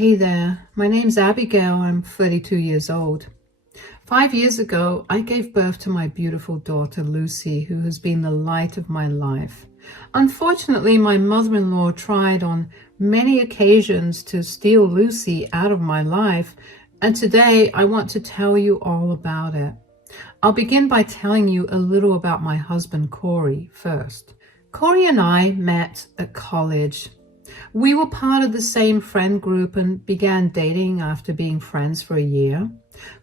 Hey there, my name's Abigail. I'm 32 years old. 5 years ago, I gave birth to my beautiful daughter, Lucy, who has been the light of my life. Unfortunately, my mother-in-law tried on many occasions to steal Lucy out of my life, and today I want to tell you all about it. I'll begin by telling you a little about my husband, Corey, first. Corey and I met at college. We were part of the same friend group and began dating after being friends for a year.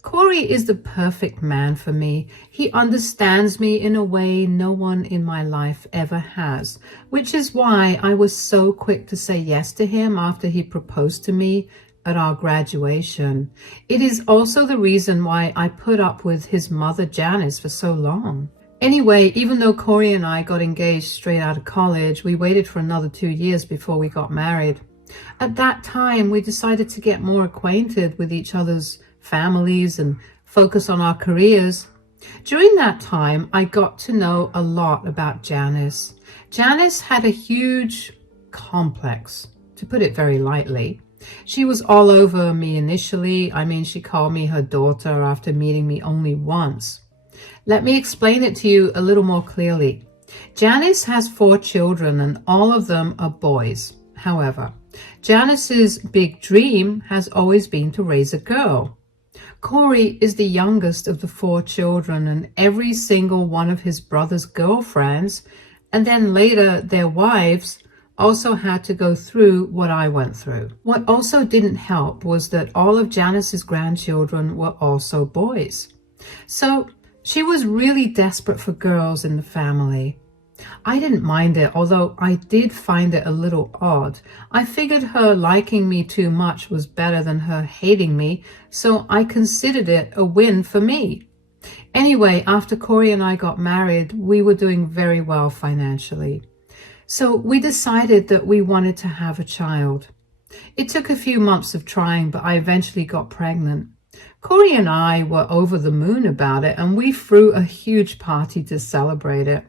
Corey is the perfect man for me. He understands me in a way no one in my life ever has, which is why I was so quick to say yes to him after he proposed to me at our graduation. It is also the reason why I put up with his mother, Janice, for so long. Anyway, even though Corey and I got engaged straight out of college, we waited for another 2 years before we got married. At that time, we decided to get more acquainted with each other's families and focus on our careers. During that time, I got to know a lot about Janice. Janice had a huge complex, to put it very lightly. She was all over me initially. She called me her daughter after meeting me only once. Let me explain it to you a little more clearly. Janice has 4 children and all of them are boys. However, Janice's big dream has always been to raise a girl. Corey is the youngest of the 4 children, and every single one of his brother's girlfriends, and then later their wives, also had to go through what I went through. What also didn't help was that all of Janice's grandchildren were also boys. So she was really desperate for girls in the family. I didn't mind it, although I did find it a little odd. I figured her liking me too much was better than her hating me, so I considered it a win for me. Anyway, after Corey and I got married, we were doing very well financially. So we decided that we wanted to have a child. It took a few months of trying, but I eventually got pregnant. Corey and I were over the moon about it, and we threw a huge party to celebrate it.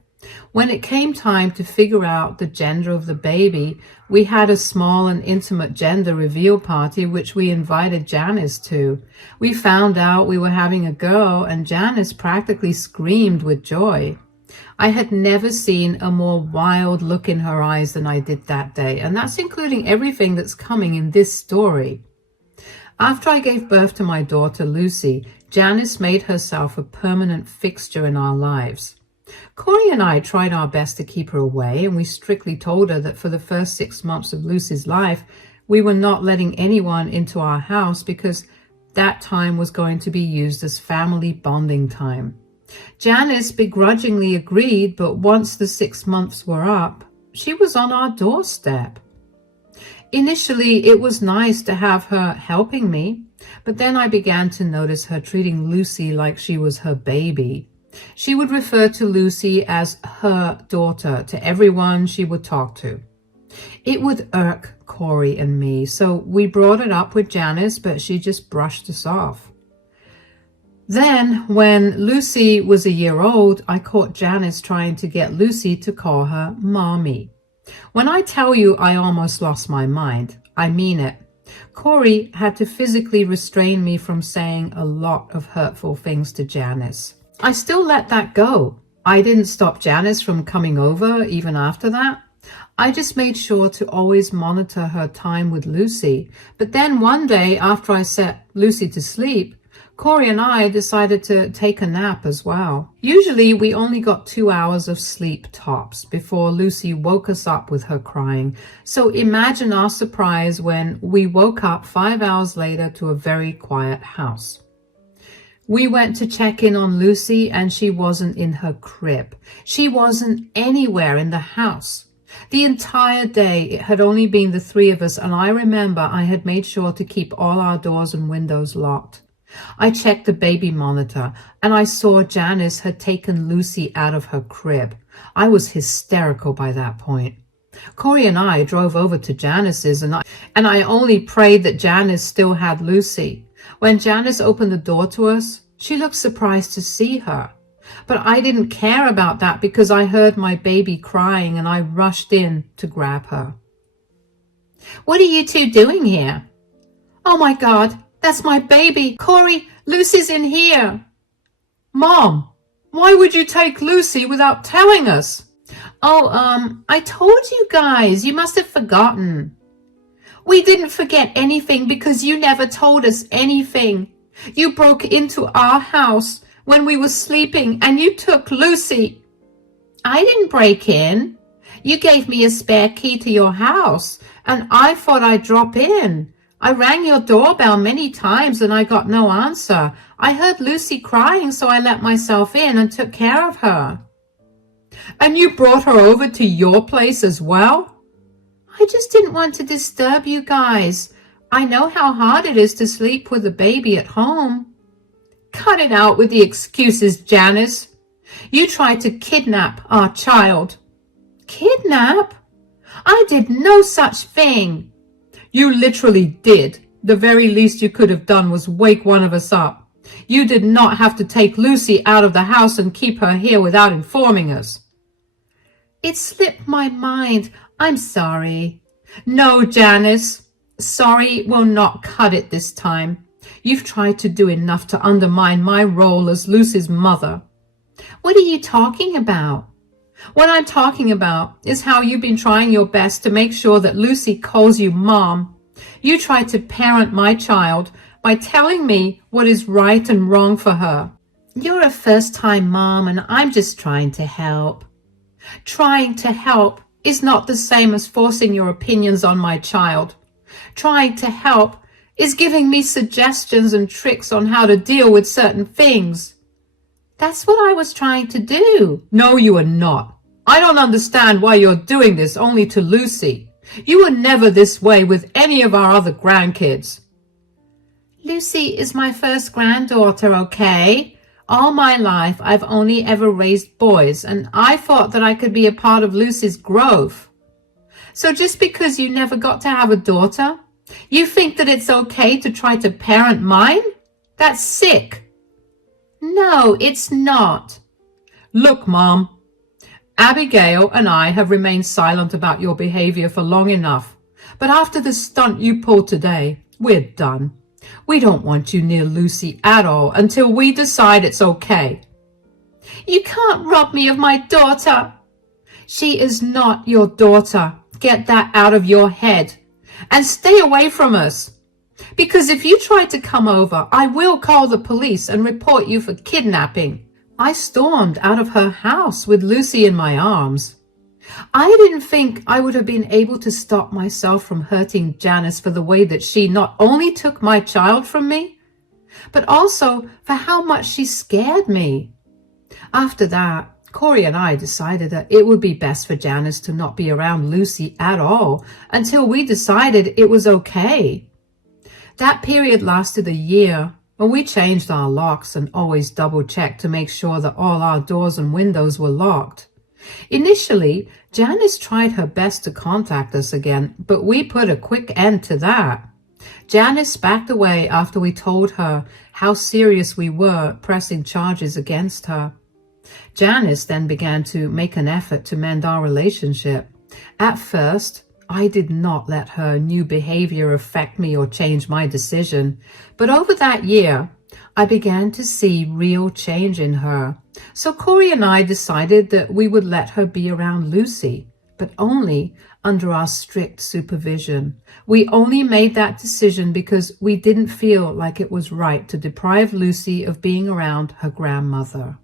When it came time to figure out the gender of the baby, we had a small and intimate gender reveal party, which we invited Janice to. We found out we were having a girl, and Janice practically screamed with joy. I had never seen a more wild look in her eyes than I did that day, and that's including everything that's coming in this story. After I gave birth to my daughter, Lucy, Janice made herself a permanent fixture in our lives. Corey and I tried our best to keep her away, and we strictly told her that for the first 6 months of Lucy's life, we were not letting anyone into our house because that time was going to be used as family bonding time. Janice begrudgingly agreed, but once the 6 months were up, she was on our doorstep. Initially, it was nice to have her helping me, but then I began to notice her treating Lucy like she was her baby. She would refer to Lucy as her daughter to everyone she would talk to. It would irk Corey and me, so we brought it up with Janice, but she just brushed us off. Then, when Lucy was a year old, I caught Janice trying to get Lucy to call her Mommy. When I tell you I almost lost my mind, I mean it. Corey had to physically restrain me from saying a lot of hurtful things to Janice. I still let that go. I didn't stop Janice from coming over even after that. I just made sure to always monitor her time with Lucy. But then one day, after I set Lucy to sleep, Corey and I decided to take a nap as well. Usually we only got 2 hours of sleep tops before Lucy woke us up with her crying. So imagine our surprise when we woke up 5 hours later to a very quiet house. We went to check in on Lucy and she wasn't in her crib. She wasn't anywhere in the house. The entire day it had only been the 3 of us, and I remember I had made sure to keep all our doors and windows locked. I checked the baby monitor and I saw Janice had taken Lucy out of her crib. I was hysterical by that point. Corey and I drove over to Janice's and I only prayed that Janice still had Lucy. When Janice opened the door to us, she looked surprised to see her. But I didn't care about that because I heard my baby crying and I rushed in to grab her. "What are you two doing here?" Oh my God, that's my baby. Corey, Lucy's in here. Mom, why would you take Lucy without telling us? Oh, I told you guys. You must have forgotten. We didn't forget anything because you never told us anything. You broke into our house when we were sleeping and you took Lucy. I didn't break in. You gave me a spare key to your house and I thought I'd drop in. I rang your doorbell many times and I got no answer. I heard Lucy crying, so I let myself in and took care of her. And you brought her over to your place as well? I just didn't want to disturb you guys. I know how hard it is to sleep with a baby at home. Cut it out with the excuses, Janice. You tried to kidnap our child. Kidnap? I did no such thing. You literally did. The very least you could have done was wake one of us up. You did not have to take Lucy out of the house and keep her here without informing us. It slipped my mind. I'm sorry. No, Janice. Sorry will not cut it this time. You've tried to do enough to undermine my role as Lucy's mother. What are you talking about? What I'm talking about is how you've been trying your best to make sure that Lucy calls you Mom. You tried to parent my child by telling me what is right and wrong for her. You're a first-time mom and I'm just trying to help. Trying to help is not the same as forcing your opinions on my child. Trying to help is giving me suggestions and tricks on how to deal with certain things. That's what I was trying to do. No, you are not. I don't understand why you're doing this only to Lucy. You were never this way with any of our other grandkids. Lucy is my first granddaughter, okay? All my life, I've only ever raised boys, and I thought that I could be a part of Lucy's growth. So just because you never got to have a daughter, you think that it's okay to try to parent mine? That's sick. No, it's not. Look, Mom, Abigail and I have remained silent about your behavior for long enough. But after the stunt you pulled today, we're done. We don't want you near Lucy at all until we decide it's okay. You can't rob me of my daughter. She is not your daughter. Get that out of your head. And stay away from us. Because if you try to come over, I will call the police and report you for kidnapping. I stormed out of her house with Lucy in my arms. I didn't think I would have been able to stop myself from hurting Janice for the way that she not only took my child from me, but also for how much she scared me. After that, Corey and I decided that it would be best for Janice to not be around Lucy at all until we decided it was okay. That period lasted a year, and we changed our locks and always double-checked to make sure that all our doors and windows were locked. Initially, Janice tried her best to contact us again, but we put a quick end to that. Janice backed away after we told her how serious we were pressing charges against her. Janice then began to make an effort to mend our relationship. At first, I did not let her new behavior affect me or change my decision, but over that year, I began to see real change in her. So Corey and I decided that we would let her be around Lucy, but only under our strict supervision. We only made that decision because we didn't feel like it was right to deprive Lucy of being around her grandmother.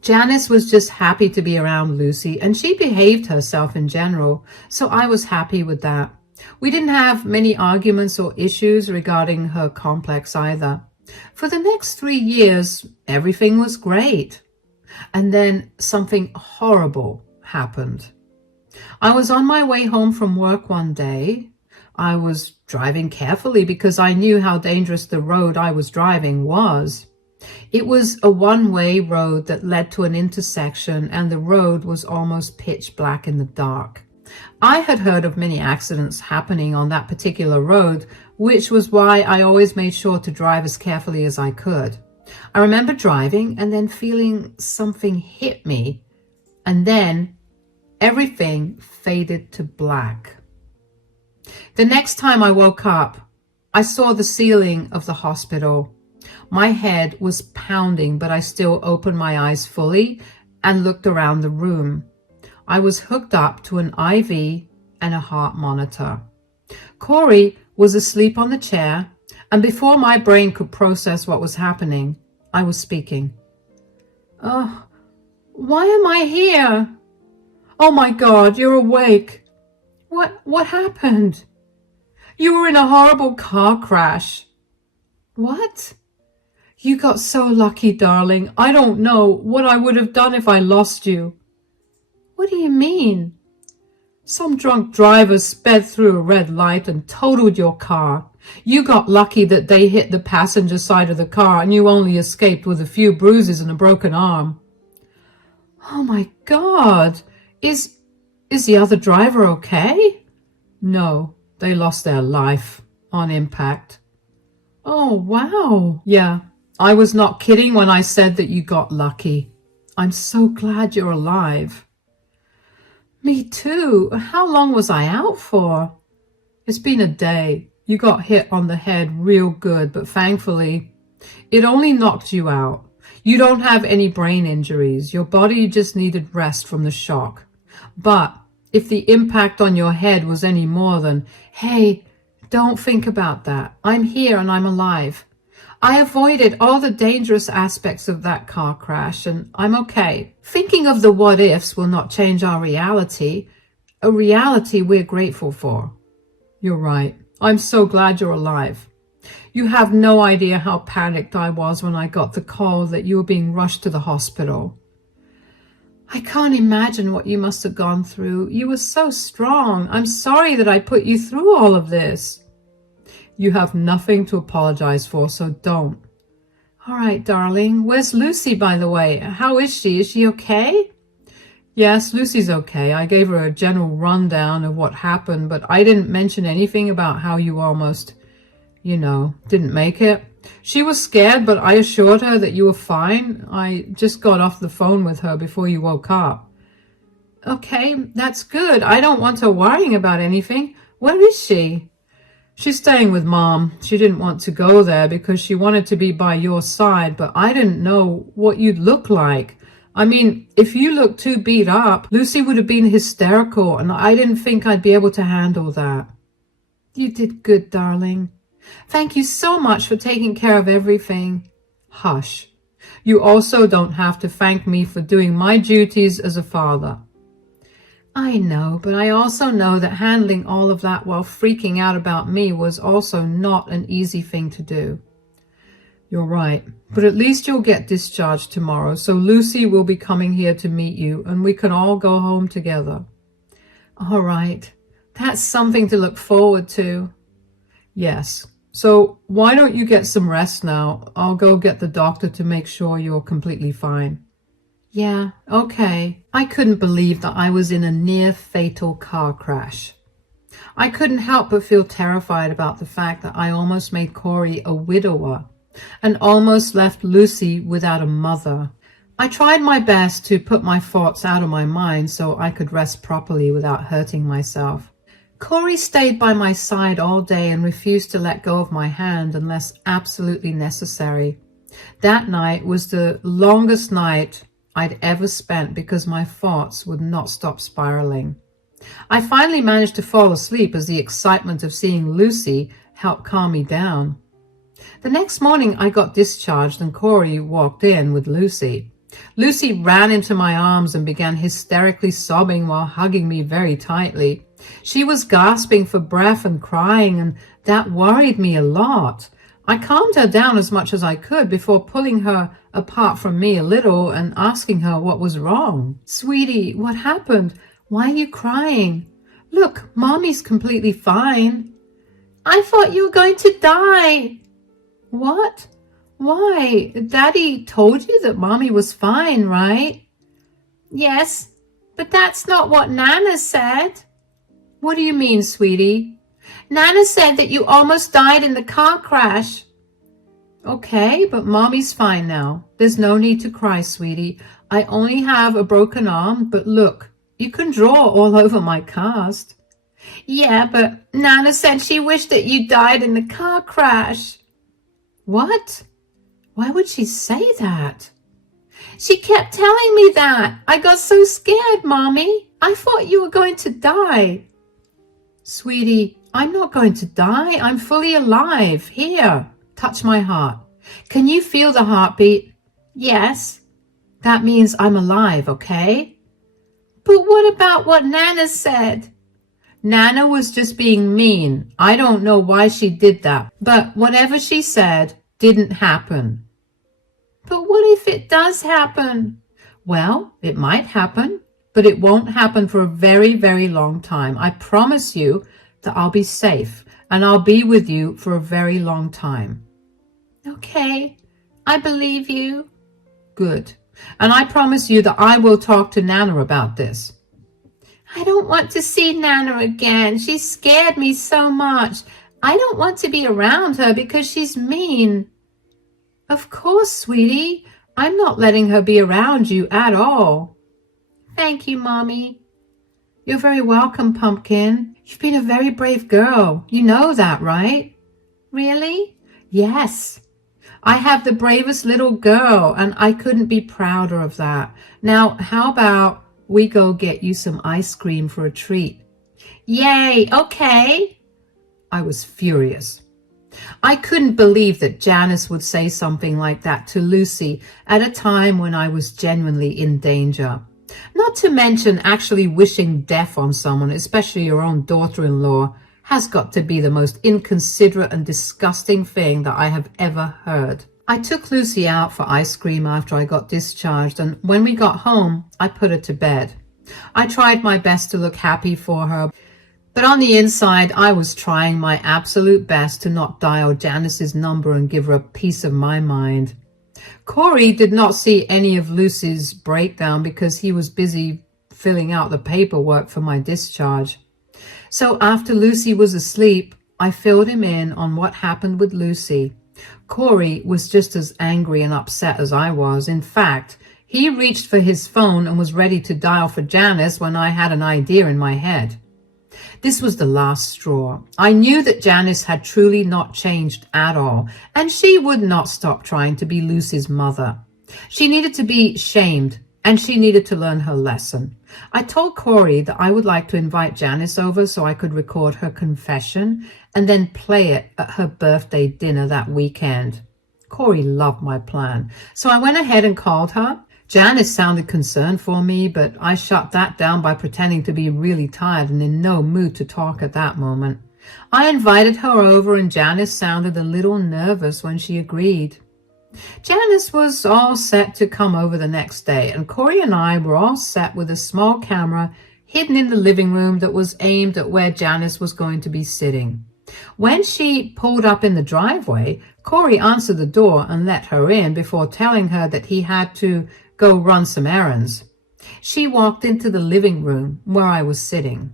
Janice was just happy to be around Lucy, and she behaved herself in general, so I was happy with that. We didn't have many arguments or issues regarding her complex either. For the next 3 years, everything was great. And then something horrible happened. I was on my way home from work one day. I was driving carefully because I knew how dangerous the road I was driving was. It was a one-way road that led to an intersection, and the road was almost pitch black in the dark. I had heard of many accidents happening on that particular road, which was why I always made sure to drive as carefully as I could. I remember driving and then feeling something hit me, and then everything faded to black. The next time I woke up, I saw the ceiling of the hospital. My head was pounding, but I still opened my eyes fully and looked around the room. I was hooked up to an IV and a heart monitor. Corey was asleep on the chair, and before my brain could process what was happening, I was speaking. "Oh, why am I here? Oh my God, you're awake. What happened? You were in a horrible car crash." "What? You got so lucky, darling. I don't know what I would have done if I lost you." "What do you mean?" "Some drunk driver sped through a red light and totaled your car. You got lucky that they hit the passenger side of the car and you only escaped with a few bruises and a broken arm." "Oh my God. Is the other driver okay?" "No, they lost their life on impact." "Oh, wow." "Yeah, I was not kidding when I said that you got lucky. I'm so glad you're alive." "Me too. How long was I out for?" "It's been a day. You got hit on the head real good, but thankfully, it only knocked you out. You don't have any brain injuries. Your body just needed rest from the shock. But if the impact on your head was any more than, hey, don't think about that. I'm here and I'm alive. I avoided all the dangerous aspects of that car crash and I'm okay. Thinking of the what ifs will not change our reality, a reality we're grateful for." "You're right. I'm so glad you're alive. You have no idea how panicked I was when I got the call that you were being rushed to the hospital." "I can't imagine what you must have gone through. You were so strong. I'm sorry that I put you through all of this." "You have nothing to apologize for, so don't." "All right, darling. Where's Lucy, by the way? How is she? Is she okay?" "Yes, Lucy's okay. I gave her a general rundown of what happened, but I didn't mention anything about how you almost, didn't make it. She was scared, but I assured her that you were fine. I just got off the phone with her before you woke up." "Okay, that's good. I don't want her worrying about anything. Where is she?" "She's staying with Mom. She didn't want to go there because she wanted to be by your side, but I didn't know what you'd look like. I mean, if you looked too beat up, Lucy would have been hysterical, and I didn't think I'd be able to handle that." "You did good, darling. Thank you so much for taking care of everything." "Hush. You also don't have to thank me for doing my duties as a father." "I know, but I also know that handling all of that while freaking out about me was also not an easy thing to do." "You're right, but at least you'll get discharged tomorrow, so Lucy will be coming here to meet you, and we can all go home together." "All right. That's something to look forward to." "Yes. So why don't you get some rest now? I'll go get the doctor to make sure you're completely fine." "Yeah, okay." I couldn't believe that I was in a near-fatal car crash. I couldn't help but feel terrified about the fact that I almost made Corey a widower and almost left Lucy without a mother. I tried my best to put my thoughts out of my mind so I could rest properly without hurting myself. Corey stayed by my side all day and refused to let go of my hand unless absolutely necessary. That night was the longest night I'd ever spent because my thoughts would not stop spiraling. I finally managed to fall asleep as the excitement of seeing Lucy helped calm me down. The next morning I got discharged and Corey walked in with Lucy. Lucy ran into my arms and began hysterically sobbing while hugging me very tightly. She was gasping for breath and crying, and that worried me a lot. I calmed her down as much as I could before pulling her apart from me a little and asking her what was wrong. "Sweetie, what happened? Why are you crying? Look, Mommy's completely fine." "I thought you were going to die." "What? Why? Daddy told you that Mommy was fine, right?" "Yes, but that's not what Nana said." "What do you mean, sweetie?" "Nana said that you almost died in the car crash." "Okay, but Mommy's fine now. There's no need to cry, sweetie. I only have a broken arm, but look, you can draw all over my cast." Yeah, but Nana said she wished that you died in the car crash. What? Why would she say that? She kept telling me that. I got so scared, Mommy. I thought you were going to die. Sweetie, I'm not going to die. I'm fully alive. Here, touch my heart. Can you feel the heartbeat? Yes. That means I'm alive, okay? But what about what Nana said? Nana was just being mean. I don't know why she did that, but whatever she said didn't happen. But what if it does happen? Well, it might happen, but it won't happen for a very, very long time. I promise you that I'll be safe and I'll be with you for a very long time. Okay, I believe you. Good. And I promise you that I will talk to Nana about this. I don't want to see Nana again. She scared me so much. I don't want to be around her because she's mean. Of course, sweetie. I'm not letting her be around you at all. Thank you, Mommy. You're very welcome, Pumpkin. You've been a very brave girl. You know that, right? Really? Yes. I have the bravest little girl, and I couldn't be prouder of that. Now, how about we go get you some ice cream for a treat? Yay, okay. I was furious. I couldn't believe that Janice would say something like that to Lucy at a time when I was genuinely in danger. Not to mention actually wishing death on someone, especially your own daughter-in-law, has got to be the most inconsiderate and disgusting thing that I have ever heard. I took Lucy out for ice cream after I got discharged, and when we got home, I put her to bed. I tried my best to look happy for her, but on the inside, I was trying my absolute best to not dial Janice's number and give her a piece of my mind. Corey did not see any of Lucy's breakdown because he was busy filling out the paperwork for my discharge. So after Lucy was asleep, I filled him in on what happened with Lucy. Corey was just as angry and upset as I was. In fact, he reached for his phone and was ready to dial for Janice when I had an idea in my head. This was the last straw. I knew that Janice had truly not changed at all, and she would not stop trying to be Lucy's mother. She needed to be shamed, and she needed to learn her lesson. I told Corey that I would like to invite Janice over so I could record her confession and then play it at her birthday dinner that weekend. Corey loved my plan, so I went ahead and called her. Janice sounded concerned for me, but I shut that down by pretending to be really tired and in no mood to talk at that moment. I invited her over, and Janice sounded a little nervous when she agreed. Janice was all set to come over the next day, and Corey and I were all set with a small camera hidden in the living room that was aimed at where Janice was going to be sitting. When she pulled up in the driveway, Corey answered the door and let her in before telling her that he had to go run some errands. She walked into the living room where I was sitting.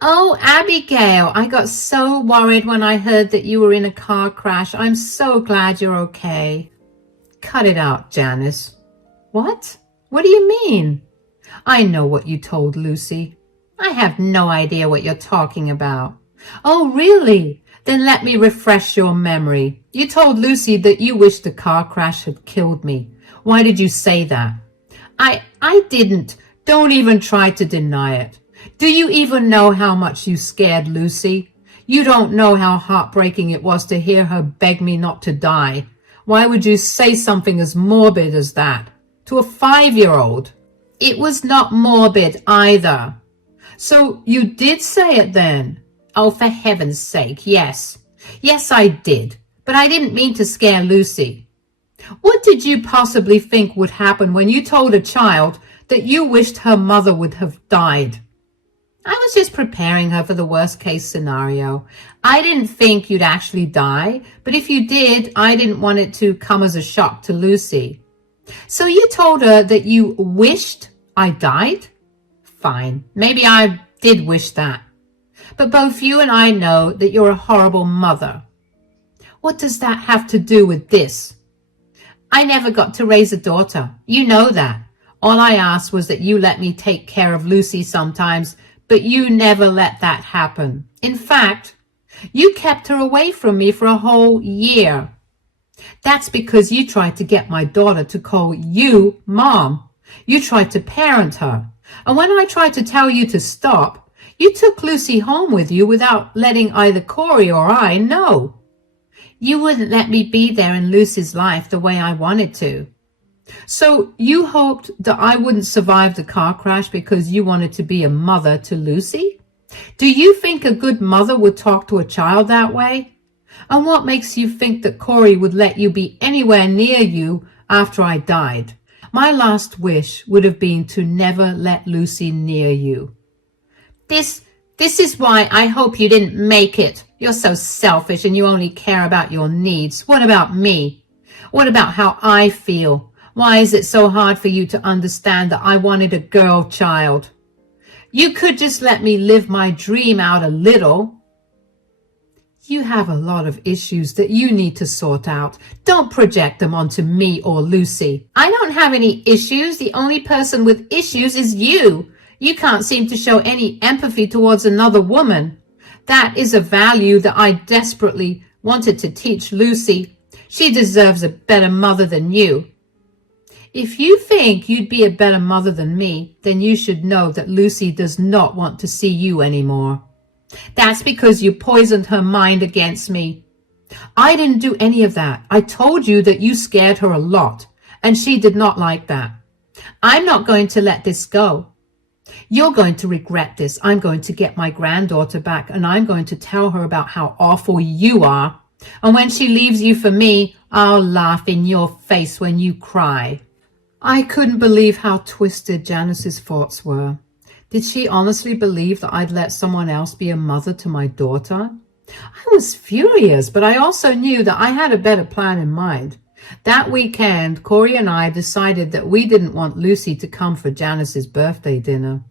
Oh, Abigail, I got so worried when I heard that you were in a car crash. I'm so glad you're okay. Cut it out, Janice. What? What do you mean? I know what you told Lucy. I have no idea what you're talking about. Oh, really? Then let me refresh your memory. You told Lucy that you wished the car crash had killed me. Why did you say that? I didn't. Don't even try to deny it. Do you even know how much you scared Lucy? You don't know how heartbreaking it was to hear her beg me not to die. Why would you say something as morbid as that to a 5-year-old? It was not morbid either. So you did say it then? Oh, for heaven's sake, yes. Yes, I did. But I didn't mean to scare Lucy. What did you possibly think would happen when you told a child that you wished her mother would have died? I was just preparing her for the worst case scenario. I didn't think you'd actually die, but if you did, I didn't want it to come as a shock to Lucy. So you told her that you wished I died? Fine, maybe I did wish that. But both you and I know that you're a horrible mother. What does that have to do with this? I never got to raise a daughter. You know that. All I asked was that you let me take care of Lucy sometimes but you never let that happen. In fact, you kept her away from me for a whole year. That's because you tried to get my daughter to call you Mom. You tried to parent her. And when I tried to tell you to stop, you took Lucy home with you without letting either Corey or I know. You wouldn't let me be there in Lucy's life the way I wanted to. So you hoped that I wouldn't survive the car crash because you wanted to be a mother to Lucy? Do you think a good mother would talk to a child that way? And what makes you think that Corey would let you be anywhere near you after I died? My last wish would have been to never let Lucy near you. This is why I hope you didn't make it. You're so selfish and you only care about your needs. What about me? What about how I feel? Why is it so hard for you to understand that I wanted a girl child? You could just let me live my dream out a little. You have a lot of issues that you need to sort out. Don't project them onto me or Lucy. I don't have any issues. The only person with issues is you. You can't seem to show any empathy towards another woman. That is a value that I desperately wanted to teach Lucy. She deserves a better mother than you. If you think you'd be a better mother than me, then you should know that Lucy does not want to see you anymore. That's because you poisoned her mind against me. I didn't do any of that. I told you that you scared her a lot, and she did not like that. I'm not going to let this go. You're going to regret this. I'm going to get my granddaughter back, and I'm going to tell her about how awful you are. And when she leaves you for me, I'll laugh in your face when you cry. I couldn't believe how twisted Janice's thoughts were. Did she honestly believe that I'd let someone else be a mother to my daughter? I was furious, but I also knew that I had a better plan in mind. That weekend, Corey and I decided that we didn't want Lucy to come for Janice's birthday dinner.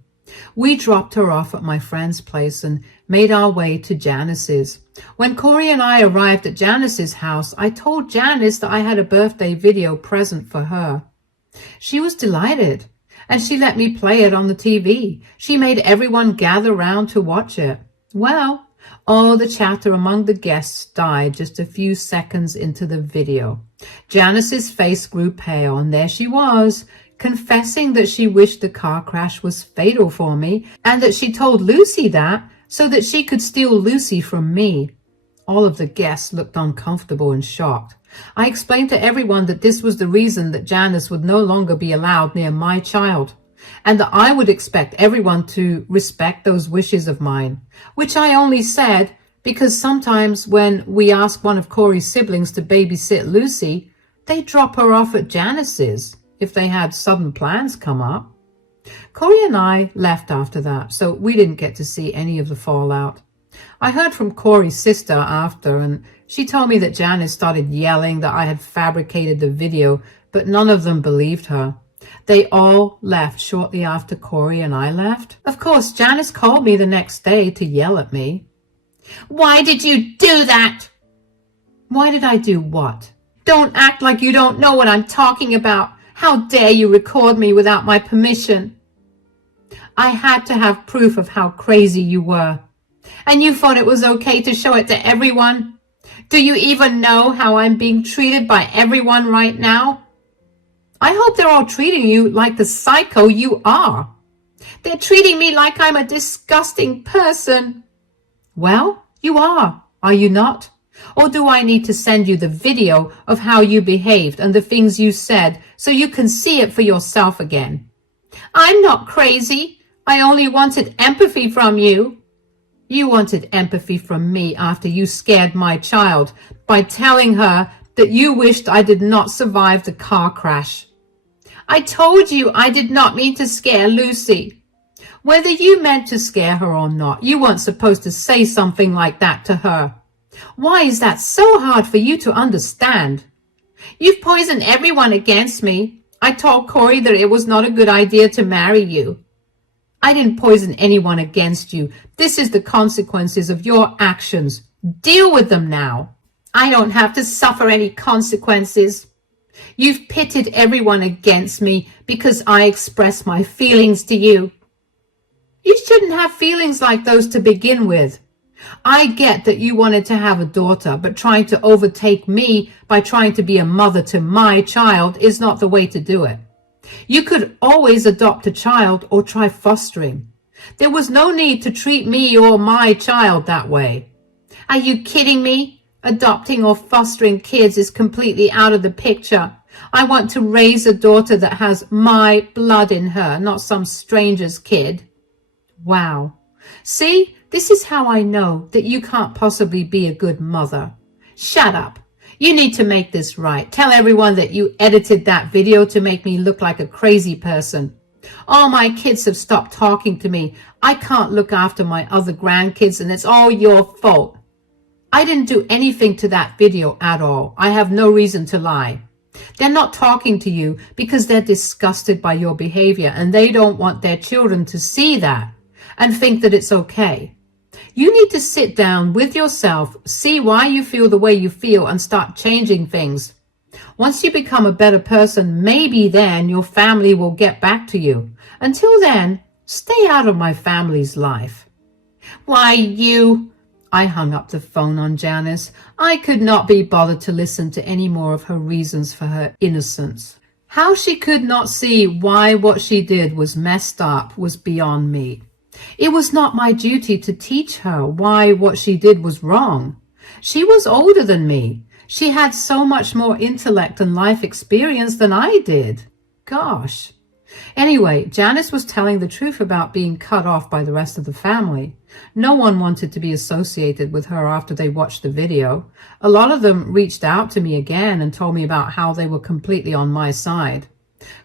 We dropped her off at my friend's place and made our way to Janice's. When Corey and I arrived at Janice's house, I told Janice that I had a birthday video present for her. She was delighted, and she let me play it on the TV. She made everyone gather round to watch it. Well, all the chatter among the guests died just a few seconds into the video. Janice's face grew pale, and there she was, confessing that she wished the car crash was fatal for me, and that she told Lucy that so that she could steal Lucy from me. All of the guests looked uncomfortable and shocked. I explained to everyone that this was the reason that Janice would no longer be allowed near my child, and that I would expect everyone to respect those wishes of mine, which I only said because sometimes when we ask one of Corey's siblings to babysit Lucy, they drop her off at Janice's if they had sudden plans come up. Corey and I left after that, so we didn't get to see any of the fallout. I heard from Corey's sister after, and she told me that Janice started yelling that I had fabricated the video, but none of them believed her. They all left shortly after Corey and I left. Of course, Janice called me the next day to yell at me. Why did you do that? Why did I do what? Don't act like you don't know what I'm talking about. How dare you record me without my permission? I had to have proof of how crazy you were. And you thought it was okay to show it to everyone? Do you even know how I'm being treated by everyone right now? I hope they're all treating you like the psycho you are. They're treating me like I'm a disgusting person. Well, you are you not? Or do I need to send you the video of how you behaved and the things you said so you can see it for yourself again? I'm not crazy. I only wanted empathy from you. You wanted empathy from me after you scared my child by telling her that you wished I did not survive the car crash. I told you I did not mean to scare Lucy. Whether you meant to scare her or not, you weren't supposed to say something like that to her. Why is that so hard for you to understand? You've poisoned everyone against me. I told Corey that it was not a good idea to marry you. I didn't poison anyone against you. This is the consequences of your actions. Deal with them now. I don't have to suffer any consequences. You've pitted everyone against me because I expressed my feelings to you. You shouldn't have feelings like those to begin with. I get that you wanted to have a daughter, but trying to overtake me by trying to be a mother to my child is not the way to do it. You could always adopt a child or try fostering. There was no need to treat me or my child that way. Are you kidding me? Adopting or fostering kids is completely out of the picture. I want to raise a daughter that has my blood in her, not some stranger's kid. Wow. See, this is how I know that you can't possibly be a good mother. Shut up. You need to make this right. Tell everyone that you edited that video to make me look like a crazy person. All my kids have stopped talking to me. I can't look after my other grandkids, and it's all your fault. I didn't do anything to that video at all. I have no reason to lie. They're not talking to you because they're disgusted by your behavior, and they don't want their children to see that and think that it's okay. You need to sit down with yourself, see why you feel the way you feel, and start changing things. Once you become a better person, maybe then your family will get back to you. Until then, stay out of my family's life. Why, you... I hung up the phone on Janice. I could not be bothered to listen to any more of her reasons for her innocence. How she could not see why what she did was messed up was beyond me. It was not my duty to teach her why what she did was wrong. She was older than me. She had so much more intellect and life experience than I did. Gosh. Anyway, Janice was telling the truth about being cut off by the rest of the family. No one wanted to be associated with her after they watched the video. A lot of them reached out to me again and told me about how they were completely on my side.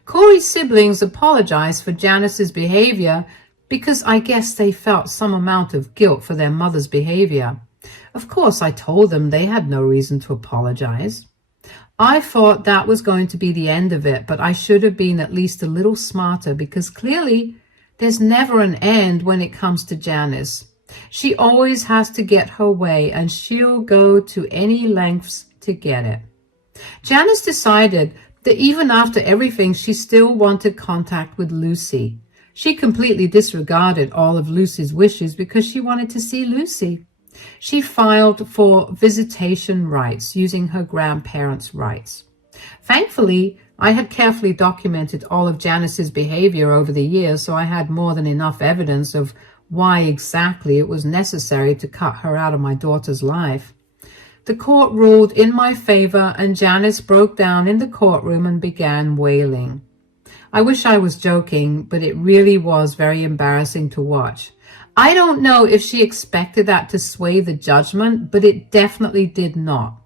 Corey's siblings apologized for Janice's behavior because I guess they felt some amount of guilt for their mother's behavior. Of course, I told them they had no reason to apologize. I thought that was going to be the end of it, but I should have been at least a little smarter because clearly there's never an end when it comes to Janice. She always has to get her way, and she'll go to any lengths to get it. Janice decided that even after everything, she still wanted contact with Lucy. She completely disregarded all of Lucy's wishes because she wanted to see Lucy. She filed for visitation rights using her grandparents' rights. Thankfully, I had carefully documented all of Janice's behavior over the years, so I had more than enough evidence of why exactly it was necessary to cut her out of my daughter's life. The court ruled in my favor, and Janice broke down in the courtroom and began wailing. I wish I was joking, but it really was very embarrassing to watch. I don't know if she expected that to sway the judgment, but it definitely did not.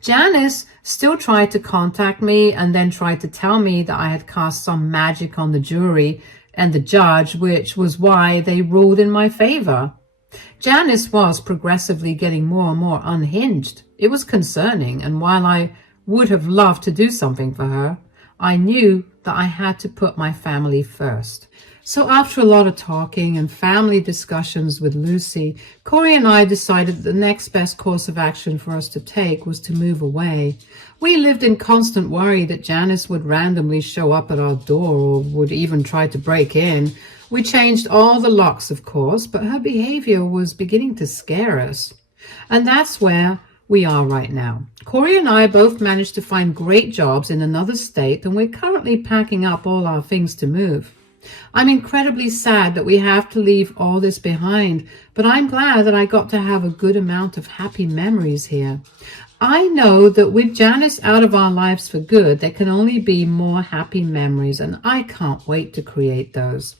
Janice still tried to contact me and then tried to tell me that I had cast some magic on the jury and the judge, which was why they ruled in my favor. Janice was progressively getting more and more unhinged. It was concerning, and while I would have loved to do something for her, I knew that I had to put my family first. So after a lot of talking and family discussions with Lucy, Corey and I decided that the next best course of action for us to take was to move away. We lived in constant worry that Janice would randomly show up at our door or would even try to break in. We changed all the locks, of course, but her behavior was beginning to scare us. And that's where we are right now. Corey and I both managed to find great jobs in another state, and we're currently packing up all our things to move. I'm incredibly sad that we have to leave all this behind, but I'm glad that I got to have a good amount of happy memories here. I know that with Janice out of our lives for good, there can only be more happy memories, and I can't wait to create those.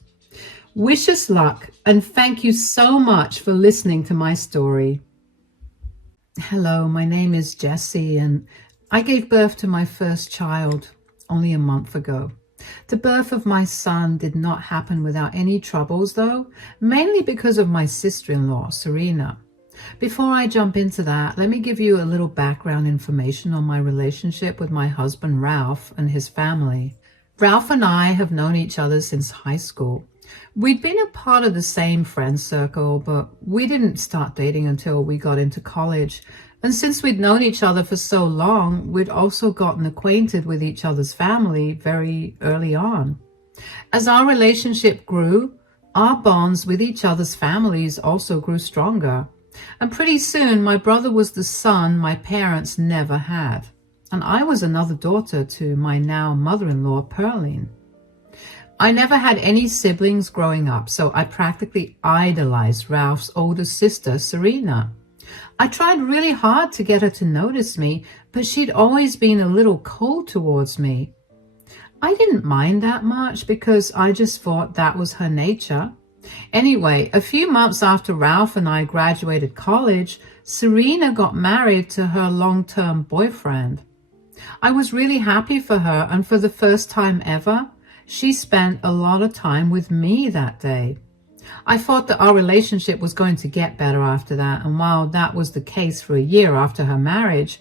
Wish us luck, and thank you so much for listening to my story. Hello, my name is Jessie, and I gave birth to my first child only a month ago. The birth of my son did not happen without any troubles, though, mainly because of my sister-in-law, Serena. Before I jump into that, let me give you a little background information on my relationship with my husband, Ralph, and his family. Ralph and I have known each other since high school. We'd been a part of the same friend circle, but we didn't start dating until we got into college. And since we'd known each other for so long, we'd also gotten acquainted with each other's family very early on. As our relationship grew, Our bonds with each other's families also grew stronger. And pretty soon, my brother was the son my parents never had. And I was another daughter to my now mother-in-law, Pearline. I never had any siblings growing up, so I practically idolized Ralph's older sister, Serena. I tried really hard to get her to notice me, but she'd always been a little cold towards me. I didn't mind that much because I just thought that was her nature. Anyway, a few months after Ralph and I graduated college, Serena got married to her long-term boyfriend. I was really happy for her, and for the first time ever, she spent a lot of time with me that day. I thought that our relationship was going to get better after that, and while that was the case for a year after her marriage,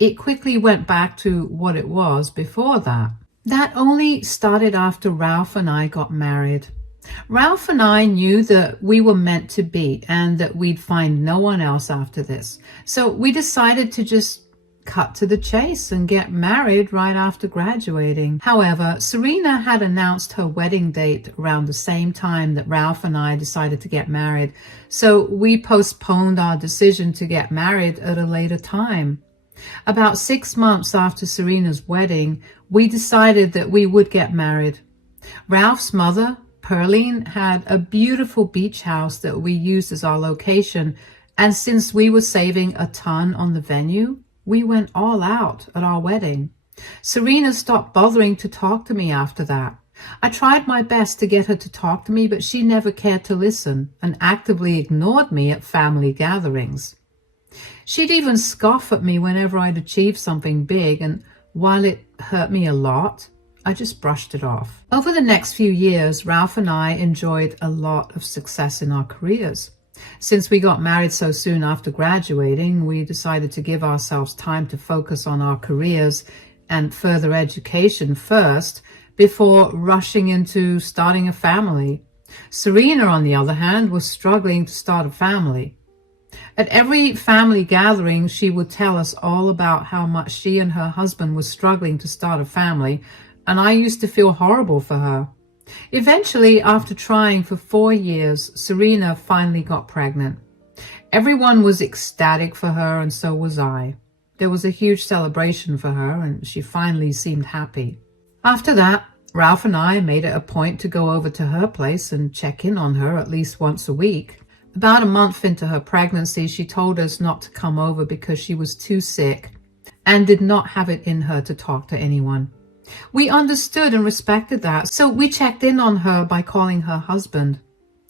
it quickly went back to what it was before that. That only started after Ralph and I got married. Ralph and I knew that we were meant to be and that we'd find no one else after this. So we decided to just cut to the chase and get married right after graduating. However, Serena had announced her wedding date around the same time that Ralph and I decided to get married. So we postponed our decision to get married at a later time. About 6 months after Serena's wedding, we decided that we would get married. Ralph's mother, Pearline, had a beautiful beach house that we used as our location, and since we were saving a ton on the venue, we went all out at our wedding. Serena stopped bothering to talk to me after that. I tried my best to get her to talk to me, but she never cared to listen and actively ignored me at family gatherings. She'd even scoff at me whenever I'd achieved something big, and while it hurt me a lot, I just brushed it off. Over the next few years, Ralph and I enjoyed a lot of success in our careers. Since we got married so soon after graduating, we decided to give ourselves time to focus on our careers and further education first before rushing into starting a family. Serena, on the other hand, was struggling to start a family. At every family gathering, she would tell us all about how much she and her husband were struggling to start a family, and I used to feel horrible for her. Eventually, after trying for 4 years, Serena finally got pregnant. Everyone was ecstatic for her, and so was I. There was a huge celebration for her, and she finally seemed happy. After that, Ralph and I made it a point to go over to her place and check in on her at least once a week. About a month into her pregnancy, she told us not to come over because she was too sick and did not have it in her to talk to anyone. We understood and respected that, so we checked in on her by calling her husband.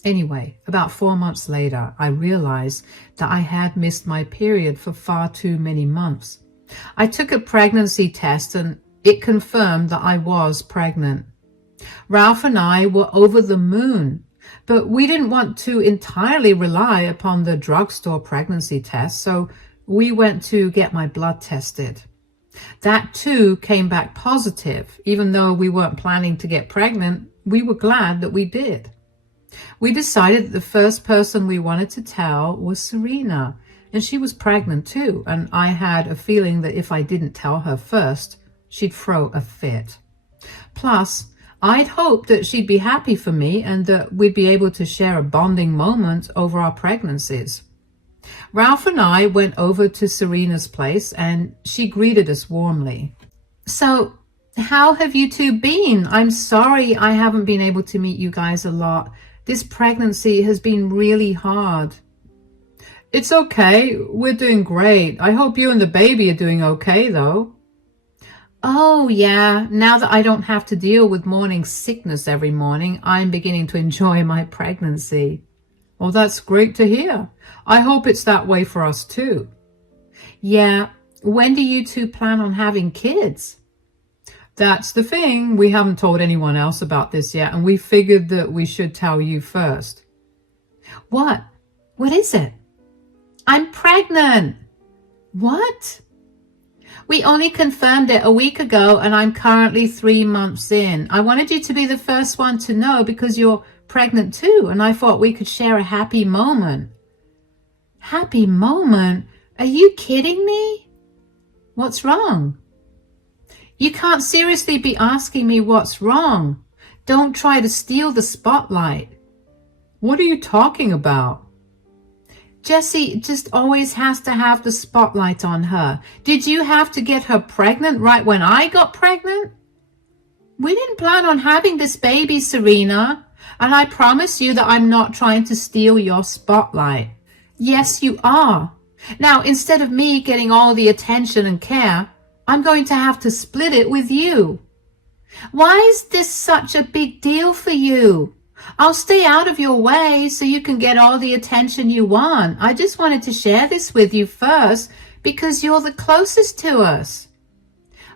Anyway, about 4 months later, I realized that I had missed my period for far too many months. I took a pregnancy test and it confirmed that I was pregnant. Ralph and I were over the moon, but we didn't want to entirely rely upon the drugstore pregnancy test, so we went to get my blood tested. That too came back positive. Even though we weren't planning to get pregnant, we were glad that we did. We decided that the first person we wanted to tell was Serena, and she was pregnant too, and I had a feeling that if I didn't tell her first, she'd throw a fit. Plus, I'd hoped that she'd be happy for me and that we'd be able to share a bonding moment over our pregnancies. Ralph and I went over to Serena's place and she greeted us warmly. "So, how have you two been? I'm sorry I haven't been able to meet you guys a lot. This pregnancy has been really hard." "It's okay. We're doing great. I hope you and the baby are doing okay, though." "Oh, yeah. Now that I don't have to deal with morning sickness every morning, I'm beginning to enjoy my pregnancy." "Well, that's great to hear. I hope it's that way for us too." "Yeah. When do you two plan on having kids?" "That's the thing. We haven't told anyone else about this yet, and we figured that we should tell you first." "What? What is it?" "I'm pregnant." "What?" "We only confirmed it a week ago, and I'm currently 3 months in. I wanted you to be the first one to know because you're pregnant too, and I thought we could share a happy moment." "Happy moment? Are you kidding me?" "What's wrong?" "You can't seriously be asking me what's wrong. Don't try to steal the spotlight." What are you talking about? Jessie just always has to have the spotlight on her. Did you have to get her pregnant right when I got pregnant? We didn't plan on having this baby, Serena. And I promise you that I'm not trying to steal your spotlight. Yes, you are. Now, instead of me getting all the attention and care, I'm going to have to split it with you. Why is this such a big deal for you? I'll stay out of your way so you can get all the attention you want. I just wanted to share this with you first because you're the closest to us.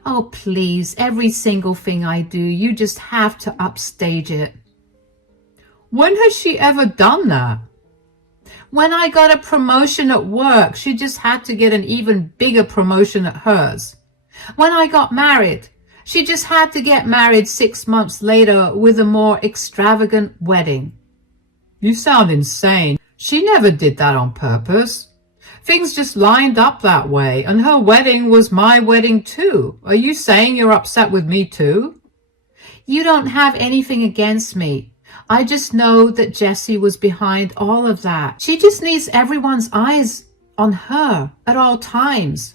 Oh, please, every single thing I do, you just have to upstage it. When has she ever done that? When I got a promotion at work, she just had to get an even bigger promotion at hers. When I got married, she just had to get married 6 months later with a more extravagant wedding. You sound insane. She never did that on purpose. Things just lined up that way, and her wedding was my wedding too. Are you saying you're upset with me too? You don't have anything against me. I just know that Jessie was behind all of that. She just needs everyone's eyes on her at all times.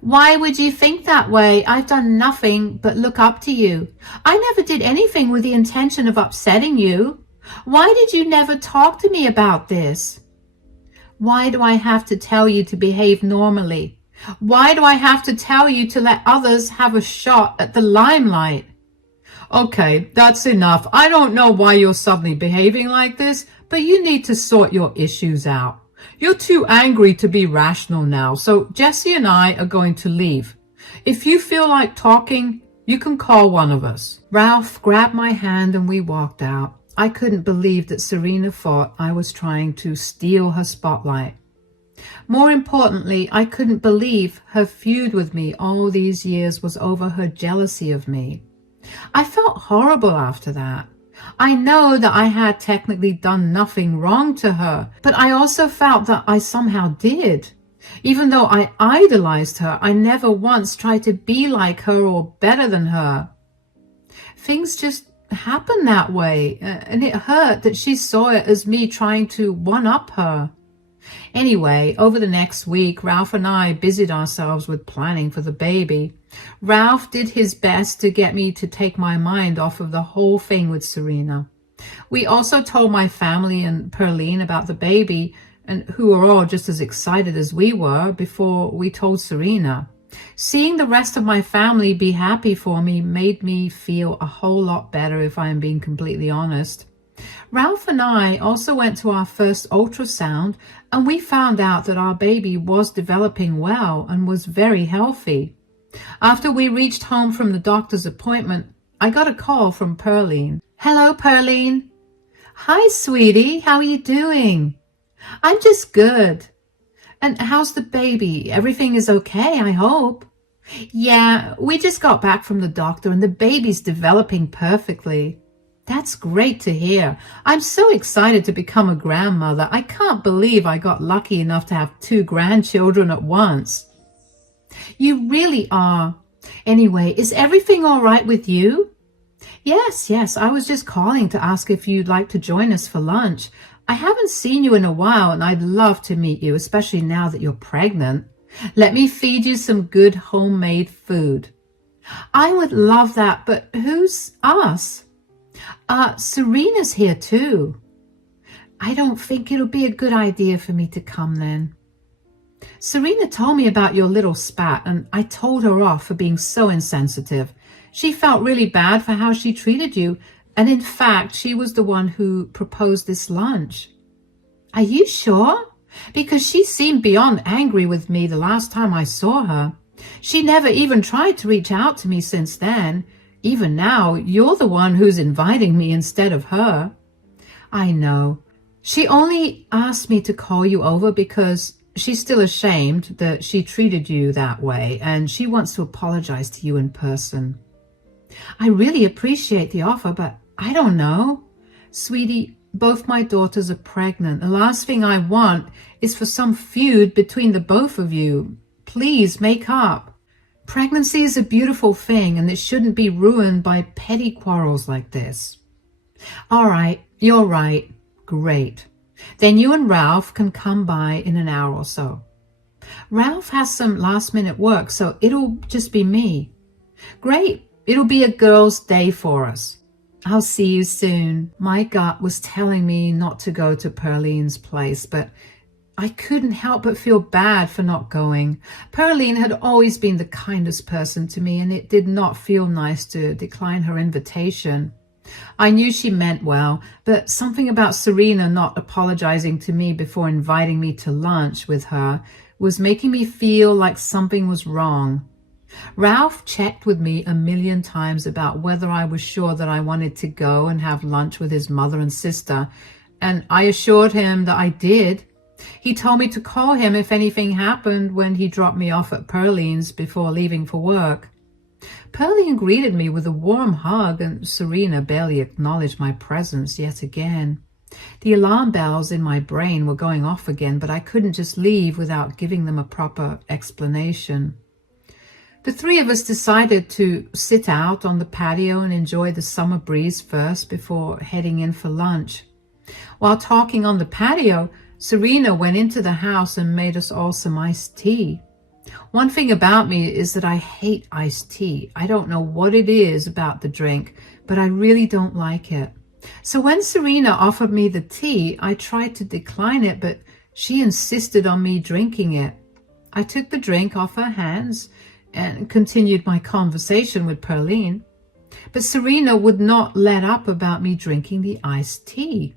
Why would you think that way? I've done nothing but look up to you. I never did anything with the intention of upsetting you. Why did you never talk to me about this? Why do I have to tell you to behave normally? Why do I have to tell you to let others have a shot at the limelight? Okay, that's enough. I don't know why you're suddenly behaving like this, but you need to sort your issues out. You're too angry to be rational now, so Jessie and I are going to leave. If you feel like talking, you can call one of us. Ralph grabbed my hand and we walked out. I couldn't believe that Serena thought I was trying to steal her spotlight. More importantly, I couldn't believe her feud with me all these years was over her jealousy of me. I felt horrible after that. I know that I had technically done nothing wrong to her, but I also felt that I somehow did. Even though I idolized her, I never once tried to be like her or better than her. Things just happened that way, and it hurt that she saw it as me trying to one-up her. Anyway, over the next week, Ralph and I busied ourselves with planning for the baby. Ralph did his best to get me to take my mind off of the whole thing with Serena. We also told my family and Perline about the baby, and who were all just as excited as we were before we told Serena. Seeing the rest of my family be happy for me made me feel a whole lot better, if I'm being completely honest. Ralph and I also went to our first ultrasound, and we found out that our baby was developing well and was very healthy. After we reached home from the doctor's appointment, I got a call from Perline. Hello, Perline. Hi, sweetie. How are you doing? I'm just good. And how's the baby? Everything is okay, I hope. Yeah, we just got back from the doctor and the baby's developing perfectly. That's great to hear. I'm so excited to become a grandmother. I can't believe I got lucky enough to have 2 grandchildren at once. You really are. Anyway, is everything all right with you? Yes, I was just calling to ask if you'd like to join us for lunch. I haven't seen you in a while and I'd love to meet you, especially now that you're pregnant. Let me feed you some good homemade food. I would love that, but who's us? Serena's here too. I don't think it'll be a good idea for me to come then. Serena told me about your little spat and I told her off for being so insensitive. She felt really bad for how she treated you, and in fact, she was the one who proposed this lunch. Are you sure? Because she seemed beyond angry with me the last time I saw her. She never even tried to reach out to me since then. Even now, you're the one who's inviting me instead of her. I know. She only asked me to call you over because she's still ashamed that she treated you that way, and she wants to apologize to you in person. I really appreciate the offer, but I don't know. Sweetie, both my daughters are pregnant. The last thing I want is for some feud between the both of you. Please make up. Pregnancy is a beautiful thing, and it shouldn't be ruined by petty quarrels like this. All right, you're right. Great. Then you and Ralph can come by in an hour or so. Ralph has some last-minute work, so it'll just be me. Great. It'll be a girls' day for us. I'll see you soon. My gut was telling me not to go to Pearline's place, but I couldn't help but feel bad for not going. Pearline had always been the kindest person to me, and it did not feel nice to decline her invitation. I knew she meant well, but something about Serena not apologizing to me before inviting me to lunch with her was making me feel like something was wrong. Ralph checked with me a million times about whether I was sure that I wanted to go and have lunch with his mother and sister, and I assured him that I did. He told me to call him if anything happened when he dropped me off at Pearline's before leaving for work. Pearline greeted me with a warm hug, and Serena barely acknowledged my presence yet again. The alarm bells in my brain were going off again, but I couldn't just leave without giving them a proper explanation. The three of us decided to sit out on the patio and enjoy the summer breeze first before heading in for lunch. While talking on the patio, Serena went into the house and made us all some iced tea. One thing about me is that I hate iced tea. I don't know what it is about the drink, but I really don't like it. So when Serena offered me the tea, I tried to decline it, but she insisted on me drinking it. I took the drink off her hands and continued my conversation with Pearline. But Serena would not let up about me drinking the iced tea.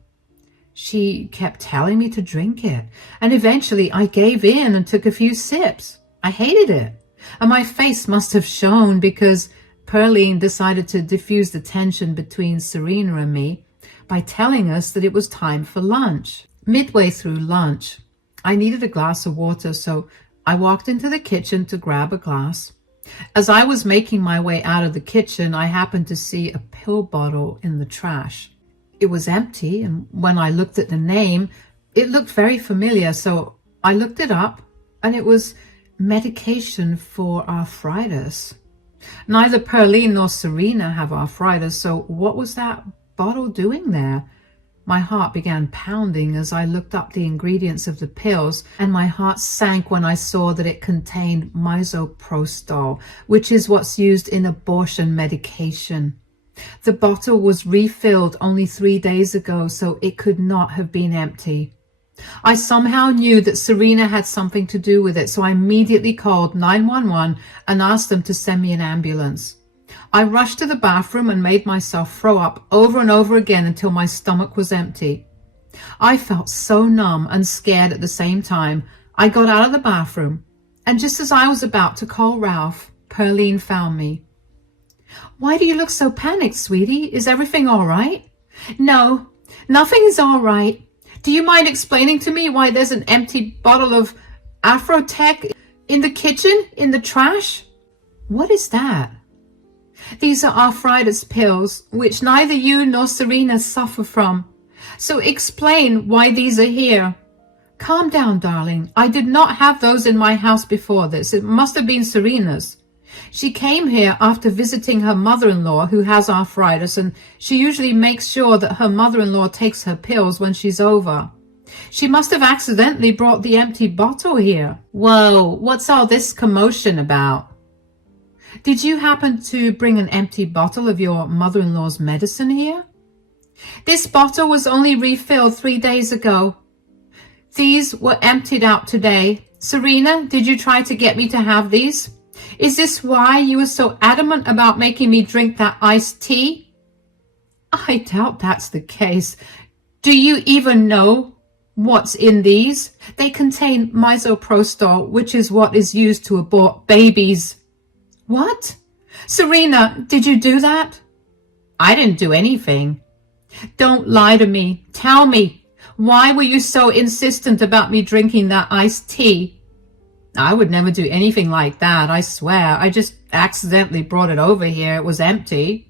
She kept telling me to drink it, and eventually I gave in and took a few sips. I hated it, and my face must have shone because Pearline decided to diffuse the tension between Serena and me by telling us that it was time for lunch. Midway through lunch, I needed a glass of water, so I walked into the kitchen to grab a glass. As I was making my way out of the kitchen, I happened to see a pill bottle in the trash. It was empty, and when I looked at the name, it looked very familiar, so I looked it up, and it was medication for arthritis. Neither Pearline nor Serena have arthritis, so what was that bottle doing there? My heart began pounding as I looked up the ingredients of the pills, and my heart sank when I saw that it contained misoprostol, which is what's used in abortion medication. The bottle was refilled only 3 days ago, so it could not have been empty. I somehow knew that Serena had something to do with it, so I immediately called 911 and asked them to send me an ambulance. I rushed to the bathroom and made myself throw up over and over again until my stomach was empty. I felt so numb and scared at the same time. I got out of the bathroom, and just as I was about to call Ralph, Pearline found me. "Why do you look so panicked, sweetie? Is everything all right?" "No, nothing is all right. Do you mind explaining to me why there's an empty bottle of Afrotech in the kitchen, in the trash?" "What is that?" "These are arthritis pills, which neither you nor Serena suffer from. So explain why these are here." "Calm down, darling. I did not have those in my house before this. It must have been Serena's. She came here after visiting her mother-in-law who has arthritis, and she usually makes sure that her mother-in-law takes her pills when she's over. She must have accidentally brought the empty bottle here." "Whoa, what's all this commotion about?" "Did you happen to bring an empty bottle of your mother-in-law's medicine here?" "This bottle was only refilled 3 days ago. These were emptied out today. Serena, did you try to get me to have these? Is this why you were so adamant about making me drink that iced tea?" "I doubt that's the case. Do you even know what's in these? They contain misoprostol, which is what is used to abort babies." "What? Serena, did you do that?" "I didn't do anything." "Don't lie to me. Tell me, why were you so insistent about me drinking that iced tea?" "I would never do anything like that, I swear. I just accidentally brought it over here. It was empty."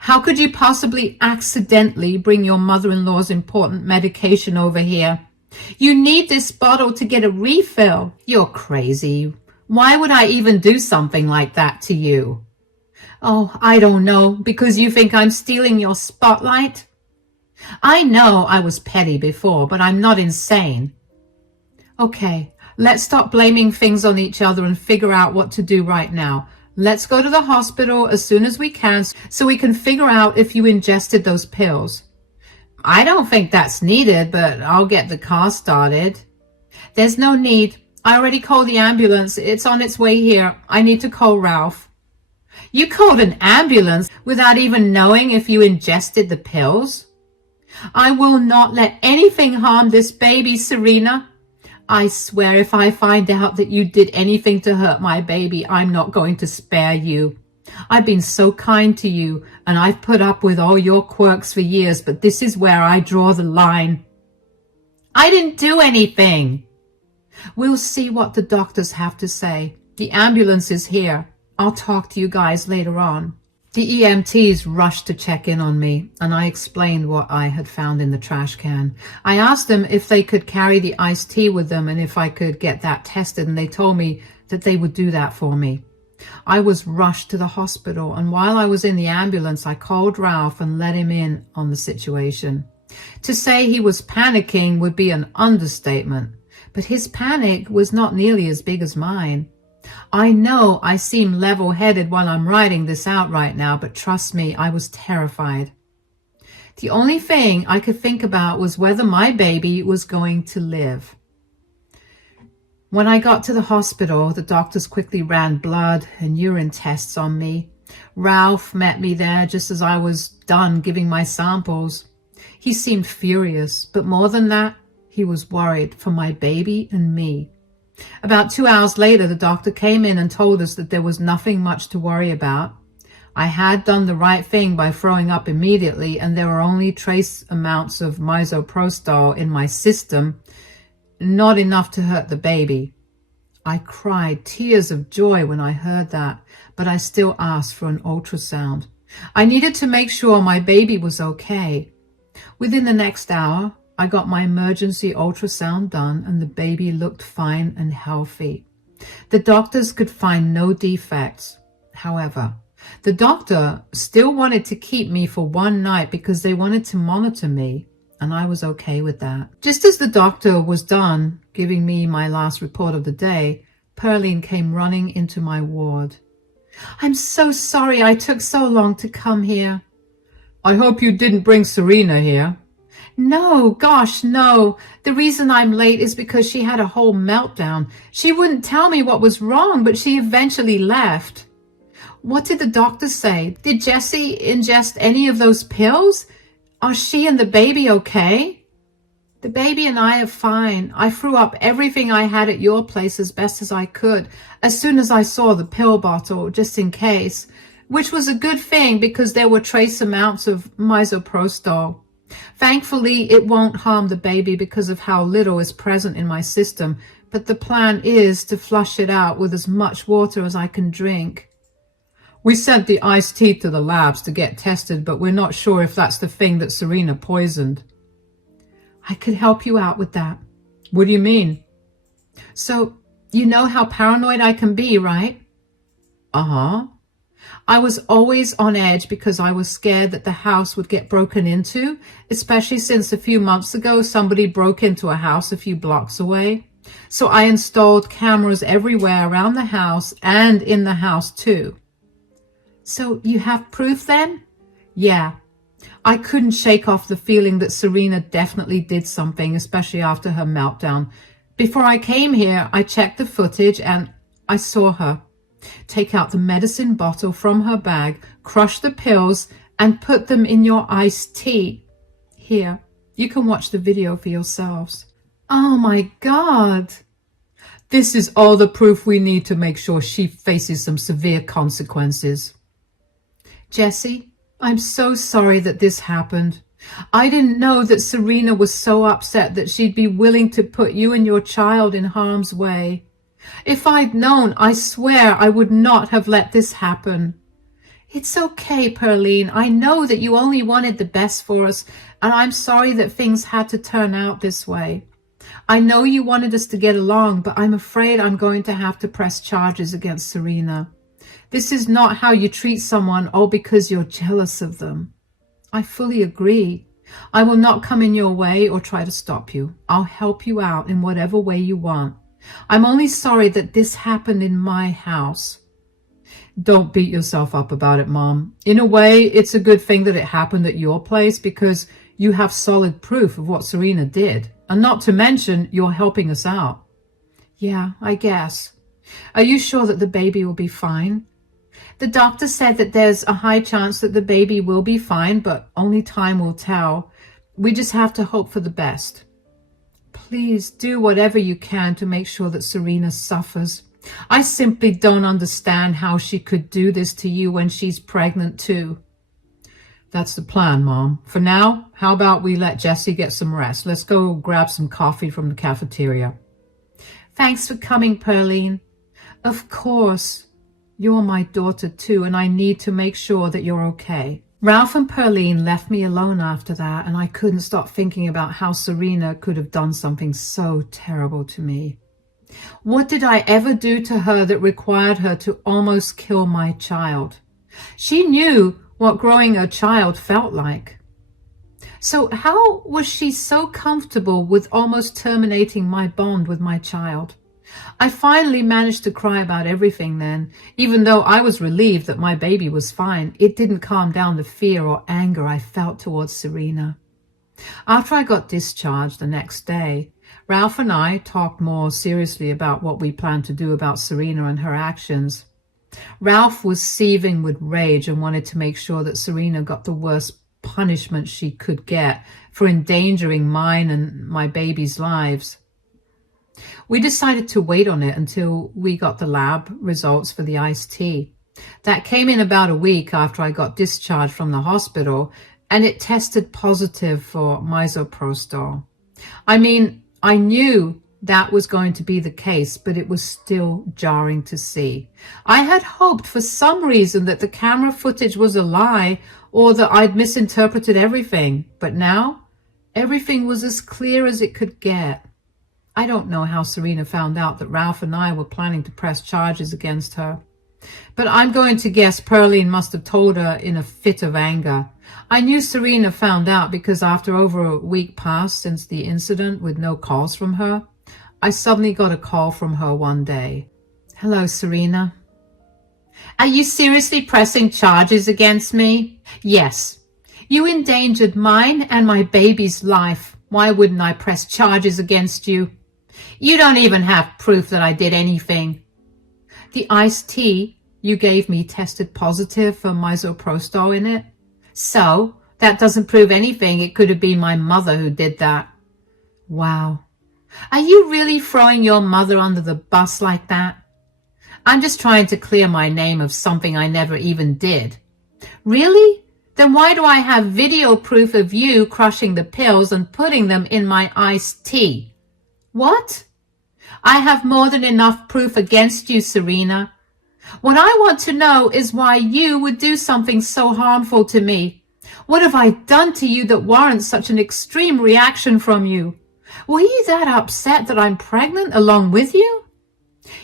"How could you possibly accidentally bring your mother-in-law's important medication over here? You need this bottle to get a refill." "You're crazy. Why would I even do something like that to you?" "Oh, I don't know. Because you think I'm stealing your spotlight?" I know I was petty before, but I'm not insane. Okay, let's stop blaming things on each other and figure out what to do right now. Let's go to the hospital as soon as we can so we can figure out if you ingested those pills. I don't think that's needed, but I'll get the car started. There's no need. I already called the ambulance. It's on its way here. I need to call Ralph. You called an ambulance without even knowing if you ingested the pills? I will not let anything harm this baby, Serena. I swear if I find out that you did anything to hurt my baby, I'm not going to spare you. I've been so kind to you, and I've put up with all your quirks for years, but this is where I draw the line. I didn't do anything. We'll see what the doctors have to say. The ambulance is here. I'll talk to you guys later on. The EMTs rushed to check in on me, and I explained what I had found in the trash can. I asked them if they could carry the iced tea with them and if I could get that tested, and they told me that they would do that for me. I was rushed to the hospital, and while I was in the ambulance, I called Ralph and let him in on the situation. To say he was panicking would be an understatement, but his panic was not nearly as big as mine. I know I seem level-headed while I'm writing this out right now, but trust me, I was terrified. The only thing I could think about was whether my baby was going to live. When I got to the hospital, the doctors quickly ran blood and urine tests on me. Ralph met me there just as I was done giving my samples. He seemed furious, but more than that, he was worried for my baby and me. About 2 hours later, the doctor came in and told us that there was nothing much to worry about. I had done the right thing by throwing up immediately, and there were only trace amounts of misoprostol in my system, not enough to hurt the baby. I cried tears of joy when I heard that, but I still asked for an ultrasound. I needed to make sure my baby was okay. Within the next hour, I got my emergency ultrasound done, and the baby looked fine and healthy. The doctors could find no defects. However, the doctor still wanted to keep me for one night because they wanted to monitor me, and I was okay with that. Just as the doctor was done giving me my last report of the day, Pearline came running into my ward. I'm so sorry I took so long to come here. I hope you didn't bring Serena here. No, gosh, no. The reason I'm late is because she had a whole meltdown. She wouldn't tell me what was wrong, but she eventually left. What did the doctor say? Did Jessie ingest any of those pills? Are she and the baby okay? The baby and I are fine. I threw up everything I had at your place as best as I could, as soon as I saw the pill bottle, just in case, which was a good thing because there were trace amounts of misoprostol. Thankfully, it won't harm the baby because of how little is present in my system, but the plan is to flush it out with as much water as I can drink. We sent the iced tea to the labs to get tested, but we're not sure if that's the thing that Serena poisoned. I could help you out with that. What do you mean? So, you know how paranoid I can be, right? Uh-huh. I was always on edge because I was scared that the house would get broken into, especially since a few months ago somebody broke into a house a few blocks away. So I installed cameras everywhere around the house and in the house too. So you have proof then? Yeah. I couldn't shake off the feeling that Serena definitely did something, especially after her meltdown. Before I came here, I checked the footage and I saw her take out the medicine bottle from her bag, crush the pills, and put them in your iced tea. Here, you can watch the video for yourselves. Oh my God! This is all the proof we need to make sure she faces some severe consequences. Jessie, I'm so sorry that this happened. I didn't know that Serena was so upset that she'd be willing to put you and your child in harm's way. If I'd known, I swear I would not have let this happen. It's okay, Pearline. I know that you only wanted the best for us, and I'm sorry that things had to turn out this way. I know you wanted us to get along, but I'm afraid I'm going to have to press charges against Serena. This is not how you treat someone all because you're jealous of them. I fully agree. I will not come in your way or try to stop you. I'll help you out in whatever way you want. I'm only sorry that this happened in my house. Don't beat yourself up about it, Mom. In a way, it's a good thing that it happened at your place because you have solid proof of what Serena did. And not to mention, you're helping us out. Yeah, I guess. Are you sure that the baby will be fine? The doctor said that there's a high chance that the baby will be fine, but only time will tell. We just have to hope for the best. Please do whatever you can to make sure that Serena suffers. I simply don't understand how she could do this to you when she's pregnant too. That's the plan, Mom. For now, how about we let Jessie get some rest? Let's go grab some coffee from the cafeteria. Thanks for coming, Pearline. Of course. You're my daughter too, and I need to make sure that you're okay. Ralph and Pearline left me alone after that, and I couldn't stop thinking about how Serena could have done something so terrible to me. What did I ever do to her that required her to almost kill my child? She knew what growing a child felt like. So how was she so comfortable with almost terminating my bond with my child? I finally managed to cry about everything then. Even though I was relieved that my baby was fine, it didn't calm down the fear or anger I felt towards Serena. After I got discharged the next day, Ralph and I talked more seriously about what we planned to do about Serena and her actions. Ralph was seething with rage and wanted to make sure that Serena got the worst punishment she could get for endangering mine and my baby's lives. We decided to wait on it until we got the lab results for the iced tea. That came in about a week after I got discharged from the hospital, and it tested positive for misoprostol. I mean, I knew that was going to be the case, but it was still jarring to see. I had hoped for some reason that the camera footage was a lie or that I'd misinterpreted everything, but now everything was as clear as it could get. I don't know how Serena found out that Ralph and I were planning to press charges against her, but I'm going to guess Pearline must have told her in a fit of anger. I knew Serena found out because after over a week passed since the incident with no calls from her, I suddenly got a call from her one day. Hello, Serena. Are you seriously pressing charges against me? Yes. You endangered mine and my baby's life. Why wouldn't I press charges against you? You don't even have proof that I did anything. The iced tea you gave me tested positive for misoprostol in it. So, that doesn't prove anything. It could have been my mother who did that. Wow. Are you really throwing your mother under the bus like that? I'm just trying to clear my name of something I never even did. Really? Then why do I have video proof of you crushing the pills and putting them in my iced tea? What? I have more than enough proof against you, Serena. What I want to know is why you would do something so harmful to me. What have I done to you that warrants such an extreme reaction from you? Were you that upset that I'm pregnant along with you?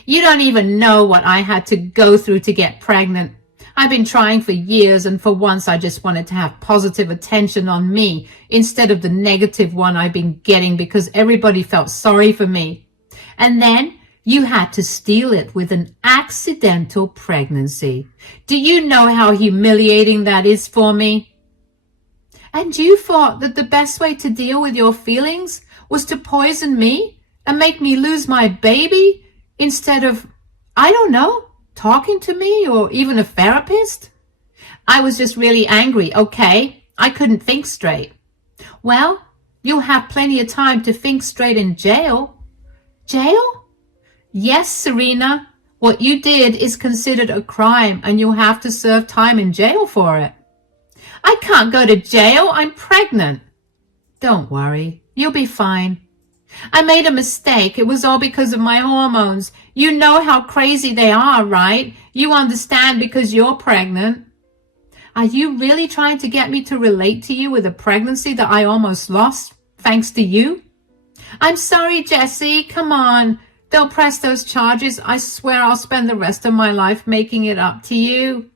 You don't even know what I had to go through to get pregnant. I've been trying for years, and for once I just wanted to have positive attention on me instead of the negative one I've been getting because everybody felt sorry for me. And then you had to steal it with an accidental pregnancy. Do you know how humiliating that is for me? And you thought that the best way to deal with your feelings was to poison me and make me lose my baby instead of, I don't know, talking to me or even a therapist? I was just really angry, okay? I couldn't think straight. Well, you'll have plenty of time to think straight in jail. Jail? Yes, Serena. What you did is considered a crime and you'll have to serve time in jail for it. I can't go to jail. I'm pregnant. Don't worry. You'll be fine. I made a mistake. It was all because of my hormones. You know how crazy they are, right? You understand because you're pregnant. Are you really trying to get me to relate to you with a pregnancy that I almost lost, thanks to you? I'm sorry, Jessie. Come on. They'll press those charges. I swear I'll spend the rest of my life making it up to you.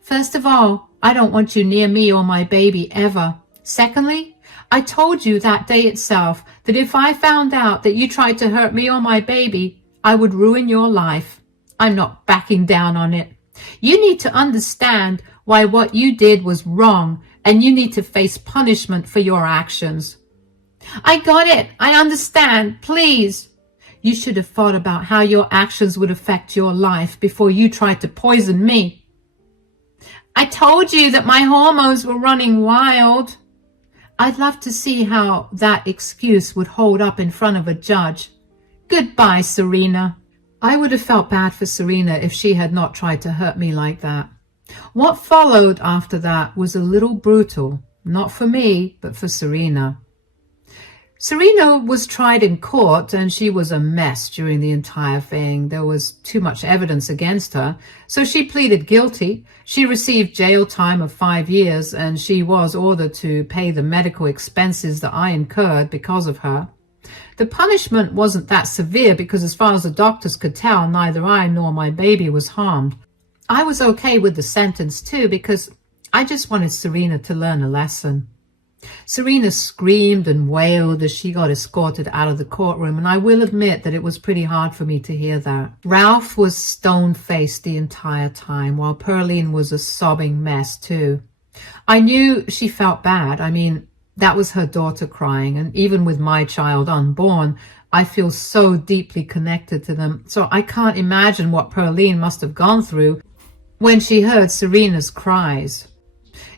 First of all, I don't want you near me or my baby ever. Secondly, I told you that day itself that if I found out that you tried to hurt me or my baby, I would ruin your life. I'm not backing down on it. You need to understand why what you did was wrong, and you need to face punishment for your actions. I got it. I understand. Please. You should have thought about how your actions would affect your life before you tried to poison me. I told you that my hormones were running wild. I'd love to see how that excuse would hold up in front of a judge. Goodbye, Serena. I would have felt bad for Serena if she had not tried to hurt me like that. What followed after that was a little brutal, not for me, but for Serena. Serena was tried in court, and she was a mess during the entire thing. There was too much evidence against her, so she pleaded guilty. She received jail time of 5 years, and she was ordered to pay the medical expenses that I incurred because of her. The punishment wasn't that severe because, as far as the doctors could tell, neither I nor my baby was harmed. I was okay with the sentence too because I just wanted Serena to learn a lesson. Serena screamed and wailed as she got escorted out of the courtroom, and I will admit that it was pretty hard for me to hear that. Ralph was stone-faced the entire time, while Pearline was a sobbing mess too. I knew she felt bad. I mean, that was her daughter crying, and even with my child unborn, I feel so deeply connected to them, so I can't imagine what Pearline must have gone through when she heard Serena's cries.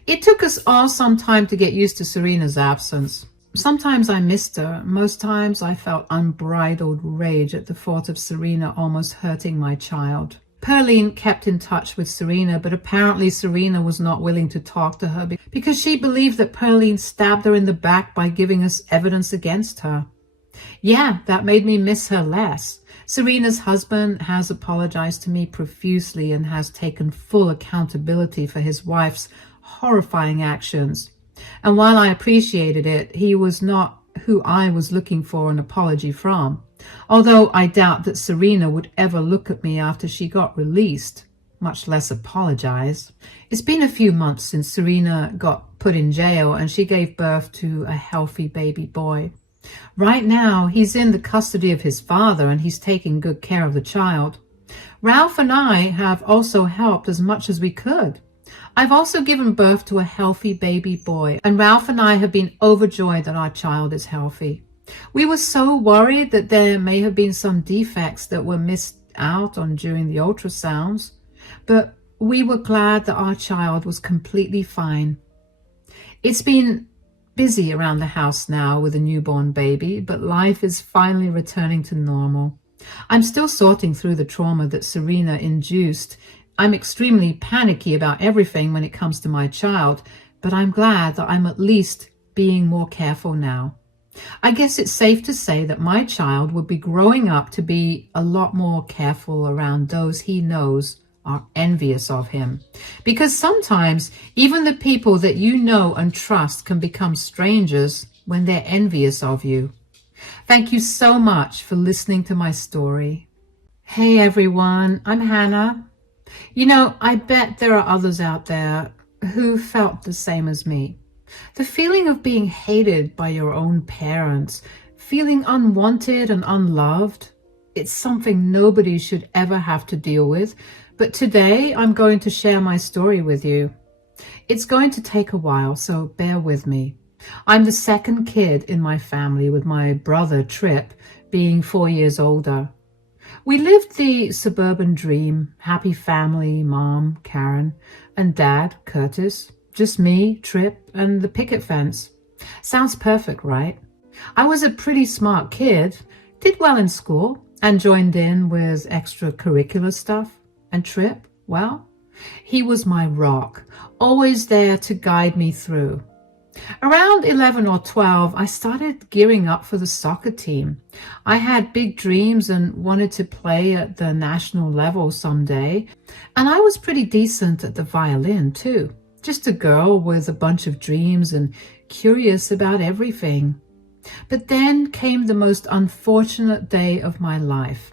It took us all some time to get used to Serena's absence. Sometimes I missed her. Most times I felt unbridled rage at the thought of Serena almost hurting my child. Pearline kept in touch with Serena, but apparently Serena was not willing to talk to her because she believed that Pearline stabbed her in the back by giving us evidence against her. Yeah, that made me miss her less. Serena's husband has apologized to me profusely and has taken full accountability for his wife's horrifying actions. And while I appreciated it, he was not who I was looking for an apology from. Although I doubt that Serena would ever look at me after she got released, much less apologize. It's been a few months since Serena got put in jail and she gave birth to a healthy baby boy. Right now, he's in the custody of his father and he's taking good care of the child. Ralph and I have also helped as much as we could. I've also given birth to a healthy baby boy, and Ralph and I have been overjoyed that our child is healthy. We were so worried that there may have been some defects that were missed out on during the ultrasounds, but we were glad that our child was completely fine. It's been busy around the house now with a newborn baby, but life is finally returning to normal. I'm still sorting through the trauma that Serena induced. I'm extremely panicky about everything when it comes to my child, but I'm glad that I'm at least being more careful now. I guess it's safe to say that my child will be growing up to be a lot more careful around those he knows are envious of him. Because sometimes even the people that you know and trust can become strangers when they're envious of you. Thank you so much for listening to my story. Hey everyone, I'm Hannah. You know, I bet there are others out there who felt the same as me. The feeling of being hated by your own parents, feeling unwanted and unloved, it's something nobody should ever have to deal with. But today I'm going to share my story with you. It's going to take a while, so bear with me. I'm the second kid in my family, with my brother Trip being 4 years older. We lived the suburban dream, happy family, Mom, Karen, and Dad, Curtis, just me, Trip, and the picket fence. Sounds perfect, right? I was a pretty smart kid, did well in school, and joined in with extracurricular stuff. And Trip, well, he was my rock, always there to guide me through. Around 11 or 12, I started gearing up for the soccer team. I had big dreams and wanted to play at the national level someday. And I was pretty decent at the violin too. Just a girl with a bunch of dreams and curious about everything. But then came the most unfortunate day of my life.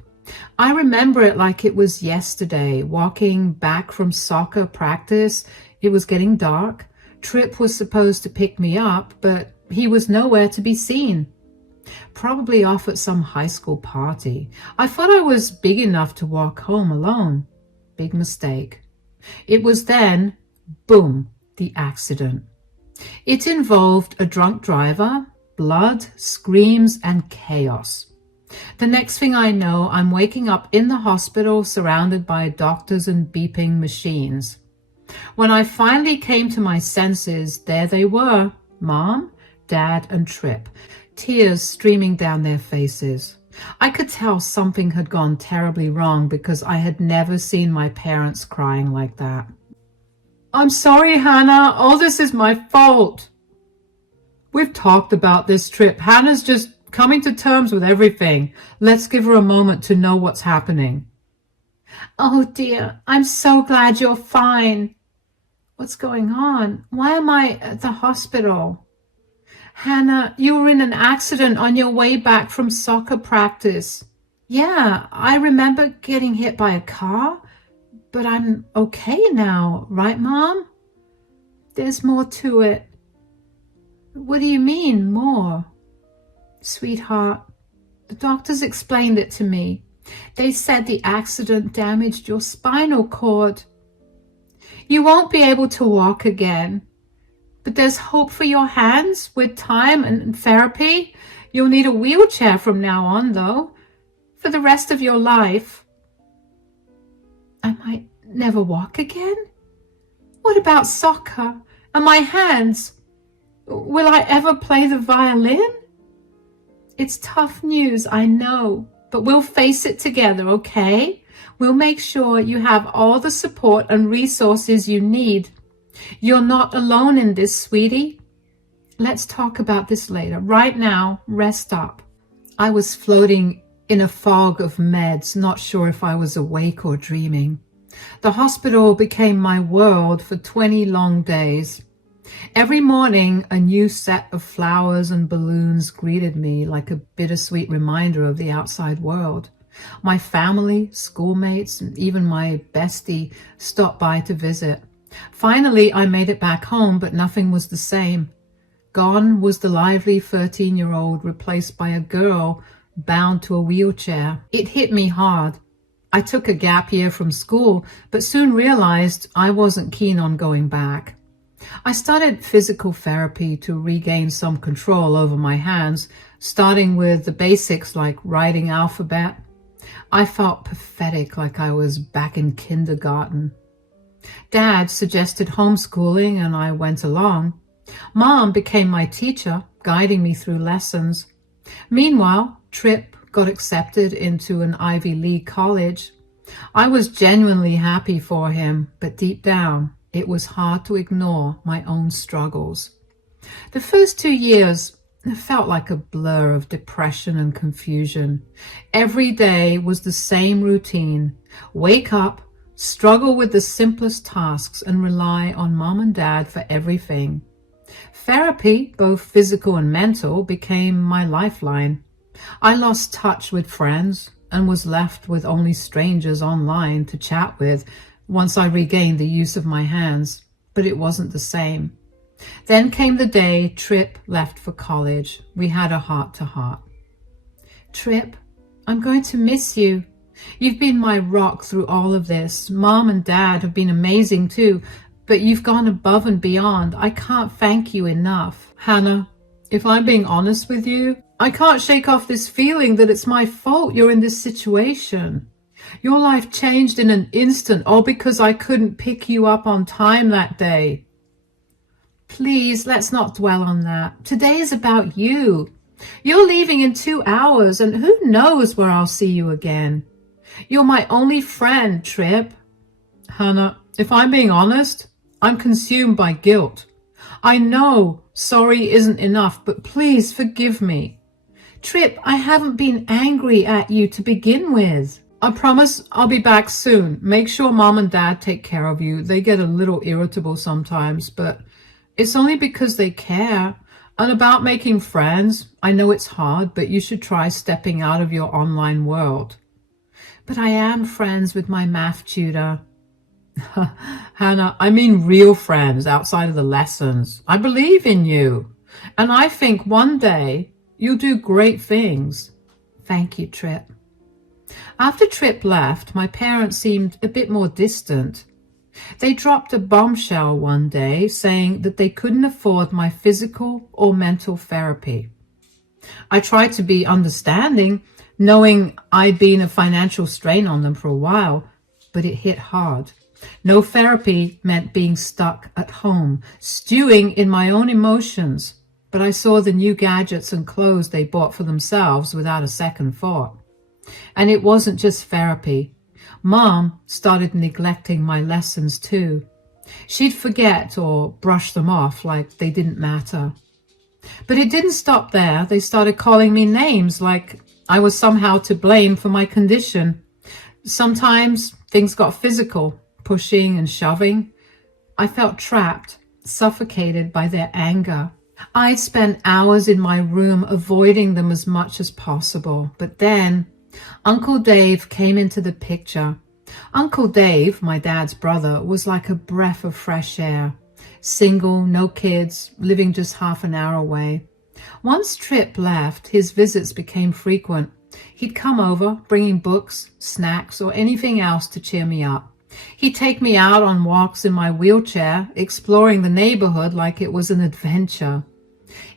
I remember it like it was yesterday, walking back from soccer practice. It was getting dark. Trip was supposed to pick me up, but he was nowhere to be seen. Probably off at some high school party. I thought I was big enough to walk home alone. Big mistake. It was then, boom, the accident. It involved a drunk driver, blood, screams, and chaos. The next thing I know, I'm waking up in the hospital surrounded by doctors and beeping machines. When I finally came to my senses, there they were, Mom, Dad, and Trip, tears streaming down their faces. I could tell something had gone terribly wrong because I had never seen my parents crying like that. I'm sorry, Hannah. All this is my fault. We've talked about this, Trip. Hannah's just coming to terms with everything. Let's give her a moment to know what's happening. Oh dear, I'm so glad you're fine. What's going on? Why am I at the hospital? Hannah, you were in an accident on your way back from soccer practice. Yeah, I remember getting hit by a car, but I'm okay now, right, Mom? There's more to it. What do you mean, more? Sweetheart, the doctors explained it to me. They said the accident damaged your spinal cord. You won't be able to walk again. But there's hope for your hands with time and therapy. You'll need a wheelchair from now on, though, for the rest of your life. I might never walk again? What about soccer and my hands? Will I ever play the violin? It's tough news, I know, but we'll face it together, okay? We'll make sure you have all the support and resources you need. You're not alone in this, sweetie. Let's talk about this later. Right now, rest up. I was floating in a fog of meds, not sure if I was awake or dreaming. The hospital became my world for 20 long days. Every morning, a new set of flowers and balloons greeted me like a bittersweet reminder of the outside world. My family, schoolmates, and even my bestie stopped by to visit. Finally, I made it back home, but nothing was the same. Gone was the lively 13-year-old, replaced by a girl bound to a wheelchair. It hit me hard. I took a gap year from school, but soon realized I wasn't keen on going back. I started physical therapy to regain some control over my hands, starting with the basics like writing alphabet. I felt pathetic, like I was back in kindergarten. Dad suggested homeschooling and I went along. Mom became my teacher, guiding me through lessons. Meanwhile, Trip got accepted into an Ivy League college. I was genuinely happy for him, but deep down, it was hard to ignore my own struggles. The first 2 years felt like a blur of depression and confusion. Every day was the same routine. Wake up, struggle with the simplest tasks, and rely on Mom and Dad for everything. Therapy, both physical and mental, became my lifeline. I lost touch with friends and was left with only strangers online to chat with once I regained the use of my hands, but it wasn't the same. Then came the day Trip left for college. We had a heart-to-heart. Trip, I'm going to miss you. You've been my rock through all of this. Mom and Dad have been amazing too, but you've gone above and beyond. I can't thank you enough. Hannah, if I'm being honest with you, I can't shake off this feeling that it's my fault you're in this situation. Your life changed in an instant, all because I couldn't pick you up on time that day. Please, let's not dwell on that. Today is about you. You're leaving in 2 hours, and who knows where I'll see you again. You're my only friend, Trip. Hannah, if I'm being honest, I'm consumed by guilt. I know sorry isn't enough, but please forgive me. Trip, I haven't been angry at you to begin with. I promise I'll be back soon. Make sure Mom and Dad take care of you. They get a little irritable sometimes, but it's only because they care. And about making friends, I know it's hard, but you should try stepping out of your online world. But I am friends with my math tutor. Hannah, I mean real friends outside of the lessons. I believe in you. And I think one day you'll do great things. Thank you, Trip. After Trip left, my parents seemed a bit more distant. They dropped a bombshell one day saying that they couldn't afford my physical or mental therapy. I tried to be understanding, knowing I'd been a financial strain on them for a while, but it hit hard. No therapy meant being stuck at home, stewing in my own emotions, but I saw the new gadgets and clothes they bought for themselves without a second thought. And it wasn't just therapy. Mom started neglecting my lessons too. She'd forget or brush them off like they didn't matter. But it didn't stop there. They started calling me names like I was somehow to blame for my condition. Sometimes things got physical, pushing and shoving. I felt trapped, suffocated by their anger. I'd spend hours in my room avoiding them as much as possible. But then Uncle Dave came into the picture. Uncle Dave, my dad's brother, was like a breath of fresh air. Single, no kids, living just half an hour away. Once Trip left, his visits became frequent. He'd come over, bringing books, snacks, or anything else to cheer me up. He'd take me out on walks in my wheelchair, exploring the neighborhood like it was an adventure.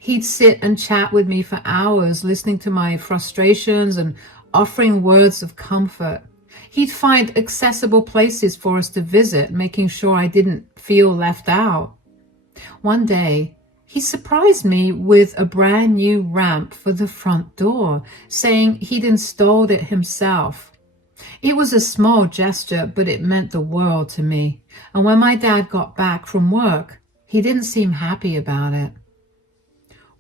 He'd sit and chat with me for hours, listening to my frustrations and offering words of comfort. He'd find accessible places for us to visit, making sure I didn't feel left out. One day, he surprised me with a brand new ramp for the front door, saying he'd installed it himself. It was a small gesture, but it meant the world to me. And when my dad got back from work, he didn't seem happy about it.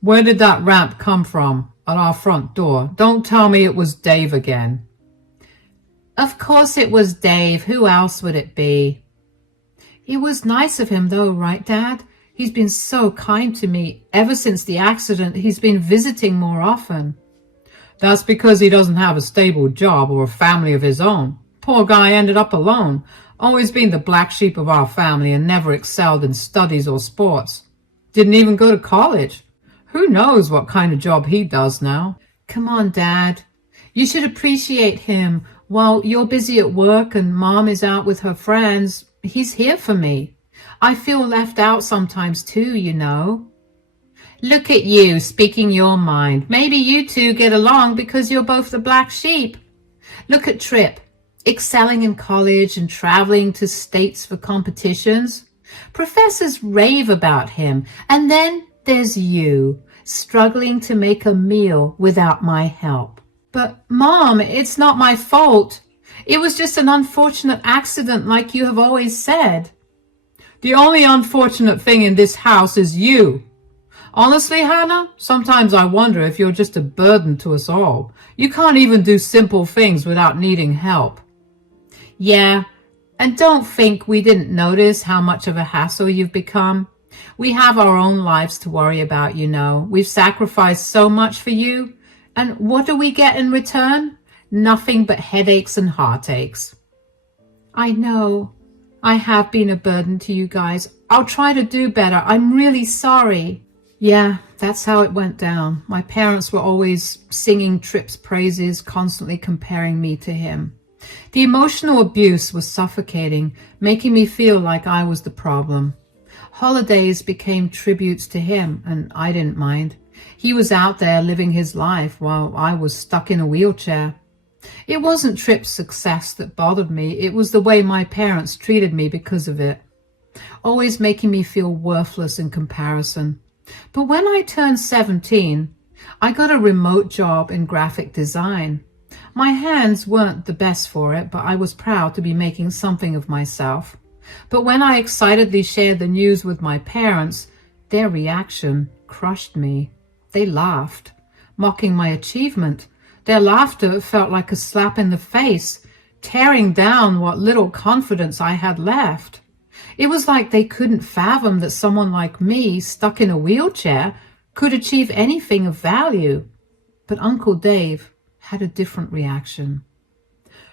Where did that ramp come from at our front door? Don't tell me it was Dave again. Of course it was Dave. Who else would it be? It was nice of him though, right, Dad? He's been so kind to me. Ever since the accident, he's been visiting more often. That's because he doesn't have a stable job or a family of his own. Poor guy ended up alone. Always been the black sheep of our family and never excelled in studies or sports. Didn't even go to college. Who knows what kind of job he does now? Come on, Dad. You should appreciate him. While you're busy at work and Mom is out with her friends, he's here for me. I feel left out sometimes too, you know. Look at you, speaking your mind. Maybe you two get along because you're both the black sheep. Look at Trip, excelling in college and traveling to states for competitions. Professors rave about him. And then there's you, struggling to make a meal without my help. But, Mom, it's not my fault. It was just an unfortunate accident like you have always said. The only unfortunate thing in this house is you. Honestly, Hannah, sometimes I wonder if you're just a burden to us all. You can't even do simple things without needing help. Yeah, and don't think we didn't notice how much of a hassle you've become. We have our own lives to worry about, you know. We've sacrificed so much for you. And what do we get in return? Nothing but headaches and heartaches. I know. I have been a burden to you guys. I'll try to do better. I'm really sorry. Yeah, that's how it went down. My parents were always singing Trip's praises, constantly comparing me to him. The emotional abuse was suffocating, making me feel like I was the problem. Holidays became tributes to him, and I didn't mind. He was out there living his life while I was stuck in a wheelchair. It wasn't Trip's success that bothered me. It was the way my parents treated me because of it, always making me feel worthless in comparison. But when I turned 17, I got a remote job in graphic design. My hands weren't the best for it, but I was proud to be making something of myself. But when I excitedly shared the news with my parents, their reaction crushed me. They laughed, mocking my achievement. Their laughter felt like a slap in the face, tearing down what little confidence I had left. It was like they couldn't fathom that someone like me, stuck in a wheelchair, could achieve anything of value. But Uncle Dave had a different reaction.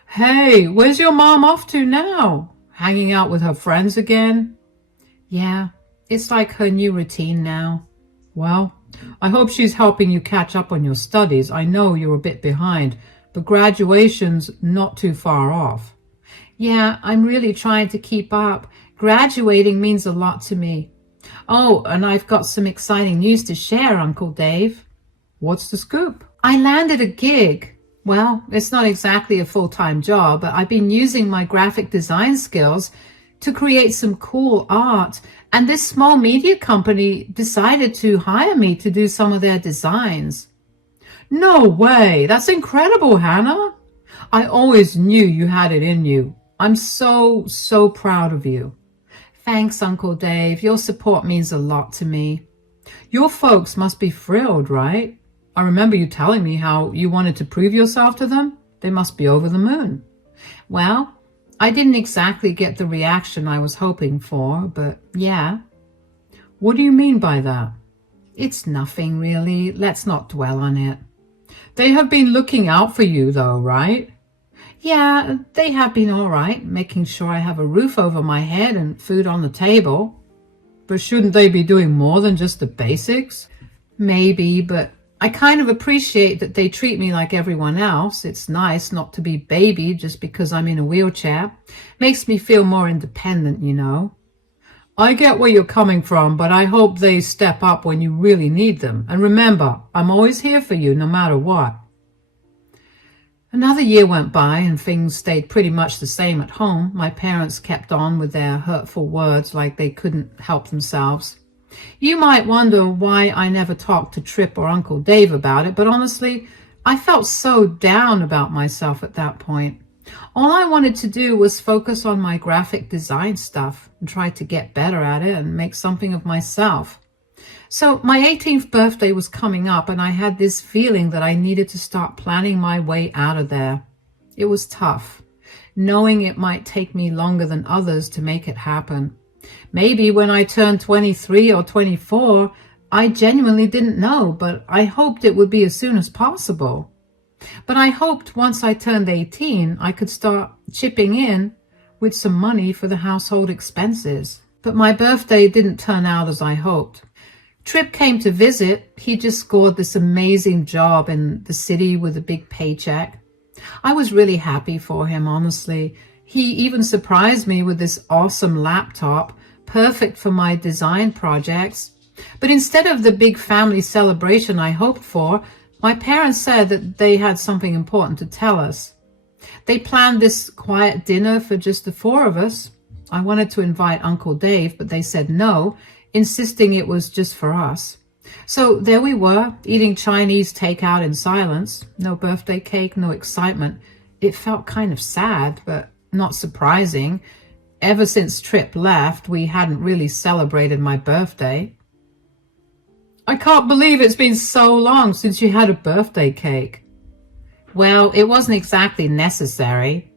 Hey, where's your mom off to now? Hanging out with her friends again? Yeah, it's like her new routine now. Well, I hope she's helping you catch up on your studies. I know you're a bit behind, but graduation's not too far off. Yeah, I'm really trying to keep up. Graduating means a lot to me. Oh, and I've got some exciting news to share, Uncle Dave. What's the scoop? I landed a gig. Well, it's not exactly a full-time job, but I've been using my graphic design skills to create some cool art, and this small media company decided to hire me to do some of their designs. No way! That's incredible, Hannah! I always knew you had it in you. I'm so proud of you. Thanks, Uncle Dave. Your support means a lot to me. Your folks must be thrilled, right? I remember you telling me how you wanted to prove yourself to them. They must be over the moon. Well, I didn't exactly get the reaction I was hoping for, but yeah. What do you mean by that? It's nothing, really. Let's not dwell on it. They have been looking out for you, though, right? Yeah, they have been all right, making sure I have a roof over my head and food on the table. But shouldn't they be doing more than just the basics? Maybe, but I kind of appreciate that they treat me like everyone else. It's nice not to be babied just because I'm in a wheelchair. Makes me feel more independent, you know. I get where you're coming from, but I hope they step up when you really need them. And remember, I'm always here for you no matter what. Another year went by and things stayed pretty much the same at home. My parents kept on with their hurtful words like they couldn't help themselves. You might wonder why I never talked to Trip or Uncle Dave about it, but honestly, I felt so down about myself at that point. All I wanted to do was focus on my graphic design stuff and try to get better at it and make something of myself. So my 18th birthday was coming up, and I had this feeling that I needed to start planning my way out of there. It was tough, knowing it might take me longer than others to make it happen. Maybe when I turned 23 or 24, I genuinely didn't know, but I hoped it would be as soon as possible. But I hoped once I turned 18, I could start chipping in with some money for the household expenses. But my birthday didn't turn out as I hoped. Trip came to visit. He just scored this amazing job in the city with a big paycheck. I was really happy for him, honestly. He even surprised me with this awesome laptop, perfect for my design projects. But instead of the big family celebration I hoped for, my parents said that they had something important to tell us. They planned this quiet dinner for just the four of us. I wanted to invite Uncle Dave, but they said no, insisting it was just for us. So there we were, eating Chinese takeout in silence. No birthday cake, no excitement. It felt kind of sad, but not surprising. Ever since Trip left, we hadn't really celebrated my birthday. I can't believe it's been so long since you had a birthday cake. Well, it wasn't exactly necessary.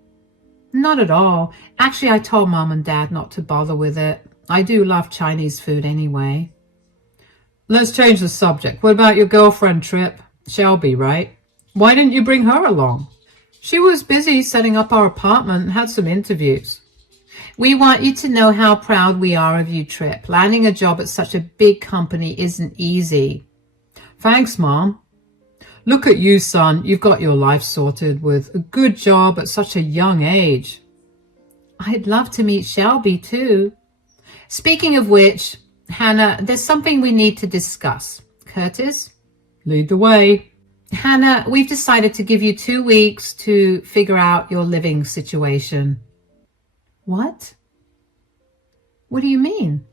Not at all. Actually, I told Mom and Dad not to bother with it. I do love Chinese food anyway. Let's change the subject. What about your girlfriend, Trip? Shelby, right? Why didn't you bring her along? She was busy setting up our apartment and had some interviews. We want you to know how proud we are of you, Trip. Landing a job at such a big company isn't easy. Thanks, Mom. Look at you, son. You've got your life sorted with a good job at such a young age. I'd love to meet Shelby, too. Speaking of which, Hannah, there's something we need to discuss. Curtis? Lead the way. Hannah, we've decided to give you 2 weeks to figure out your living situation. What? What do you mean?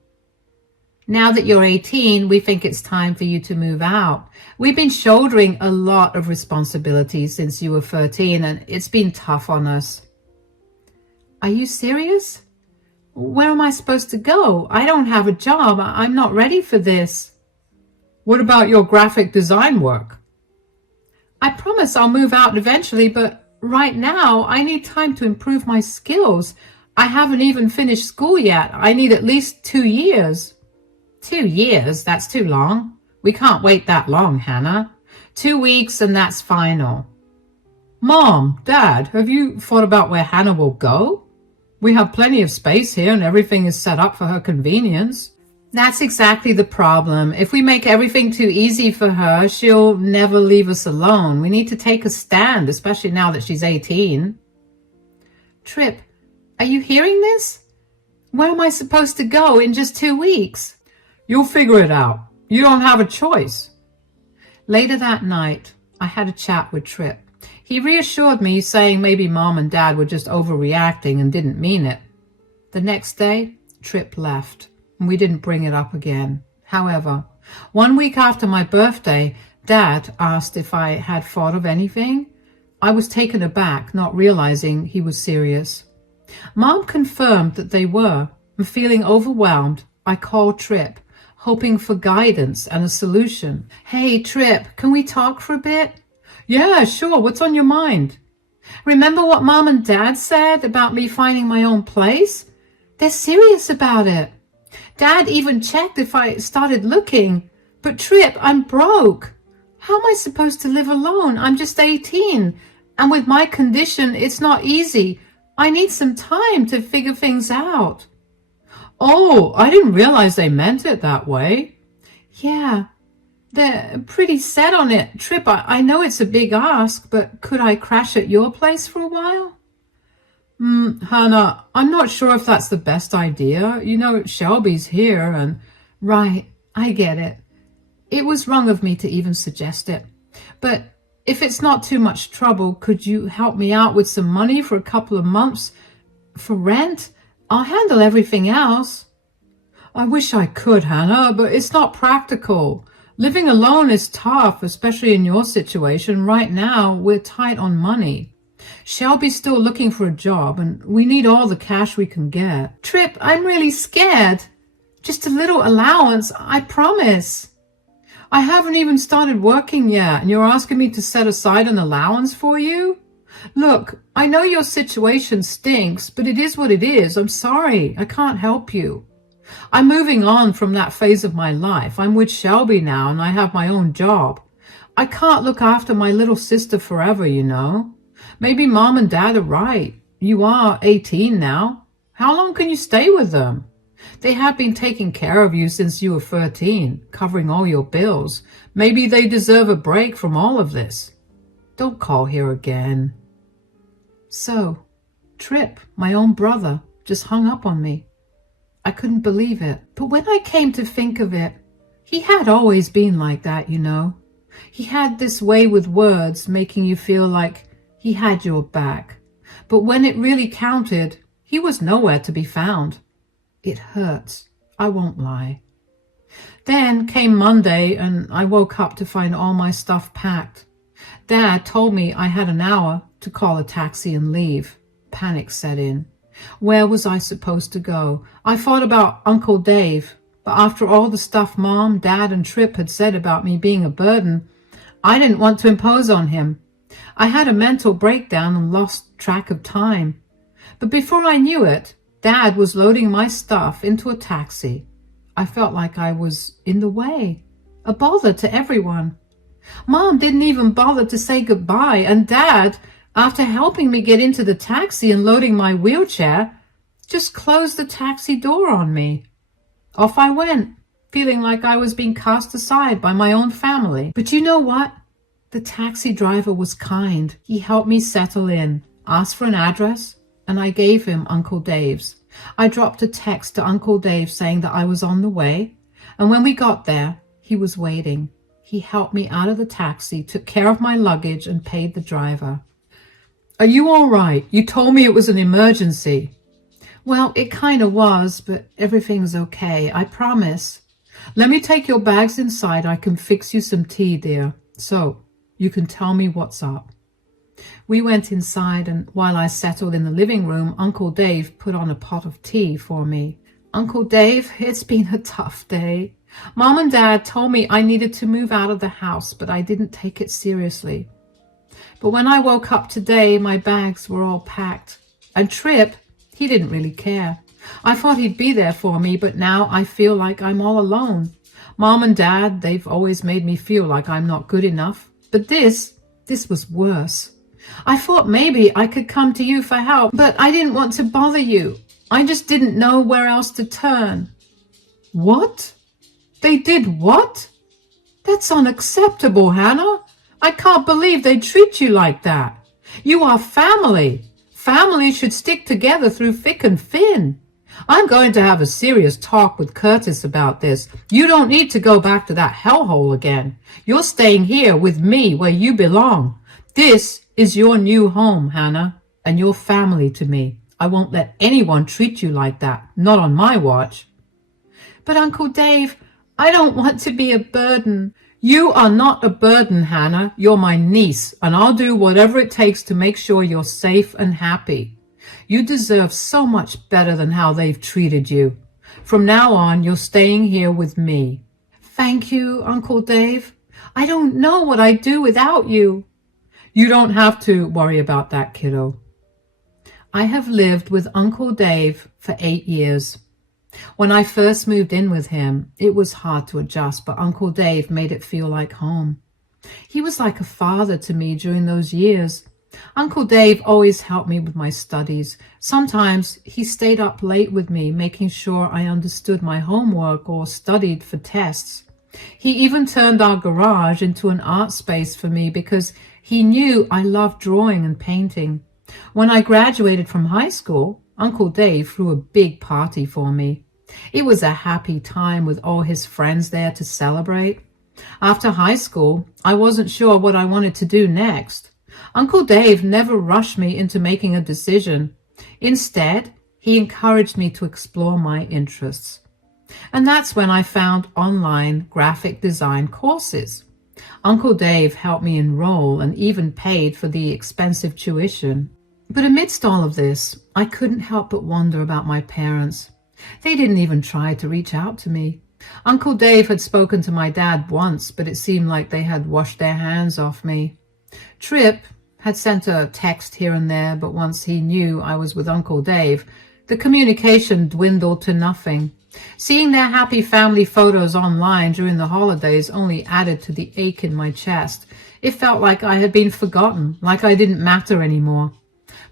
Now that you're 18, we think it's time for you to move out. We've been shouldering a lot of responsibilities since you were 13, and it's been tough on us. Are you serious? Where am I supposed to go? I don't have a job. I'm not ready for this. What about your graphic design work? I promise I'll move out eventually, but right now I need time to improve my skills. I haven't even finished school yet. I need at least 2 years. 2 years? That's too long. We can't wait that long, Hannah. 2 weeks and that's final. Mom, Dad, have you thought about where Hannah will go? We have plenty of space here and everything is set up for her convenience. That's exactly the problem. If we make everything too easy for her, she'll never leave us alone. We need to take a stand, especially now that she's 18. Trip, are you hearing this? Where am I supposed to go in just 2 weeks? You'll figure it out. You don't have a choice. Later that night, I had a chat with Trip. He reassured me, saying maybe Mom and Dad were just overreacting and didn't mean it. The next day, Trip left, and we didn't bring it up again. However, 1 week after my birthday, Dad asked if I had thought of anything. I was taken aback, not realizing he was serious. Mom confirmed that they were, and feeling overwhelmed, I called Trip, hoping for guidance and a solution. Hey, Trip, can we talk for a bit? Yeah, sure. What's on your mind? Remember what Mom and Dad said about me finding my own place? They're serious about it. Dad even checked if I started looking. But Trip, I'm broke. How am I supposed to live alone? I'm just 18. And with my condition, it's not easy. I need some time to figure things out. Oh, I didn't realize they meant it that way. Yeah, they're pretty set on it. Trip, I know it's a big ask, but could I crash at your place for a while? Hannah, I'm not sure if that's the best idea. You know, Shelby's here and... Right, I get it. It was wrong of me to even suggest it. But if it's not too much trouble, could you help me out with some money for a couple of months for rent? I'll handle everything else. I wish I could, Hannah, but it's not practical. Living alone is tough, especially in your situation. Right now, we're tight on money. Shelby's still looking for a job, and we need all the cash we can get. Trip, I'm really scared. Just a little allowance, I promise. I haven't even started working yet, and you're asking me to set aside an allowance for you? Look, I know your situation stinks, but it is what it is. I'm sorry. I can't help you. I'm moving on from that phase of my life. I'm with Shelby now, and I have my own job. I can't look after my little sister forever, you know. Maybe Mom and Dad are right. You are 18 now. How long can you stay with them? They have been taking care of you since you were 13, covering all your bills. Maybe they deserve a break from all of this. Don't call here again. So, Trip, my own brother, just hung up on me. I couldn't believe it. But when I came to think of it, he had always been like that, you know. He had this way with words, making you feel like he had your back. But when it really counted, he was nowhere to be found. It hurts, I won't lie. Then came Monday, and I woke up to find all my stuff packed. Dad told me I had an hour to call a taxi and leave. Panic set in. Where was I supposed to go? I thought about Uncle Dave, but after all the stuff Mom, Dad, and Trip had said about me being a burden, I didn't want to impose on him. I had a mental breakdown and lost track of time. But before I knew it, Dad was loading my stuff into a taxi. I felt like I was in the way, a bother to everyone. Mom didn't even bother to say goodbye, and Dad, after helping me get into the taxi and loading my wheelchair, just closed the taxi door on me. Off I went, feeling like I was being cast aside by my own family. But you know what? The taxi driver was kind. He helped me settle in, asked for an address, and I gave him Uncle Dave's. I dropped a text to Uncle Dave saying that I was on the way, and when we got there, he was waiting. He helped me out of the taxi, took care of my luggage, and paid the driver. Are you all right? You told me it was an emergency. Well, it kind of was, but everything's okay, I promise. Let me take your bags inside. I can fix you some tea, dear, so you can tell me what's up. We went inside, and while I settled in the living room, Uncle Dave put on a pot of tea for me. Uncle Dave, it's been a tough day. Mom and Dad told me I needed to move out of the house, but I didn't take it seriously. But when I woke up today, my bags were all packed. And Trip, he didn't really care. I thought he'd be there for me, but now I feel like I'm all alone. Mom and Dad, they've always made me feel like I'm not good enough. But this was worse. I thought maybe I could come to you for help, but I didn't want to bother you. I just didn't know where else to turn. What? They did what? That's unacceptable, Hannah. I can't believe they treat you like that. You are family. Family should stick together through thick and thin. I'm going to have a serious talk with Curtis about this. You don't need to go back to that hellhole again. You're staying here with me where you belong. This is your new home, Hannah, and you're family to me. I won't let anyone treat you like that, not on my watch. But Uncle Dave, I don't want to be a burden. You are not a burden, Hannah. You're my niece, and I'll do whatever it takes to make sure you're safe and happy. You deserve so much better than how they've treated you. From now on, you're staying here with me. Thank you, Uncle Dave. I don't know what I'd do without you. You don't have to worry about that, kiddo. I have lived with Uncle Dave for 8 years. When I first moved in with him, it was hard to adjust, but Uncle Dave made it feel like home. He was like a father to me during those years. Uncle Dave always helped me with my studies. Sometimes he stayed up late with me, making sure I understood my homework or studied for tests. He even turned our garage into an art space for me because he knew I loved drawing and painting. When I graduated from high school, Uncle Dave threw a big party for me. It was a happy time with all his friends there to celebrate. After high school, I wasn't sure what I wanted to do next. Uncle Dave never rushed me into making a decision. Instead, he encouraged me to explore my interests. And that's when I found online graphic design courses. Uncle Dave helped me enroll and even paid for the expensive tuition. But amidst all of this, I couldn't help but wonder about my parents. They didn't even try to reach out to me. Uncle Dave had spoken to my dad once, but it seemed like they had washed their hands off me. Trip had sent a text here and there, but once he knew I was with Uncle Dave, the communication dwindled to nothing. Seeing their happy family photos online during the holidays only added to the ache in my chest. It felt like I had been forgotten, like I didn't matter anymore.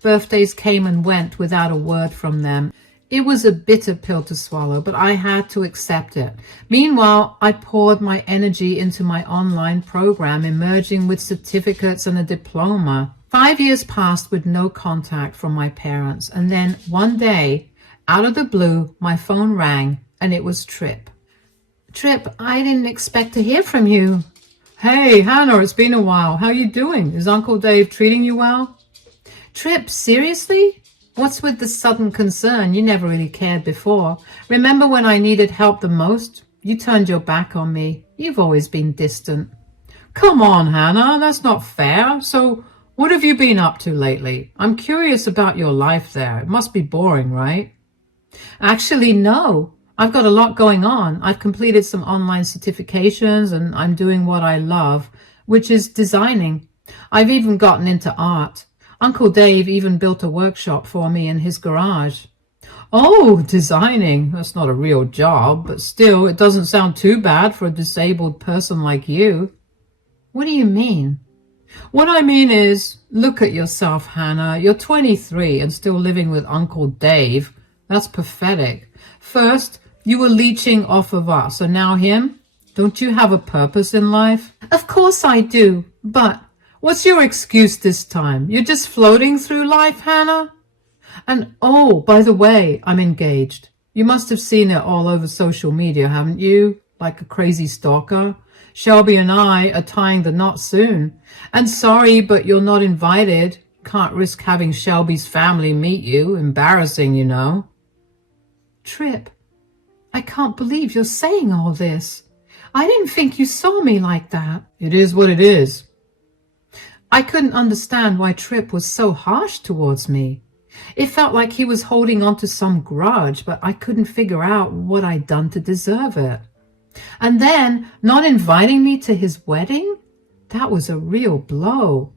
Birthdays came and went without a word from them. It was a bitter pill to swallow, but I had to accept it. Meanwhile, I poured my energy into my online program, emerging with certificates and a diploma. 5 years passed with no contact from my parents, and then one day, out of the blue, my phone rang, and it was Trip. Trip, I didn't expect to hear from you. Hey, Hannah, it's been a while. How you doing? Is Uncle Dave treating you well? Trip, seriously? What's with the sudden concern? You never really cared before. Remember when I needed help the most? You turned your back on me. You've always been distant. Come on, Hannah, that's not fair. So, what have you been up to lately? I'm curious about your life there. It must be boring, right? Actually, no. I've got a lot going on. I've completed some online certifications and I'm doing what I love, which is designing. I've even gotten into art. Uncle Dave even built a workshop for me in his garage. Oh, designing. That's not a real job, but still, it doesn't sound too bad for a disabled person like you. What do you mean? What I mean is, look at yourself, Hannah. You're 23 and still living with Uncle Dave. That's pathetic. First, you were leeching off of us, and now him? Don't you have a purpose in life? Of course I do, but... What's your excuse this time? You're just floating through life, Hannah? And oh, by the way, I'm engaged. You must have seen it all over social media, haven't you? Like a crazy stalker. Shelby and I are tying the knot soon. And sorry, but you're not invited. Can't risk having Shelby's family meet you. Embarrassing, you know. Trip, I can't believe you're saying all this. I didn't think you saw me like that. It is what it is. I couldn't understand why Trip was so harsh towards me. It felt like he was holding on to some grudge, but I couldn't figure out what I'd done to deserve it. And then, not inviting me to his wedding? That was a real blow.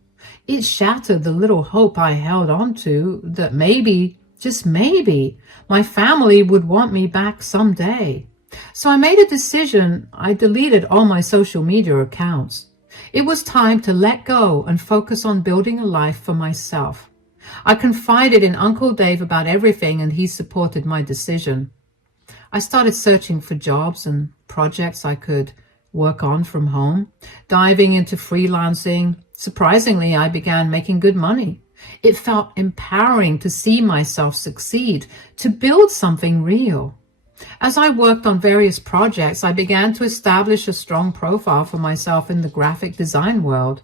It shattered the little hope I held on to that maybe, just maybe, my family would want me back someday. So I made a decision. I deleted all my social media accounts. It was time to let go and focus on building a life for myself. I confided in Uncle Dave about everything and he supported my decision. I started searching for jobs and projects I could work on from home, diving into freelancing. Surprisingly, I began making good money. It felt empowering to see myself succeed, to build something real. As I worked on various projects, I began to establish a strong profile for myself in the graphic design world.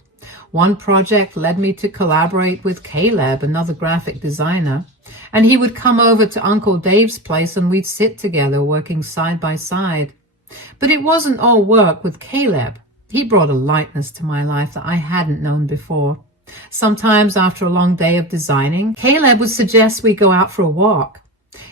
One project led me to collaborate with Caleb, another graphic designer, and he would come over to Uncle Dave's place and we'd sit together working side by side. But it wasn't all work with Caleb. He brought a lightness to my life that I hadn't known before. Sometimes after a long day of designing, Caleb would suggest we go out for a walk.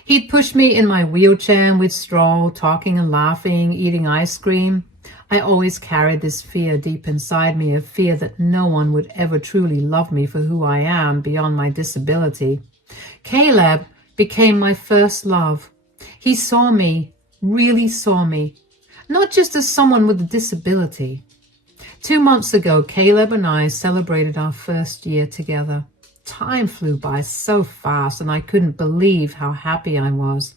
He'd push me in my wheelchair and we'd stroll, talking and laughing, eating ice cream. I always carried this fear deep inside me, a fear that no one would ever truly love me for who I am beyond my disability. Caleb became my first love. He saw me, really saw me, not just as someone with a disability. 2 months ago, Caleb and I celebrated our first year together. Time flew by so fast, and I couldn't believe how happy I was.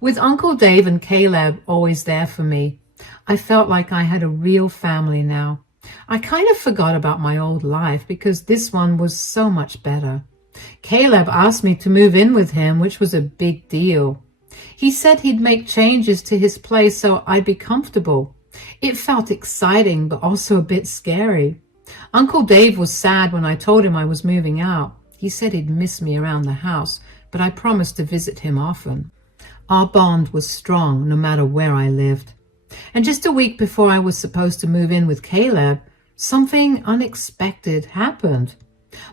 With Uncle Dave and Caleb always there for me, I felt like I had a real family now. I kind of forgot about my old life because this one was so much better. Caleb asked me to move in with him, which was a big deal. He said he'd make changes to his place so I'd be comfortable. It felt exciting, but also a bit scary. Uncle Dave was sad when I told him I was moving out. He said he'd miss me around the house, but I promised to visit him often. Our bond was strong no matter where I lived. And just a week before I was supposed to move in with Caleb, something unexpected happened.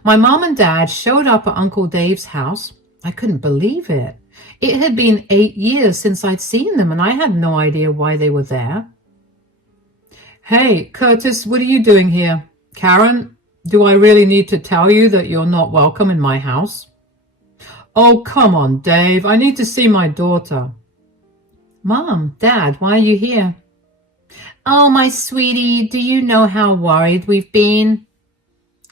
My mom and dad showed up at Uncle Dave's house. I couldn't believe it. It had been 8 years since I'd seen them, and I had no idea why they were there. "Hey, Curtis, what are you doing here? Karen, do I really need to tell you that you're not welcome in my house?" "Oh, come on, Dave. I need to see my daughter." "Mom, Dad, why are you here?" "Oh, my sweetie, do you know how worried we've been?"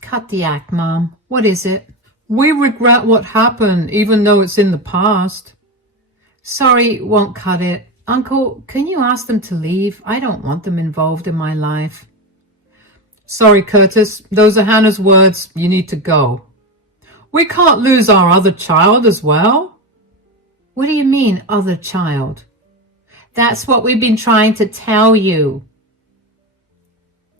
"Cut the act, Mom. What is it?" "We regret what happened, even though it's in the past." "Sorry, won't cut it. Uncle, can you ask them to leave? I don't want them involved in my life." "Sorry, Curtis. Those are Hannah's words. You need to go." "We can't lose our other child as well." "What do you mean, other child?" "That's what we've been trying to tell you."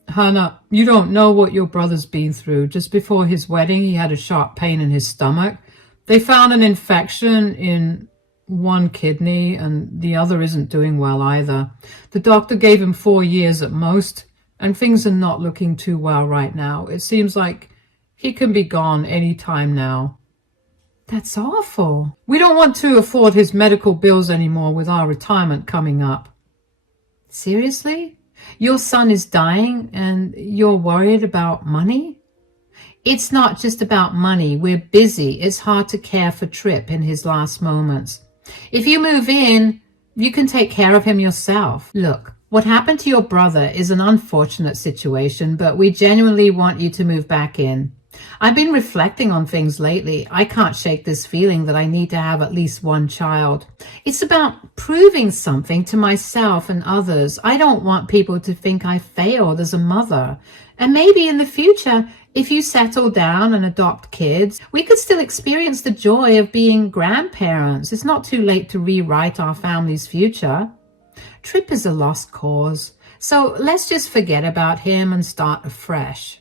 "Hannah, you don't know what your brother's been through. Just before his wedding, he had a sharp pain in his stomach. They found an infection in one kidney, and the other isn't doing well either. The doctor gave him 4 years at most, and things are not looking too well right now. It seems like he can be gone any time now." "That's awful." "We don't want to afford his medical bills anymore with our retirement coming up." "Seriously? Your son is dying and you're worried about money?" "It's not just about money. We're busy. It's hard to care for Tripp in his last moments. If you move in, you can take care of him yourself. Look, what happened to your brother is an unfortunate situation, but we genuinely want you to move back in. I've been reflecting on things lately. I can't shake this feeling that I need to have at least one child. It's about proving something to myself and others. I don't want people to think I failed as a mother. And maybe in the future, if you settle down and adopt kids, we could still experience the joy of being grandparents. It's not too late to rewrite our family's future. Tripp is a lost cause, so let's just forget about him and start afresh."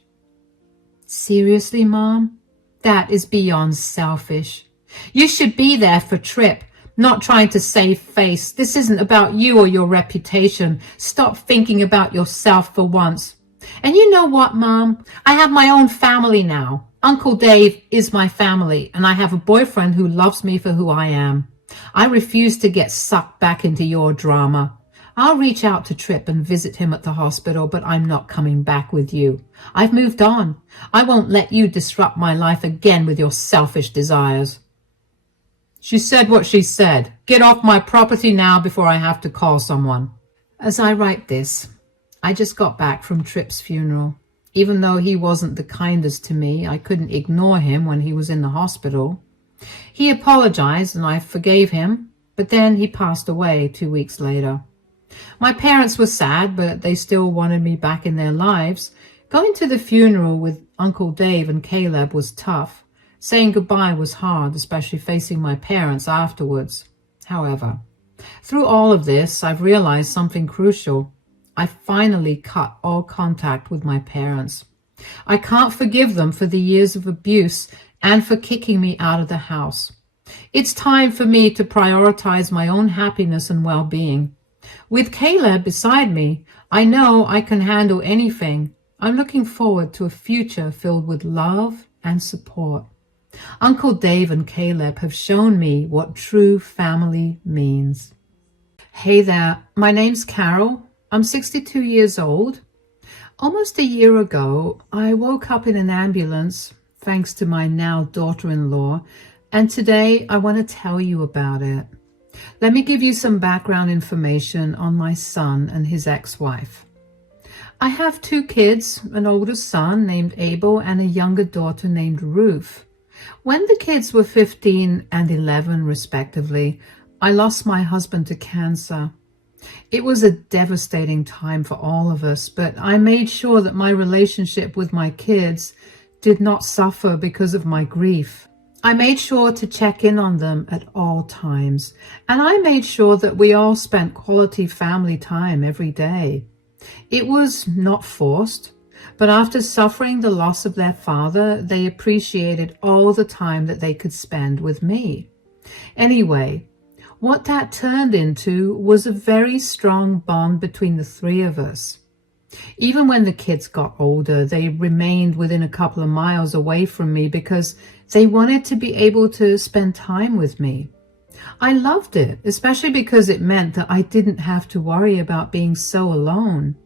"Seriously, Mom? That is beyond selfish. You should be there for Tripp, not trying to save face. This isn't about you or your reputation. Stop thinking about yourself for once. And you know what, Mom? I have my own family now. Uncle Dave is my family, and I have a boyfriend who loves me for who I am. I refuse to get sucked back into your drama. I'll reach out to Tripp and visit him at the hospital, but I'm not coming back with you. I've moved on. I won't let you disrupt my life again with your selfish desires." She said what she said. Get off my property now before I have to call someone. As I write this, I just got back from Tripp's funeral. Even though he wasn't the kindest to me, I couldn't ignore him when he was in the hospital. He apologized and I forgave him. but then he passed away 2 weeks later. My parents were sad, but they still wanted me back in their lives. Going to the funeral with Uncle Dave and Caleb was tough. Saying goodbye was hard, especially facing my parents afterwards. However, through all of this, I've realized something crucial. I finally cut all contact with my parents. I can't forgive them for the years of abuse and for kicking me out of the house. It's time for me to prioritize my own happiness and well-being. With Caleb beside me, I know I can handle anything. I'm looking forward to a future filled with love and support. Uncle Dave and Caleb have shown me what true family means. Hey there, my name's Carol. I'm 62 years old. Almost a year ago, I woke up in an ambulance, thanks to my now daughter-in-law, and today I want to tell you about it. Let me give you some background information on my son and his ex-wife. I have 2 kids, an older son named Abel and a younger daughter named Ruth. When the kids were 15 and 11 respectively, I lost my husband to cancer. It was a devastating time for all of us, but I made sure that my relationship with my kids did not suffer because of my grief. I made sure to check in on them at all times, and I made sure that we all spent quality family time every day. It was not forced, but after suffering the loss of their father, they appreciated all the time that they could spend with me. Anyway, what that turned into was a very strong bond between the 3 of us. Even when the kids got older, they remained within a couple of miles away from me because they wanted to be able to spend time with me. I loved it, especially because it meant that I didn't have to worry about being so alone.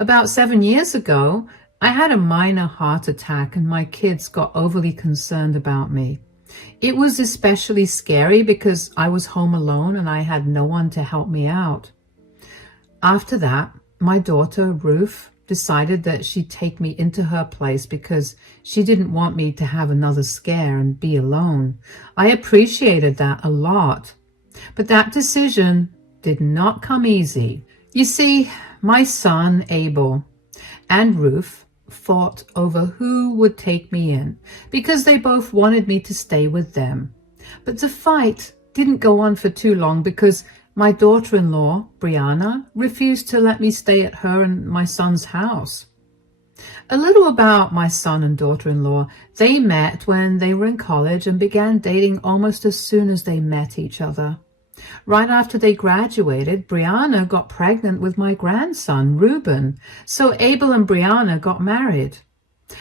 About 7 years ago, I had a minor heart attack and my kids got overly concerned about me. It was especially scary because I was home alone and I had no one to help me out. After that, my daughter, Ruth, decided that she'd take me into her place because she didn't want me to have another scare and be alone. I appreciated that a lot. But that decision did not come easy. You see, my son, Abel, and Ruth fought over who would take me in because they both wanted me to stay with them. But the fight didn't go on for too long because my daughter-in-law, Brianna, refused to let me stay at her and my son's house. A little about my son and daughter-in-law. They met when they were in college and began dating almost as soon as they met each other. Right after they graduated, Brianna got pregnant with my grandson, Reuben, so Abel and Brianna got married.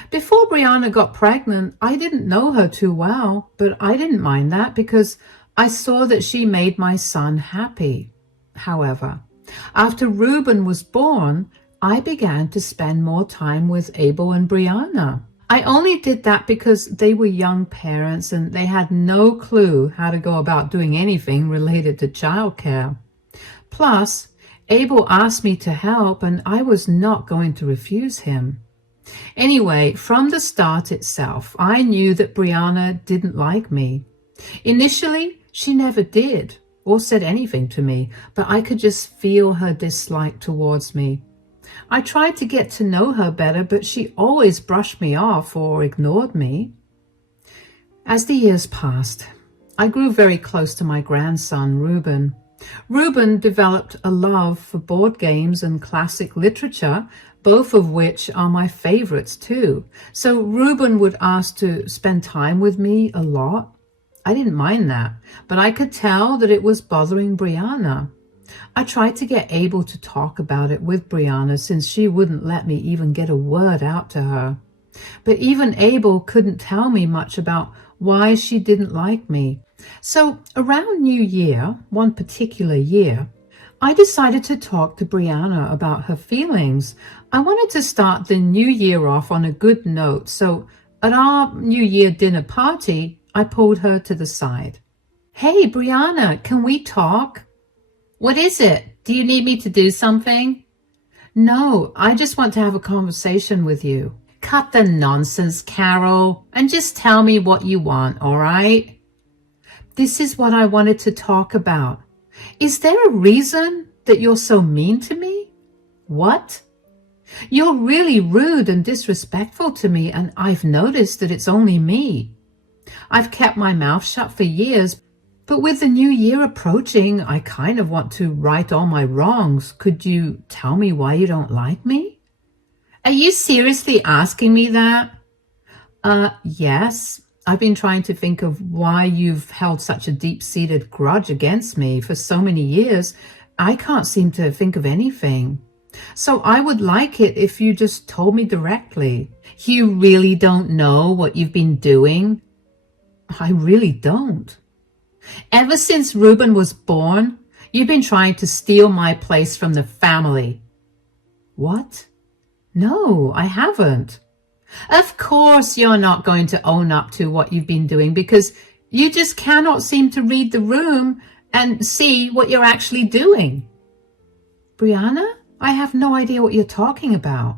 Before Brianna got pregnant, I didn't know her too well, but I didn't mind that because I saw that she made my son happy. However, after Reuben was born, I began to spend more time with Abel and Brianna. I only did that because they were young parents and they had no clue how to go about doing anything related to childcare. Plus, Abel asked me to help and I was not going to refuse him. Anyway, from the start itself, I knew that Brianna didn't like me. Initially, she never did or said anything to me, but I could just feel her dislike towards me. I tried to get to know her better, but she always brushed me off or ignored me. As the years passed, I grew very close to my grandson, Reuben. Reuben developed a love for board games and classic literature, both of which are my favorites too. So Reuben would ask to spend time with me a lot. I didn't mind that, but I could tell that it was bothering Brianna. I tried to get Abel to talk about it with Brianna since she wouldn't let me even get a word out to her. But even Abel couldn't tell me much about why she didn't like me. So around New Year, one particular year, I decided to talk to Brianna about her feelings. I wanted to start the new year off on a good note, so at our New Year dinner party, I pulled her to the side. "Hey, Brianna, can we talk?" "What is it? Do you need me to do something?" "No, I just want to have a conversation with you." "Cut the nonsense, Carol, and just tell me what you want, all right?" "This is what I wanted to talk about. Is there a reason that you're so mean to me? What? You're really rude and disrespectful to me, and I've noticed that it's only me. I've kept my mouth shut for years, but with the new year approaching, I kind of want to right all my wrongs. Could you tell me why you don't like me? Are you seriously asking me that? Yes. I've been trying to think of why you've held such a deep-seated grudge against me for so many years. I can't seem to think of anything. So I would like it if you just told me directly. You really don't know what you've been doing? I really don't. Ever since Reuben was born, you've been trying to steal my place from the family. What? No, I haven't. Of course you're not going to own up to what you've been doing because you just cannot seem to read the room and see what you're actually doing. Brianna, I have no idea what you're talking about.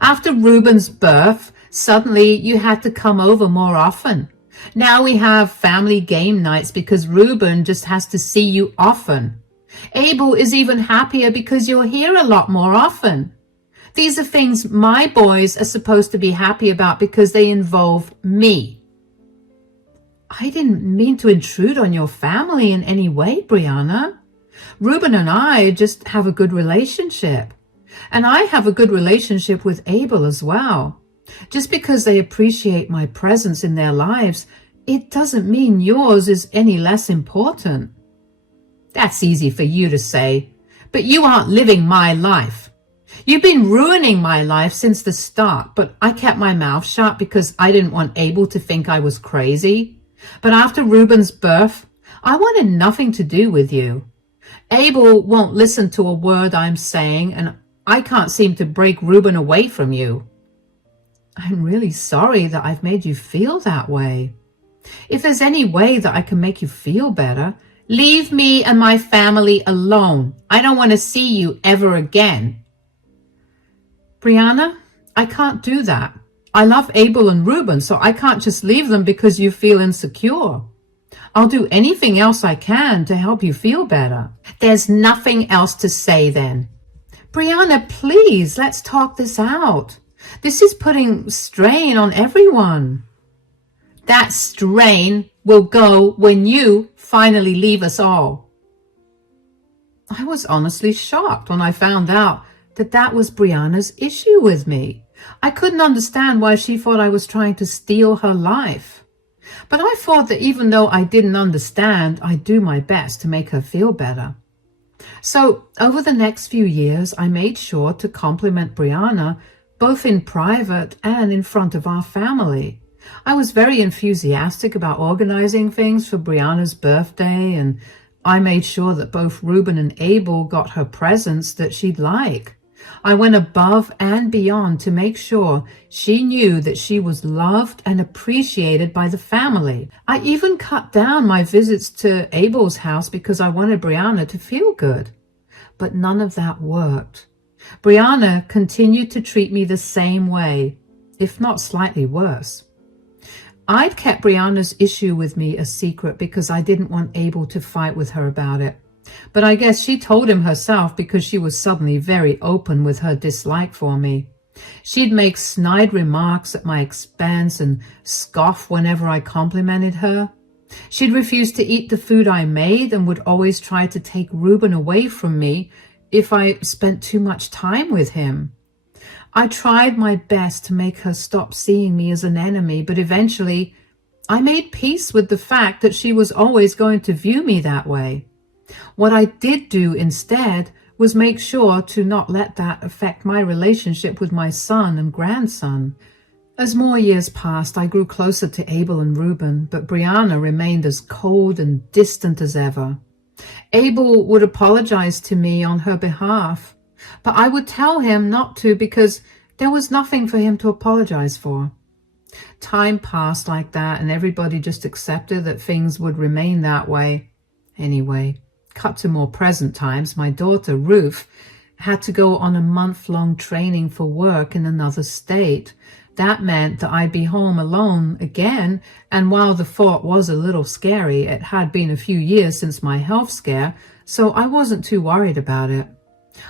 After Reuben's birth, suddenly you had to come over more often. Now we have family game nights because Reuben just has to see you often. Abel is even happier because you're here a lot more often. These are things my boys are supposed to be happy about because they involve me. I didn't mean to intrude on your family in any way, Brianna. Reuben and I just have a good relationship. And I have a good relationship with Abel as well. Just because they appreciate my presence in their lives, it doesn't mean yours is any less important. That's easy for you to say, but you aren't living my life. You've been ruining my life since the start, but I kept my mouth shut because I didn't want Abel to think I was crazy. But after Reuben's birth, I wanted nothing to do with you. Abel won't listen to a word I'm saying, and I can't seem to break Reuben away from you. I'm really sorry that I've made you feel that way. If there's any way that I can make you feel better, leave me and my family alone. I don't want to see you ever again. Brianna, I can't do that. I love Abel and Reuben, so I can't just leave them because you feel insecure. I'll do anything else I can to help you feel better. There's nothing else to say then. Brianna, please, let's talk this out. This is putting strain on everyone. That strain will go when you finally leave us all. I was honestly shocked when I found out that was Brianna's issue with me. I couldn't understand why she thought I was trying to steal her life. But I thought that even though I didn't understand, I'd do my best to make her feel better. So over the next few years, I made sure to compliment Brianna both in private and in front of our family. I was very enthusiastic about organizing things for Brianna's birthday, and I made sure that both Reuben and Abel got her presents that she'd like. I went above and beyond to make sure she knew that she was loved and appreciated by the family. I even cut down my visits to Abel's house because I wanted Brianna to feel good. But none of that worked. Brianna continued to treat me the same way, if not slightly worse. I'd kept Brianna's issue with me a secret because I didn't want Abel to fight with her about it. But I guess she told him herself because she was suddenly very open with her dislike for me. She'd make snide remarks at my expense and scoff whenever I complimented her. She'd refuse to eat the food I made and would always try to take Reuben away from me if I spent too much time with him. I tried my best to make her stop seeing me as an enemy, but eventually I made peace with the fact that she was always going to view me that way. What I did do instead was make sure to not let that affect my relationship with my son and grandson. As more years passed, I grew closer to Abel and Reuben, but Brianna remained as cold and distant as ever. Abel would apologize to me on her behalf, but I would tell him not to because there was nothing for him to apologize for. Time passed like that, and everybody just accepted that things would remain that way. Anyway, cut to more present times, my daughter, Ruth, had to go on a month-long training for work in another state. That meant that I'd be home alone again, and while the thought was a little scary, it had been a few years since my health scare, so I wasn't too worried about it.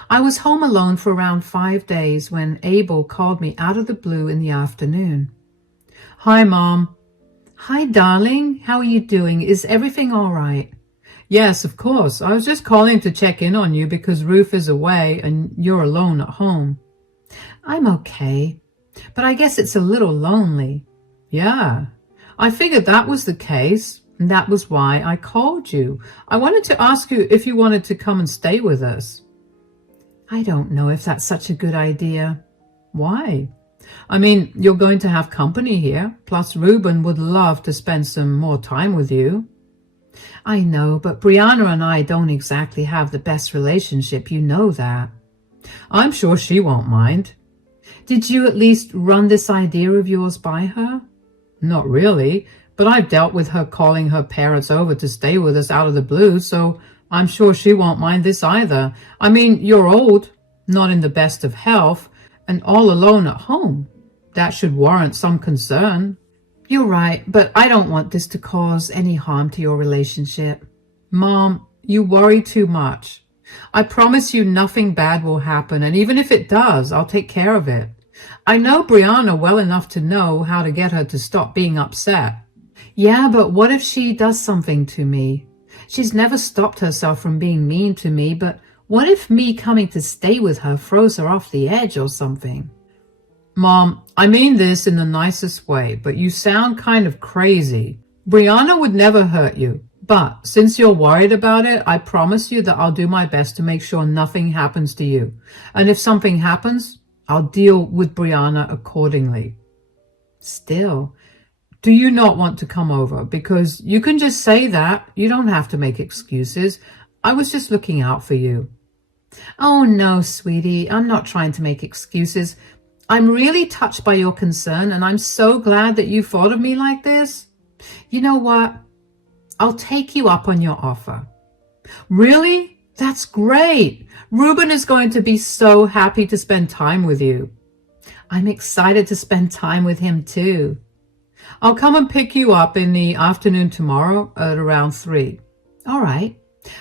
I was home alone for around 5 days when Abel called me out of the blue in the afternoon. Hi, Mom. Hi, darling. How are you doing? Is everything all right? Yes, of course. I was just calling to check in on you because Ruth is away and you're alone at home. I'm okay, but I guess it's a little lonely. Yeah, I figured that was the case, and that was why I called you. I wanted to ask you if you wanted to come and stay with us. I don't know if that's such a good idea. Why? I mean, you're going to have company here, plus Reuben would love to spend some more time with you. I know, but Brianna and I don't exactly have the best relationship, you know that. I'm sure she won't mind. Did you at least run this idea of yours by her? Not really, but I've dealt with her calling her parents over to stay with us out of the blue, so I'm sure she won't mind this either. I mean, you're old, not in the best of health, and all alone at home. That should warrant some concern. You're right, but I don't want this to cause any harm to your relationship. Mom, you worry too much. I promise you nothing bad will happen, and even if it does, I'll take care of it. I know Brianna well enough to know how to get her to stop being upset. Yeah, but what if she does something to me? She's never stopped herself from being mean to me, but what if me coming to stay with her throws her off the edge or something? Mom, I mean this in the nicest way, but you sound kind of crazy. Brianna would never hurt you, but since you're worried about it, I promise you that I'll do my best to make sure nothing happens to you. And if something happens, I'll deal with Brianna accordingly. Still, do you not want to come over? Because you can just say that. You don't have to make excuses. I was just looking out for you. Oh no, sweetie, I'm not trying to make excuses. I'm really touched by your concern, and I'm so glad that you thought of me like this. You know what? I'll take you up on your offer. Really? That's great. Reuben is going to be so happy to spend time with you. I'm excited to spend time with him too. I'll come and pick you up in the afternoon tomorrow at around 3. All right.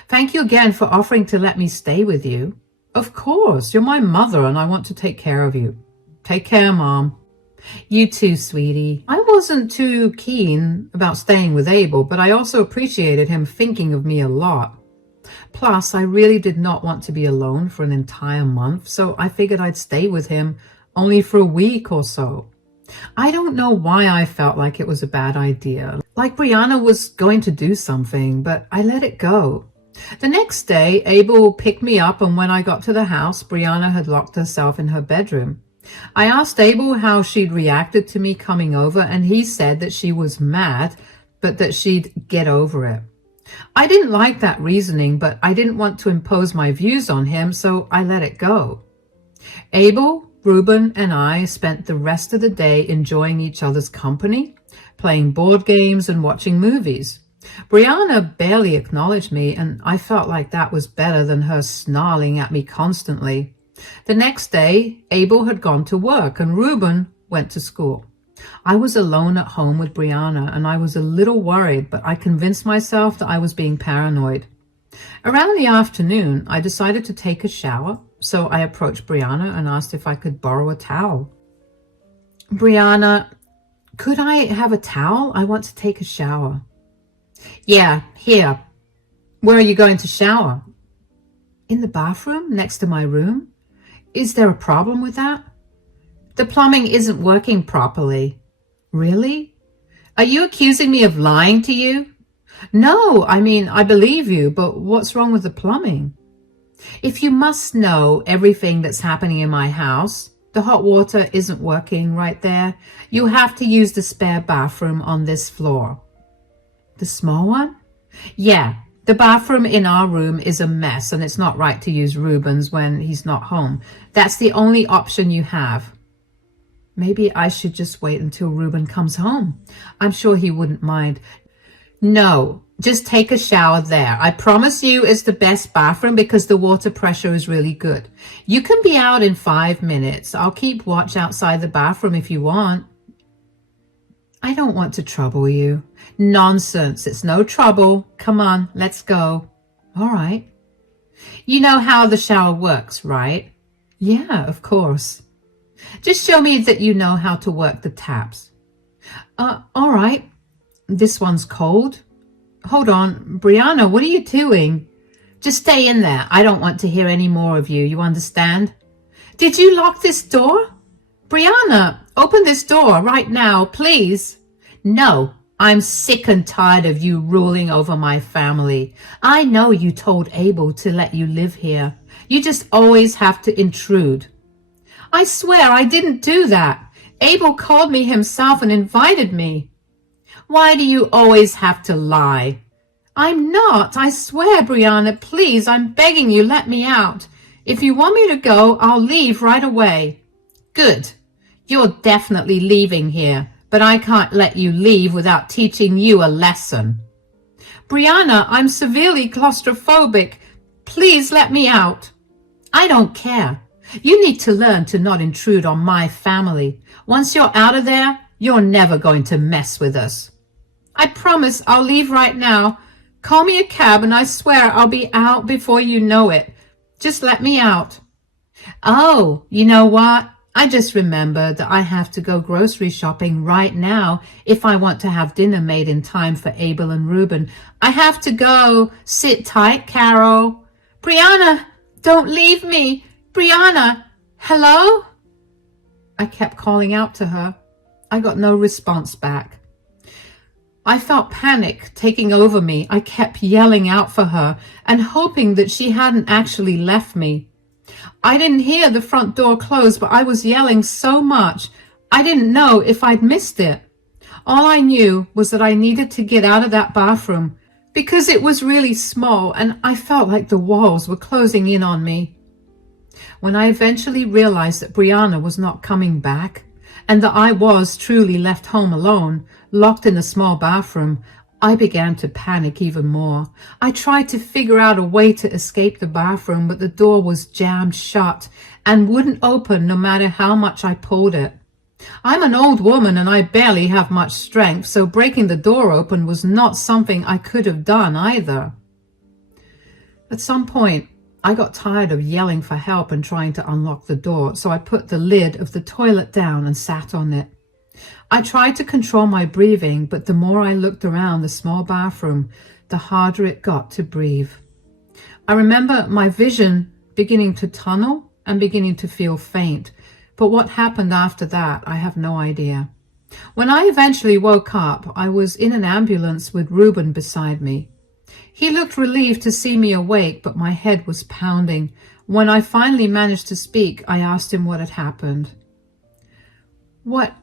Thank you again for offering to let me stay with you. Of course. You're my mother and I want to take care of you. Take care, Mom. You too, sweetie. I wasn't too keen about staying with Abel, but I also appreciated him thinking of me a lot. Plus, I really did not want to be alone for an entire month, so I figured I'd stay with him only for a week or so. I don't know why I felt like it was a bad idea, like Brianna was going to do something, but I let it go. The next day, Abel picked me up, and when I got to the house, Brianna had locked herself in her bedroom. I asked Abel how she'd reacted to me coming over, and he said that she was mad, but that she'd get over it. I didn't like that reasoning, but I didn't want to impose my views on him, so I let it go. Abel, Reuben, and I spent the rest of the day enjoying each other's company, playing board games and watching movies. Brianna barely acknowledged me, and I felt like that was better than her snarling at me constantly. The next day, Abel had gone to work and Reuben went to school. I was alone at home with Brianna, and I was a little worried, but I convinced myself that I was being paranoid. Around the afternoon, I decided to take a shower, so I approached Brianna and asked if I could borrow a towel. Brianna, could I have a towel? I want to take a shower. Yeah, here. Where are you going to shower? In the bathroom next to my room. Is there a problem with that? The plumbing isn't working properly. Really? Are you accusing me of lying to you? No, I mean, I believe you, but what's wrong with the plumbing? If you must know everything that's happening in my house, the hot water isn't working right there. You have to use the spare bathroom on this floor. The small one? Yeah, the bathroom in our room is a mess, and it's not right to use Reuben's when he's not home. That's the only option you have. Maybe I should just wait until Reuben comes home. I'm sure he wouldn't mind. No, just take a shower there. I promise you it's the best bathroom because the water pressure is really good. You can be out in 5 minutes. I'll keep watch outside the bathroom if you want. I don't want to trouble you. Nonsense. It's no trouble. Come on, let's go. All right. You know how the shower works, right? Yeah, of course. Just show me that you know how to work the taps. All right. This one's cold. Hold on. Brianna, what are you doing? Just stay in there. I don't want to hear any more of you. You understand? Did you lock this door? Brianna, open this door right now, please. No, I'm sick and tired of you ruling over my family. I know you told Abel to let you live here. You just always have to intrude. I swear I didn't do that. Abel called me himself and invited me. Why do you always have to lie? I'm not. I swear, Brianna, please, I'm begging you, let me out. If you want me to go, I'll leave right away. Good. You're definitely leaving here, but I can't let you leave without teaching you a lesson. Brianna, I'm severely claustrophobic. Please let me out. I don't care. You need to learn to not intrude on my family. Once you're out of there, you're never going to mess with us. I promise I'll leave right now. Call me a cab and I swear I'll be out before you know it. Just let me out. Oh, you know what? I just remembered that I have to go grocery shopping right now if I want to have dinner made in time for Abel and Reuben. I have to go. Sit tight, Carol. Brianna, don't leave me. Brianna, hello? I kept calling out to her. I got no response back. I felt panic taking over me. I kept yelling out for her and hoping that she hadn't actually left me. I didn't hear the front door close, but I was yelling so much, I didn't know if I'd missed it. All I knew was that I needed to get out of that bathroom because it was really small and I felt like the walls were closing in on me. When I eventually realized that Brianna was not coming back and that I was truly left home alone, locked in a small bathroom, I began to panic even more. I tried to figure out a way to escape the bathroom, but the door was jammed shut and wouldn't open no matter how much I pulled it. I'm an old woman and I barely have much strength, so breaking the door open was not something I could have done either. At some point, I got tired of yelling for help and trying to unlock the door, so I put the lid of the toilet down and sat on it. I tried to control my breathing, but the more I looked around the small bathroom, the harder it got to breathe. I remember my vision beginning to tunnel and beginning to feel faint, but what happened after that, I have no idea. When I eventually woke up, I was in an ambulance with Reuben beside me. He looked relieved to see me awake, but my head was pounding. When I finally managed to speak, I asked him what had happened. What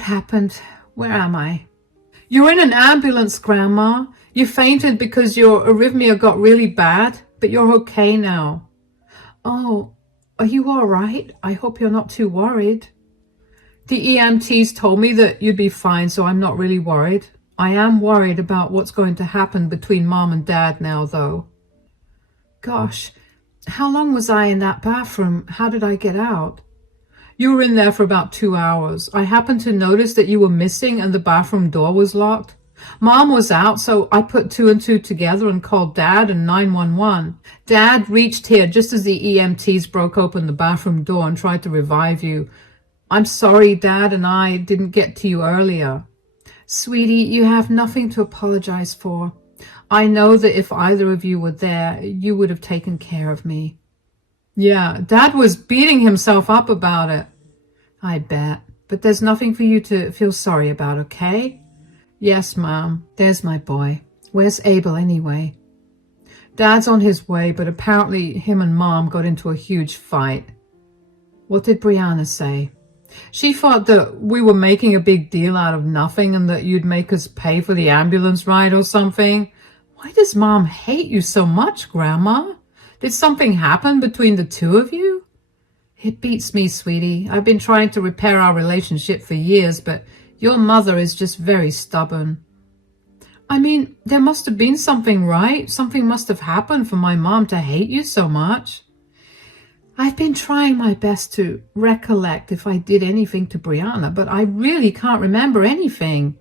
happened? Where am I? You're in an ambulance, Grandma. You fainted because your arrhythmia got really bad, but you're okay now. Oh, are you all right? I hope you're not too worried. The EMTs told me that you'd be fine, so I'm not really worried. I am worried about what's going to happen between Mom and Dad now, though. Gosh, how long was I in that bathroom? How did I get out? You were in there for about 2 hours. I happened to notice that you were missing and the bathroom door was locked. Mom was out, so I put 2 and 2 together and called Dad and 911. Dad reached here just as the EMTs broke open the bathroom door and tried to revive you. I'm sorry Dad and I didn't get to you earlier. Sweetie, you have nothing to apologize for. I know that if either of you were there, you would have taken care of me. Yeah, Dad was beating himself up about it. I bet. But there's nothing for you to feel sorry about, okay? Yes, Mom. There's my boy. Where's Abel anyway? Dad's on his way, but apparently him and Mom got into a huge fight. What did Brianna say? She thought that we were making a big deal out of nothing and that you'd make us pay for the ambulance ride or something. Why does Mom hate you so much, Grandma? Did something happen between the two of you? It beats me, sweetie. I've been trying to repair our relationship for years, but your mother is just very stubborn. I mean, there must have been something, right? Something must have happened for my mom to hate you so much. I've been trying my best to recollect if I did anything to Brianna, but I really can't remember anything.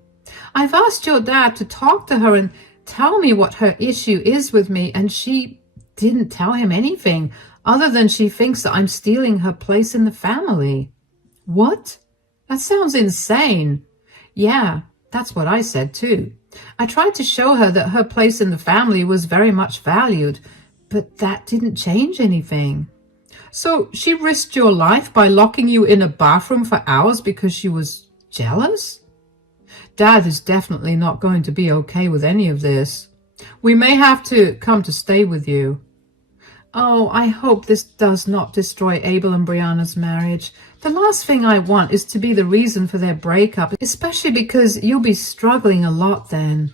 I've asked your dad to talk to her and tell me what her issue is with me, and she didn't tell him anything other than she thinks that I'm stealing her place in the family. What? That sounds insane. Yeah, that's what I said too. I tried to show her that her place in the family was very much valued, but that didn't change anything. So she risked your life by locking you in a bathroom for hours because she was jealous? Dad is definitely not going to be okay with any of this. We may have to come to stay with you. Oh, I hope this does not destroy Abel and Brianna's marriage. The last thing I want is to be the reason for their breakup, especially because you'll be struggling a lot then.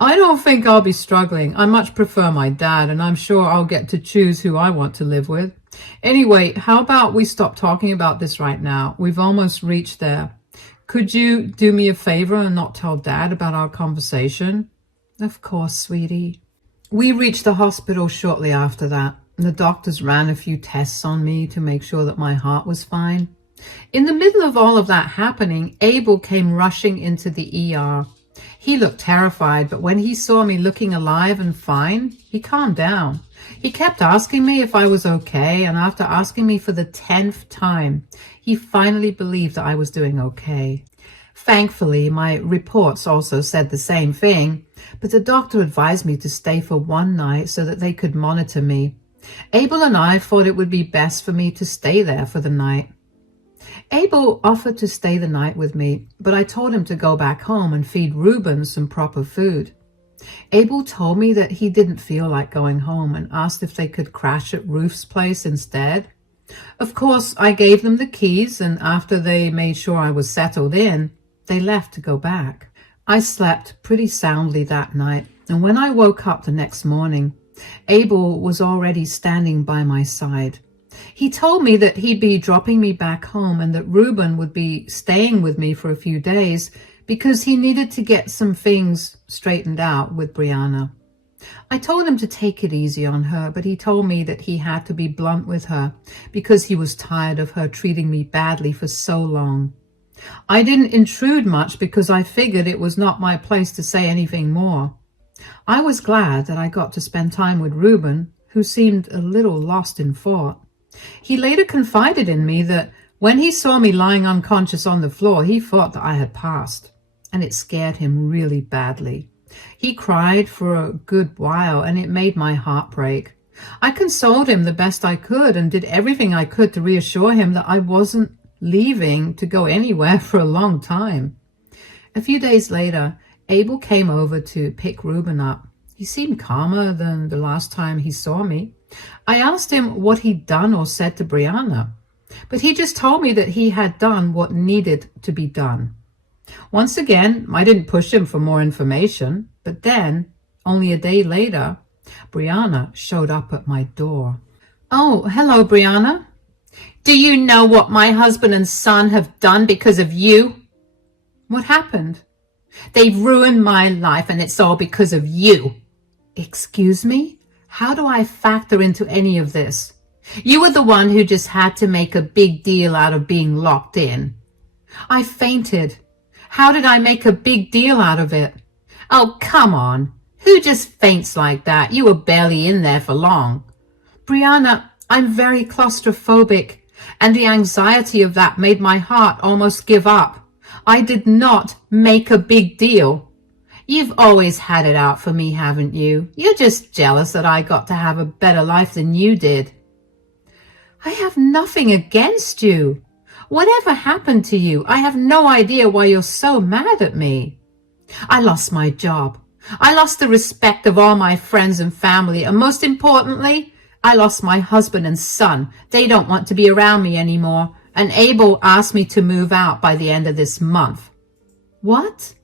I don't think I'll be struggling. I much prefer my dad, and I'm sure I'll get to choose who I want to live with. Anyway, how about we stop talking about this right now? We've almost reached there. Could you do me a favor and not tell Dad about our conversation? Of course, sweetie. We reached the hospital shortly after that. The doctors ran a few tests on me to make sure that my heart was fine. In the middle of all of that happening, Abel came rushing into the ER. He looked terrified, but when he saw me looking alive and fine, he calmed down. He kept asking me if I was okay, and after asking me for the 10th time, he finally believed that I was doing okay. Thankfully, my reports also said the same thing, but the doctor advised me to stay for one night so that they could monitor me. Abel and I thought it would be best for me to stay there for the night. Abel offered to stay the night with me, but I told him to go back home and feed Reuben some proper food. Abel told me that he didn't feel like going home and asked if they could crash at Ruth's place instead. Of course, I gave them the keys, and after they made sure I was settled in, they left to go back. I slept pretty soundly that night, and when I woke up the next morning, Abel was already standing by my side. He told me that he'd be dropping me back home and that Reuben would be staying with me for a few days because he needed to get some things straightened out with Brianna. I told him to take it easy on her, but he told me that he had to be blunt with her because he was tired of her treating me badly for so long. I didn't intrude much because I figured it was not my place to say anything more. I was glad that I got to spend time with Reuben, who seemed a little lost in thought. He later confided in me that when he saw me lying unconscious on the floor, he thought that I had passed, and it scared him really badly. He cried for a good while, and it made my heart break. I consoled him the best I could and did everything I could to reassure him that I wasn't leaving to go anywhere for a long time. A few days later, Abel came over to pick Reuben up. He seemed calmer than the last time he saw me. I asked him what he'd done or said to Brianna, but he just told me that he had done what needed to be done. Once again, I didn't push him for more information, but then, only a day later, Brianna showed up at my door. Oh, hello, Brianna. Do you know what my husband and son have done because of you? What happened? They've ruined my life, and it's all because of you. Excuse me? How do I factor into any of this? You were the one who just had to make a big deal out of being locked in. I fainted. How did I make a big deal out of it? Oh, come on. Who just faints like that? You were barely in there for long. Brianna, I'm very claustrophobic, and the anxiety of that made my heart almost give up. I did not make a big deal. You've always had it out for me, haven't you? You're just jealous that I got to have a better life than you did. I have nothing against you. Whatever happened to you? I have no idea why you're so mad at me. I lost my job. I lost the respect of all my friends and family, and most importantly, I lost my husband and son. They don't want to be around me anymore, and Abel asked me to move out by the end of this month. What?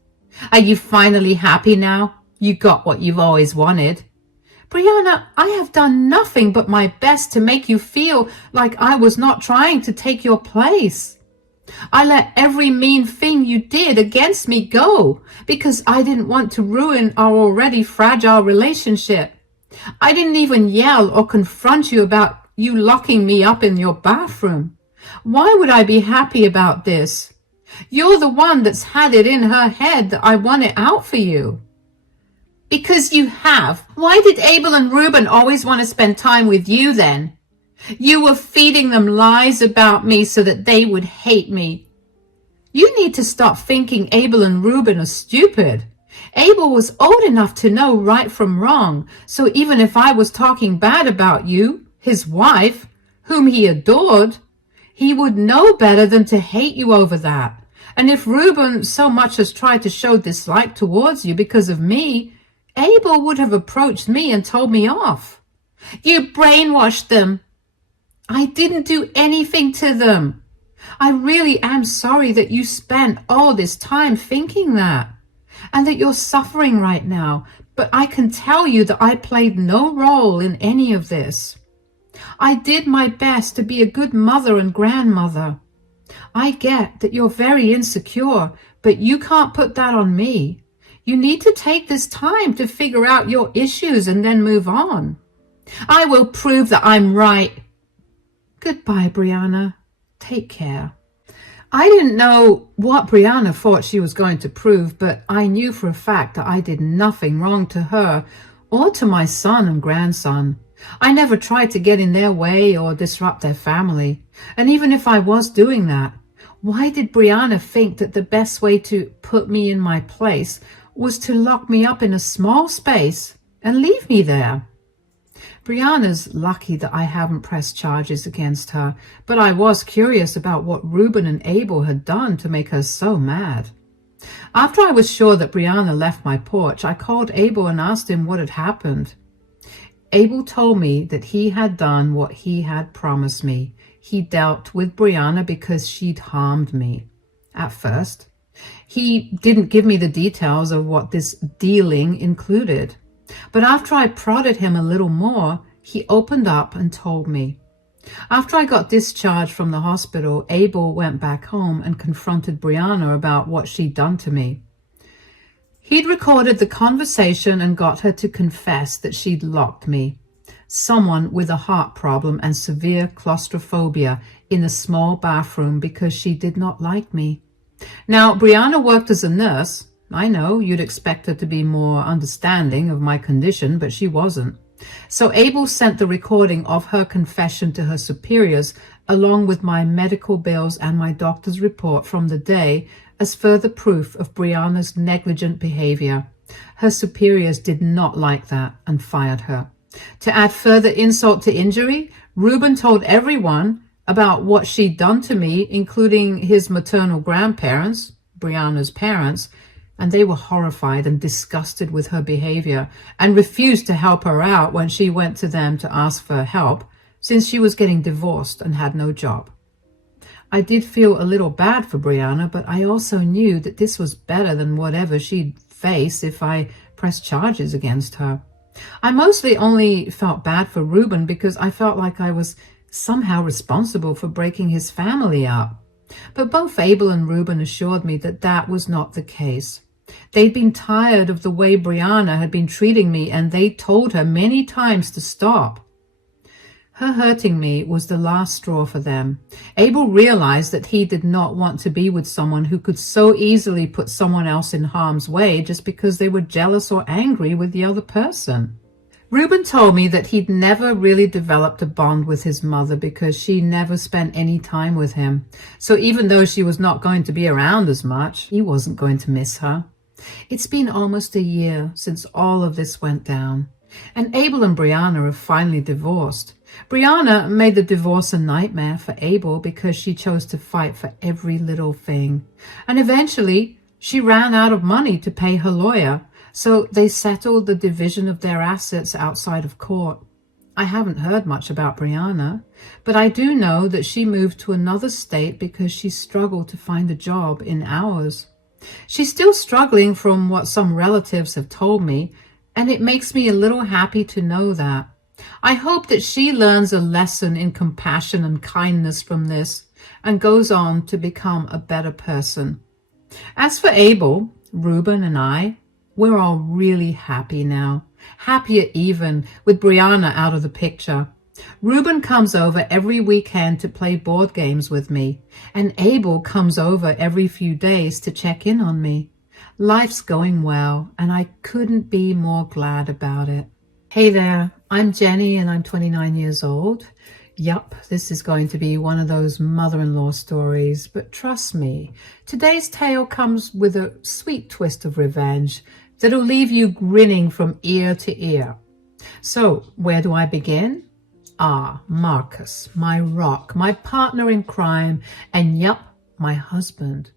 Are you finally happy now? You got what you've always wanted. Brianna, I have done nothing but my best to make you feel like I was not trying to take your place. I let every mean thing you did against me go because I didn't want to ruin our already fragile relationship. I didn't even yell or confront you about you locking me up in your bathroom. Why would I be happy about this? You're the one that's had it in her head that I want it out for you. Because you have. Why did Abel and Reuben always want to spend time with you then? You were feeding them lies about me so that they would hate me. You need to stop thinking Abel and Reuben are stupid. Abel was old enough to know right from wrong, so even if I was talking bad about you, his wife, whom he adored, he would know better than to hate you over that. And if Reuben so much as tried to show dislike towards you because of me, Abel would have approached me and told me off. You brainwashed them. I didn't do anything to them. I really am sorry that you spent all this time thinking that, and that you're suffering right now, but I can tell you that I played no role in any of this. I did my best to be a good mother and grandmother. I get that you're very insecure, but you can't put that on me. You need to take this time to figure out your issues and then move on. I will prove that I'm right. Goodbye, Brianna. Take care. I didn't know what Brianna thought she was going to prove, but I knew for a fact that I did nothing wrong to her or to my son and grandson. I never tried to get in their way or disrupt their family. And even if I was doing that, why did Brianna think that the best way to put me in my place was to lock me up in a small space and leave me there? Brianna's lucky that I haven't pressed charges against her, but I was curious about what Reuben and Abel had done to make her so mad. After I was sure that Brianna left my porch, I called Abel and asked him what had happened. Abel told me that he had done what he had promised me. He dealt with Brianna because she'd harmed me. At first, he didn't give me the details of what this dealing included. But after I prodded him a little more, he opened up and told me. After I got discharged from the hospital, Abel went back home and confronted Brianna about what she'd done to me. He'd recorded the conversation and got her to confess that she'd locked me, someone with a heart problem and severe claustrophobia, in a small bathroom because she did not like me. Now, Brianna worked as a nurse. I know you'd expect her to be more understanding of my condition, but she wasn't. So Abel sent the recording of her confession to her superiors, along with my medical bills and my doctor's report from the day, as further proof of Brianna's negligent behavior. Her superiors did not like that and fired her. To add further insult to injury, Reuben told everyone about what she'd done to me, including his maternal grandparents, Brianna's parents, and they were horrified and disgusted with her behavior and refused to help her out when she went to them to ask for help, since she was getting divorced and had no job. I did feel a little bad for Brianna, but I also knew that this was better than whatever she'd face if I pressed charges against her. I mostly only felt bad for Reuben because I felt like I was somehow responsible for breaking his family up. But both Abel and Reuben assured me that that was not the case. They'd been tired of the way Brianna had been treating me, and they told her many times to stop. Her hurting me was the last straw for them. Abel realized that he did not want to be with someone who could so easily put someone else in harm's way just because they were jealous or angry with the other person. Reuben told me that he'd never really developed a bond with his mother because she never spent any time with him. So even though she was not going to be around as much, he wasn't going to miss her. It's been almost a year since all of this went down, and Abel and Brianna have finally divorced. Brianna made the divorce a nightmare for Abel because she chose to fight for every little thing. And eventually, she ran out of money to pay her lawyer, so they settled the division of their assets outside of court. I haven't heard much about Brianna, but I do know that she moved to another state because she struggled to find a job in ours. She's still struggling from what some relatives have told me, and it makes me a little happy to know that. I hope that she learns a lesson in compassion and kindness from this and goes on to become a better person. As for Abel, Reuben, and I, we're all really happy now, happier even with Brianna out of the picture. Reuben comes over every weekend to play board games with me, and Abel comes over every few days to check in on me. Life's going well, and I couldn't be more glad about it. Hey there, I'm Jenny and I'm 29 years old. Yup, this is going to be one of those mother-in-law stories, but trust me, today's tale comes with a sweet twist of revenge that'll leave you grinning from ear to ear. So, where do I begin? Marcus, my rock, my partner in crime, and yup, my husband.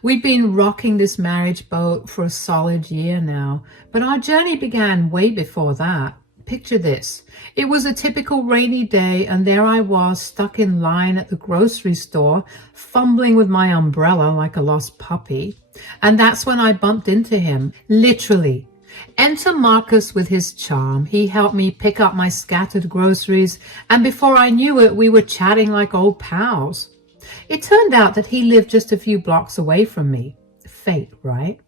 We'd been rocking this marriage boat for a solid year now, but our journey began way before that. Picture this. It was a typical rainy day, and there I was stuck in line at the grocery store, fumbling with my umbrella like a lost puppy. And that's when I bumped into him, literally. Enter Marcus with his charm. He helped me pick up my scattered groceries, and before I knew it, we were chatting like old pals. It turned out that he lived just a few blocks away from me. Fate, right?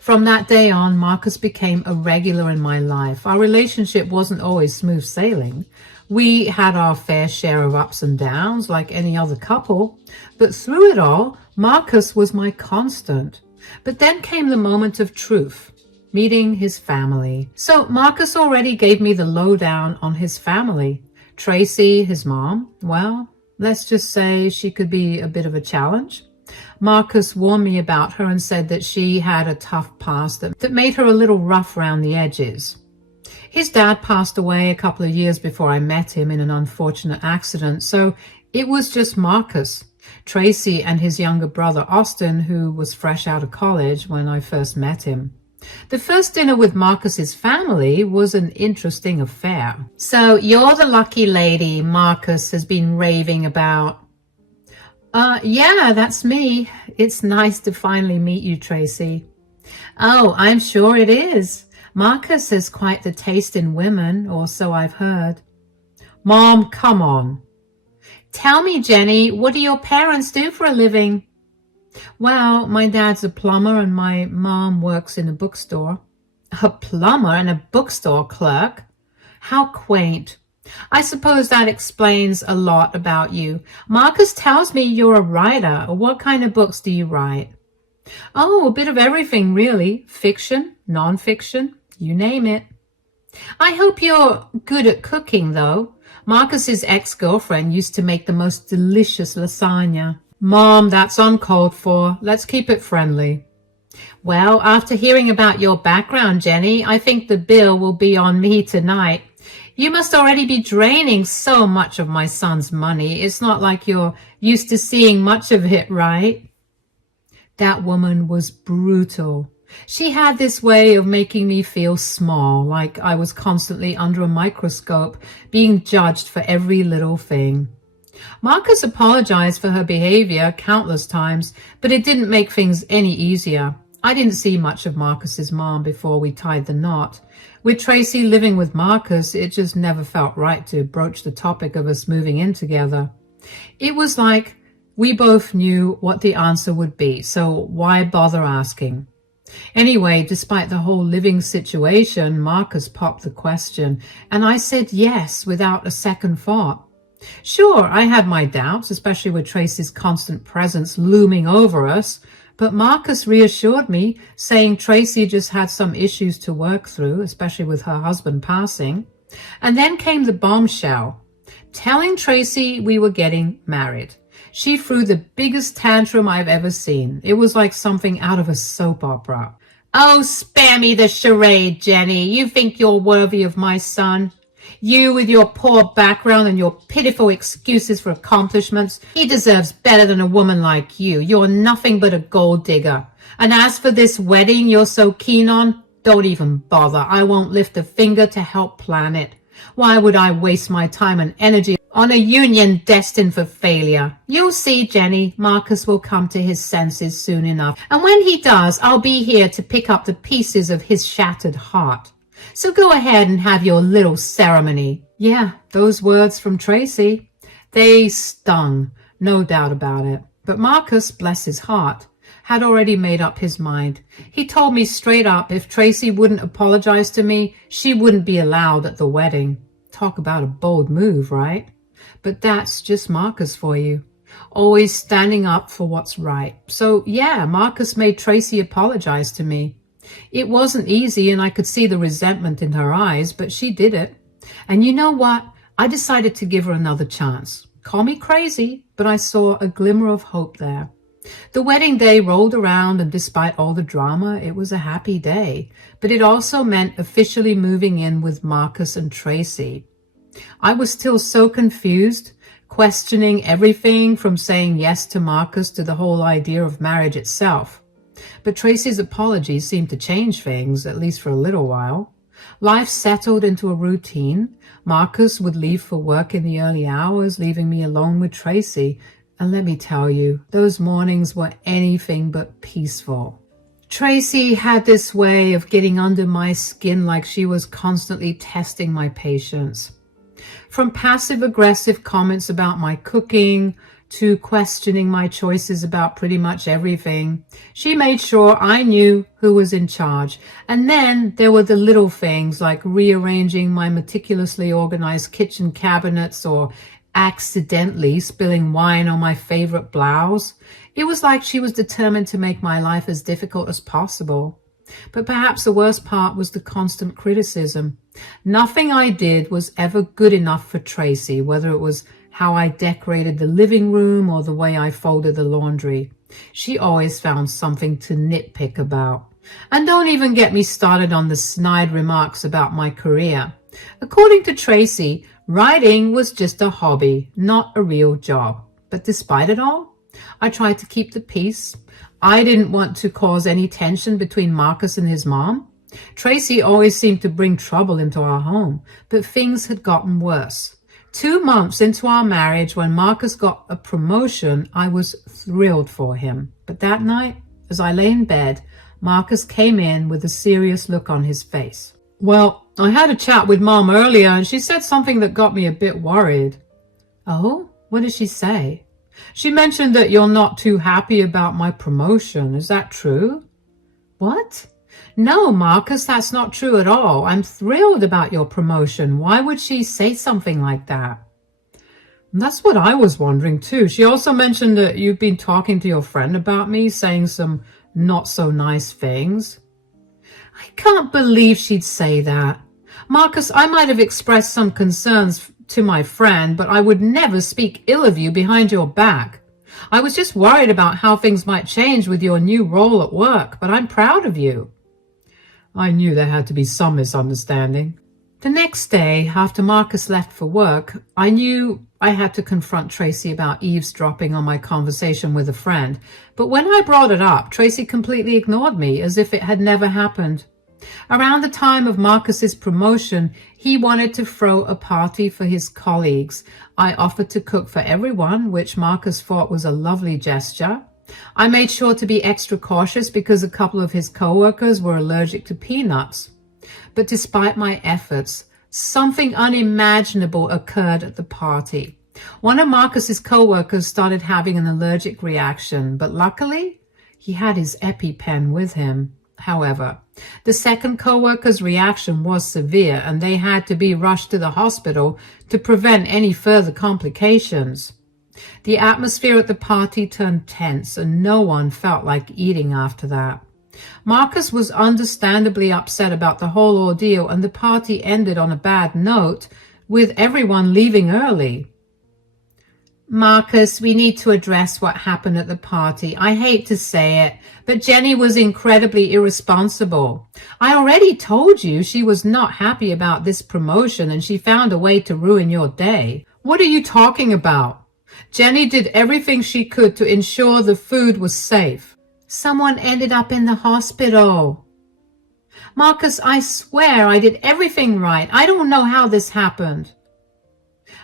From that day on, Marcus became a regular in my life. Our relationship wasn't always smooth sailing. We had our fair share of ups and downs like any other couple, but through it all, Marcus was my constant. But then came the moment of truth, meeting his family. So Marcus already gave me the lowdown on his family. Tracy, his mom, well, let's just say she could be a bit of a challenge. Marcus warned me about her and said that she had a tough past that made her a little rough around the edges. His dad passed away a couple of years before I met him in an unfortunate accident, so it was just Marcus, Tracy, and his younger brother Austin, who was fresh out of college when I first met him. The first dinner with Marcus's family was an interesting affair. So you're the lucky lady Marcus has been raving about. Yeah, that's me. It's nice to finally meet you, Tracy. Oh, I'm sure it is. Marcus has quite the taste in women, or so I've heard. Mom, come on. Tell me, Jenny, what do your parents do for a living? Well, my dad's a plumber and my mom works in a bookstore. A plumber and a bookstore clerk? How quaint. I suppose that explains a lot about you. Marcus tells me you're a writer. What kind of books do you write? Oh, a bit of everything, really. Fiction, non-fiction, you name it. I hope you're good at cooking, though. Marcus's ex-girlfriend used to make the most delicious lasagna. Mom, that's uncalled for. Let's keep it friendly. Well, after hearing about your background, Jenny, I think the bill will be on me tonight. You must already be draining so much of my son's money. It's not like you're used to seeing much of it, right? That woman was brutal. She had this way of making me feel small, like I was constantly under a microscope, being judged for every little thing. Marcus apologized for her behavior countless times, but it didn't make things any easier. I didn't see much of Marcus's mom before we tied the knot. With Tracy living with Marcus, it just never felt right to broach the topic of us moving in together. It was like we both knew what the answer would be, so why bother asking? Anyway, despite the whole living situation, Marcus popped the question, and I said yes without a second thought. Sure, I had my doubts, especially with Tracy's constant presence looming over us, but Marcus reassured me, saying Tracy just had some issues to work through, especially with her husband passing. And then came the bombshell, telling Tracy we were getting married. She threw the biggest tantrum I've ever seen. It was like something out of a soap opera. Oh, spare me the charade, Jenny. You think you're worthy of my son? You with your poor background and your pitiful excuses for accomplishments. He deserves better than a woman like you. You're nothing but a gold digger. And as for this wedding you're so keen on, don't even bother. I won't lift a finger to help plan it. Why would I waste my time and energy on a union destined for failure? You'll see, Jenny, Marcus will come to his senses soon enough. And when he does, I'll be here to pick up the pieces of his shattered heart. So go ahead and have your little ceremony. Yeah, those words from Tracy, they stung, no doubt about it. But Marcus, bless his heart, had already made up his mind. He told me straight up if Tracy wouldn't apologize to me, she wouldn't be allowed at the wedding. Talk about a bold move, right? But that's just Marcus for you. always standing up for what's right. So yeah, Marcus made Tracy apologize to me. It wasn't easy, and I could see the resentment in her eyes, but she did it. And you know what? I decided to give her another chance. Call me crazy, but I saw a glimmer of hope there. The wedding day rolled around, and despite all the drama, it was a happy day. But it also meant officially moving in with Marcus and Tracy. I was still so confused, questioning everything from saying yes to Marcus to the whole idea of marriage itself. But Tracy's apology seemed to change things, at least for a little while. Life settled into a routine. Marcus would leave for work in the early hours, leaving me alone with Tracy. And let me tell you, those mornings were anything but peaceful. Tracy had this way of getting under my skin, like she was constantly testing my patience. From passive-aggressive comments about my cooking to questioning my choices about pretty much everything, she made sure I knew who was in charge. And then there were the little things like rearranging my meticulously organized kitchen cabinets or accidentally spilling wine on my favorite blouse. It was like she was determined to make my life as difficult as possible. But perhaps the worst part was the constant criticism. Nothing I did was ever good enough for Tracy, whether it was how I decorated the living room or the way I folded the laundry. She always found something to nitpick about. And don't even get me started on the snide remarks about my career. According to Tracy, writing was just a hobby, not a real job. But despite it all, I tried to keep the peace. I didn't want to cause any tension between Marcus and his mom. Tracy always seemed to bring trouble into our home, but things had gotten worse. 2 months into our marriage, when Marcus got a promotion, I was thrilled for him. But that night, as I lay in bed, Marcus came in with a serious look on his face. Well, I had a chat with Mom earlier, and she said something that got me a bit worried. Oh, what did she say? She mentioned that you're not too happy about my promotion. Is that true? What? No, Marcus, that's not true at all. I'm thrilled about your promotion. Why would she say something like that? That's what I was wondering too. She also mentioned that you've been talking to your friend about me, saying some not so nice things. I can't believe she'd say that. Marcus, I might have expressed some concerns to my friend, but I would never speak ill of you behind your back. I was just worried about how things might change with your new role at work, but I'm proud of you. I knew there had to be some misunderstanding. The next day, after Marcus left for work, I knew I had to confront Tracy about eavesdropping on my conversation with a friend. But when I brought it up, Tracy completely ignored me as if it had never happened. Around the time of Marcus's promotion, he wanted to throw a party for his colleagues. I offered to cook for everyone, which Marcus thought was a lovely gesture. I made sure to be extra cautious because a couple of his co-workers were allergic to peanuts. But despite my efforts, something unimaginable occurred at the party. One of Marcus's co-workers started having an allergic reaction, but luckily, he had his EpiPen with him. However, the second co-worker's reaction was severe, and they had to be rushed to the hospital to prevent any further complications. The atmosphere at the party turned tense, and no one felt like eating after that. Marcus was understandably upset about the whole ordeal, and the party ended on a bad note, with everyone leaving early. Marcus, we need to address what happened at the party. I hate to say it, but Jenny was incredibly irresponsible. I already told you she was not happy about this promotion, and she found a way to ruin your day. What are you talking about? Jenny did everything she could to ensure the food was safe. Someone ended up in the hospital. Marcus, I swear I did everything right. I don't know how this happened.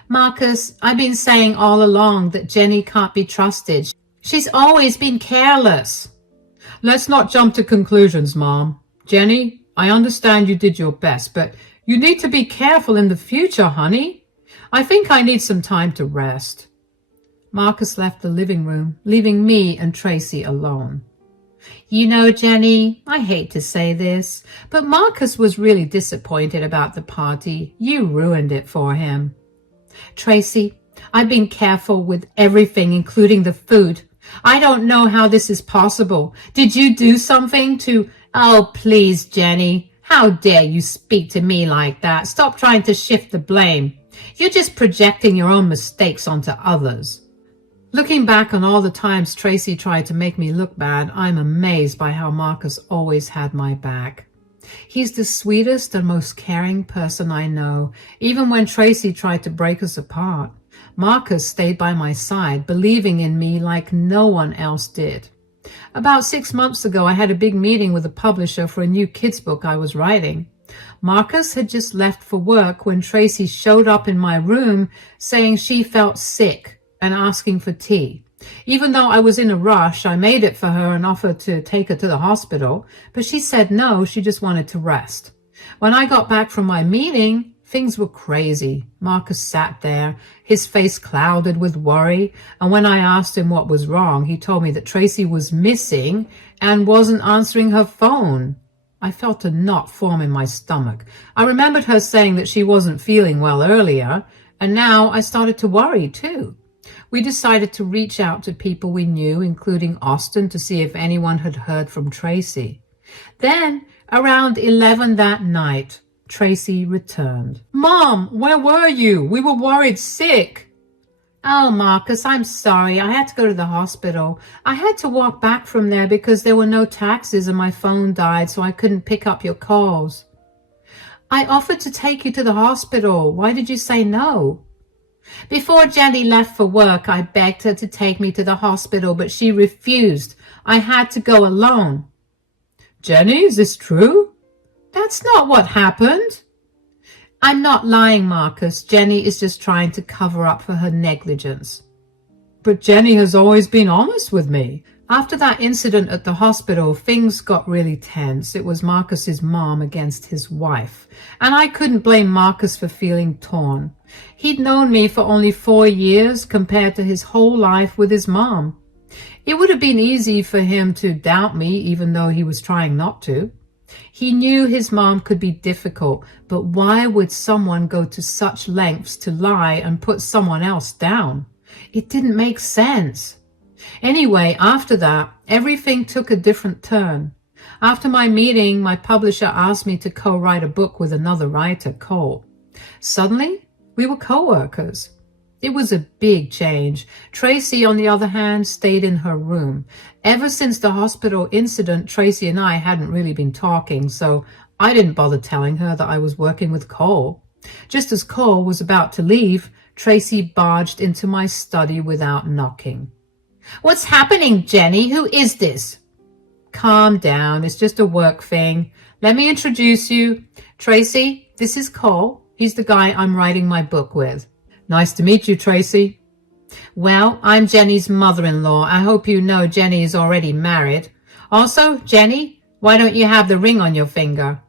Marcus, I've been saying all along that Jenny can't be trusted. She's always been careless. Let's not jump to conclusions, Mom. Jenny, I understand you did your best, but you need to be careful in the future, honey. I think I need some time to rest. Marcus left the living room, leaving me and Tracy alone. You know, Jenny, I hate to say this, but Marcus was really disappointed about the party. You ruined it for him. Tracy, I've been careful with everything, including the food. I don't know how this is possible. Did you do something to... Oh, please, Jenny. How dare you speak to me like that? Stop trying to shift the blame. You're just projecting your own mistakes onto others. Looking back on all the times Tracy tried to make me look bad, I'm amazed by how Marcus always had my back. He's the sweetest and most caring person I know. Even when Tracy tried to break us apart, Marcus stayed by my side, believing in me like no one else did. About 6 months ago, I had a big meeting with a publisher for a new kids book I was writing. Marcus had just left for work when Tracy showed up in my room saying she felt sick and asking for tea. Even though I was in a rush, I made it for her and offered to take her to the hospital, but she said no, she just wanted to rest. When I got back from my meeting, things were crazy. Marcus sat there, his face clouded with worry, and when I asked him what was wrong, he told me that Tracy was missing and wasn't answering her phone. I felt a knot form in my stomach. I remembered her saying that she wasn't feeling well earlier, and now I started to worry too. We decided to reach out to people we knew, including Austin, to see if anyone had heard from Tracy. Then, around 11 that night, Tracy returned. "Mom, where were you? We were worried sick." "Oh, Marcus, I'm sorry. I had to go to the hospital. I had to walk back from there because there were no taxis and my phone died, so I couldn't pick up your calls." "I offered to take you to the hospital. Why did you say no?" "Before Jenny left for work, I begged her to take me to the hospital, but she refused. I had to go alone." "Jenny, is this true?" "That's not what happened." "I'm not lying, Marcus. Jenny is just trying to cover up for her negligence." "But Jenny has always been honest with me." After that incident at the hospital, things got really tense. It was Marcus's mom against his wife, and I couldn't blame Marcus for feeling torn. He'd known me for only 4 years compared to his whole life with his mom. It would have been easy for him to doubt me, even though he was trying not to. He knew his mom could be difficult, but why would someone go to such lengths to lie and put someone else down? It didn't make sense. Anyway, after that, everything took a different turn. After my meeting, my publisher asked me to co-write a book with another writer, Cole. Suddenly, we were co-workers. It was a big change. Tracy, on the other hand, stayed in her room. Ever since the hospital incident, Tracy and I hadn't really been talking, so I didn't bother telling her that I was working with Cole. Just as Cole was about to leave, Tracy barged into my study without knocking. "What's happening, Jenny? Who is this?" "Calm down. It's just a work thing. Let me introduce you. Tracy, this is Cole. He's the guy I'm writing my book with." "Nice to meet you, Tracy." "Well, I'm Jenny's mother-in-law. I hope you know Jenny is already married. Also, Jenny, why don't you have the ring on your finger?"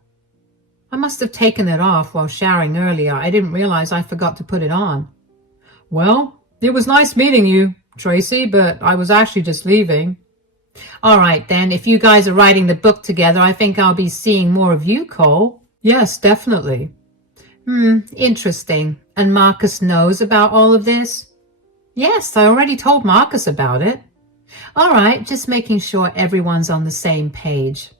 I must have taken it off while showering earlier. I didn't realize I forgot to put it on. "Well, it was nice meeting you, Tracy, but I was actually just leaving." "All right, then. If you guys are writing the book together, I think I'll be seeing more of you, Cole." "Yes, definitely." Interesting. And Marcus knows about all of this?" "Yes, I already told Marcus about it." "All right, just making sure everyone's on the same page."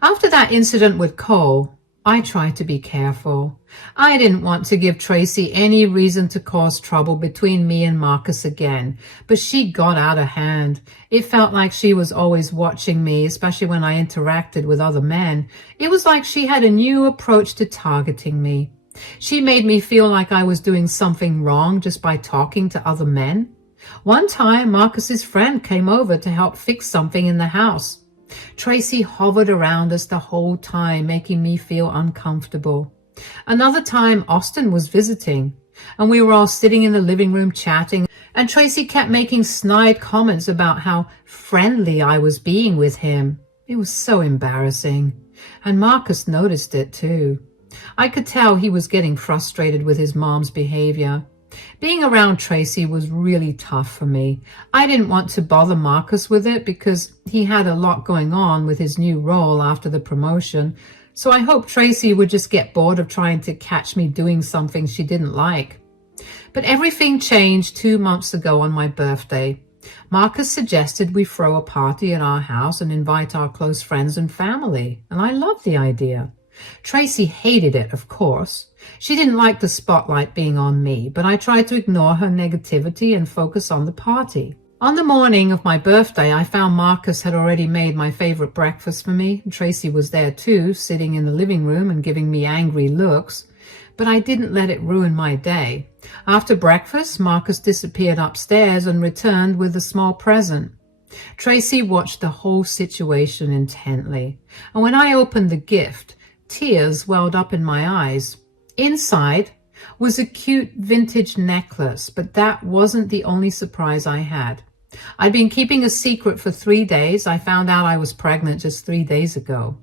After that incident with Cole, I tried to be careful. I didn't want to give Tracy any reason to cause trouble between me and Marcus again, but she got out of hand. It felt like she was always watching me, especially when I interacted with other men. It was like she had a new approach to targeting me. She made me feel like I was doing something wrong just by talking to other men. One time, Marcus's friend came over to help fix something in the house. Tracy hovered around us the whole time, making me feel uncomfortable. Another time, Austin was visiting, and we were all sitting in the living room chatting, and Tracy kept making snide comments about how friendly I was being with him. It was so embarrassing, and Marcus noticed it too. I could tell he was getting frustrated with his mom's behavior. Being around Tracy was really tough for me. I didn't want to bother Marcus with it because he had a lot going on with his new role after the promotion, so I hoped Tracy would just get bored of trying to catch me doing something she didn't like. But everything changed 2 months ago on my birthday. Marcus suggested we throw a party at our house and invite our close friends and family, and I loved the idea. Tracy hated it, of course. She didn't like the spotlight being on me, but I tried to ignore her negativity and focus on the party. On the morning of my birthday, I found Marcus had already made my favorite breakfast for me. Tracy was there too, sitting in the living room and giving me angry looks. But I didn't let it ruin my day. After breakfast, Marcus disappeared upstairs and returned with a small present. Tracy watched the whole situation intently, and when I opened the gift, tears welled up in my eyes. Inside was a cute vintage necklace, but that wasn't the only surprise I had. I'd been keeping a secret for 3 days. I found out I was pregnant just 3 days ago.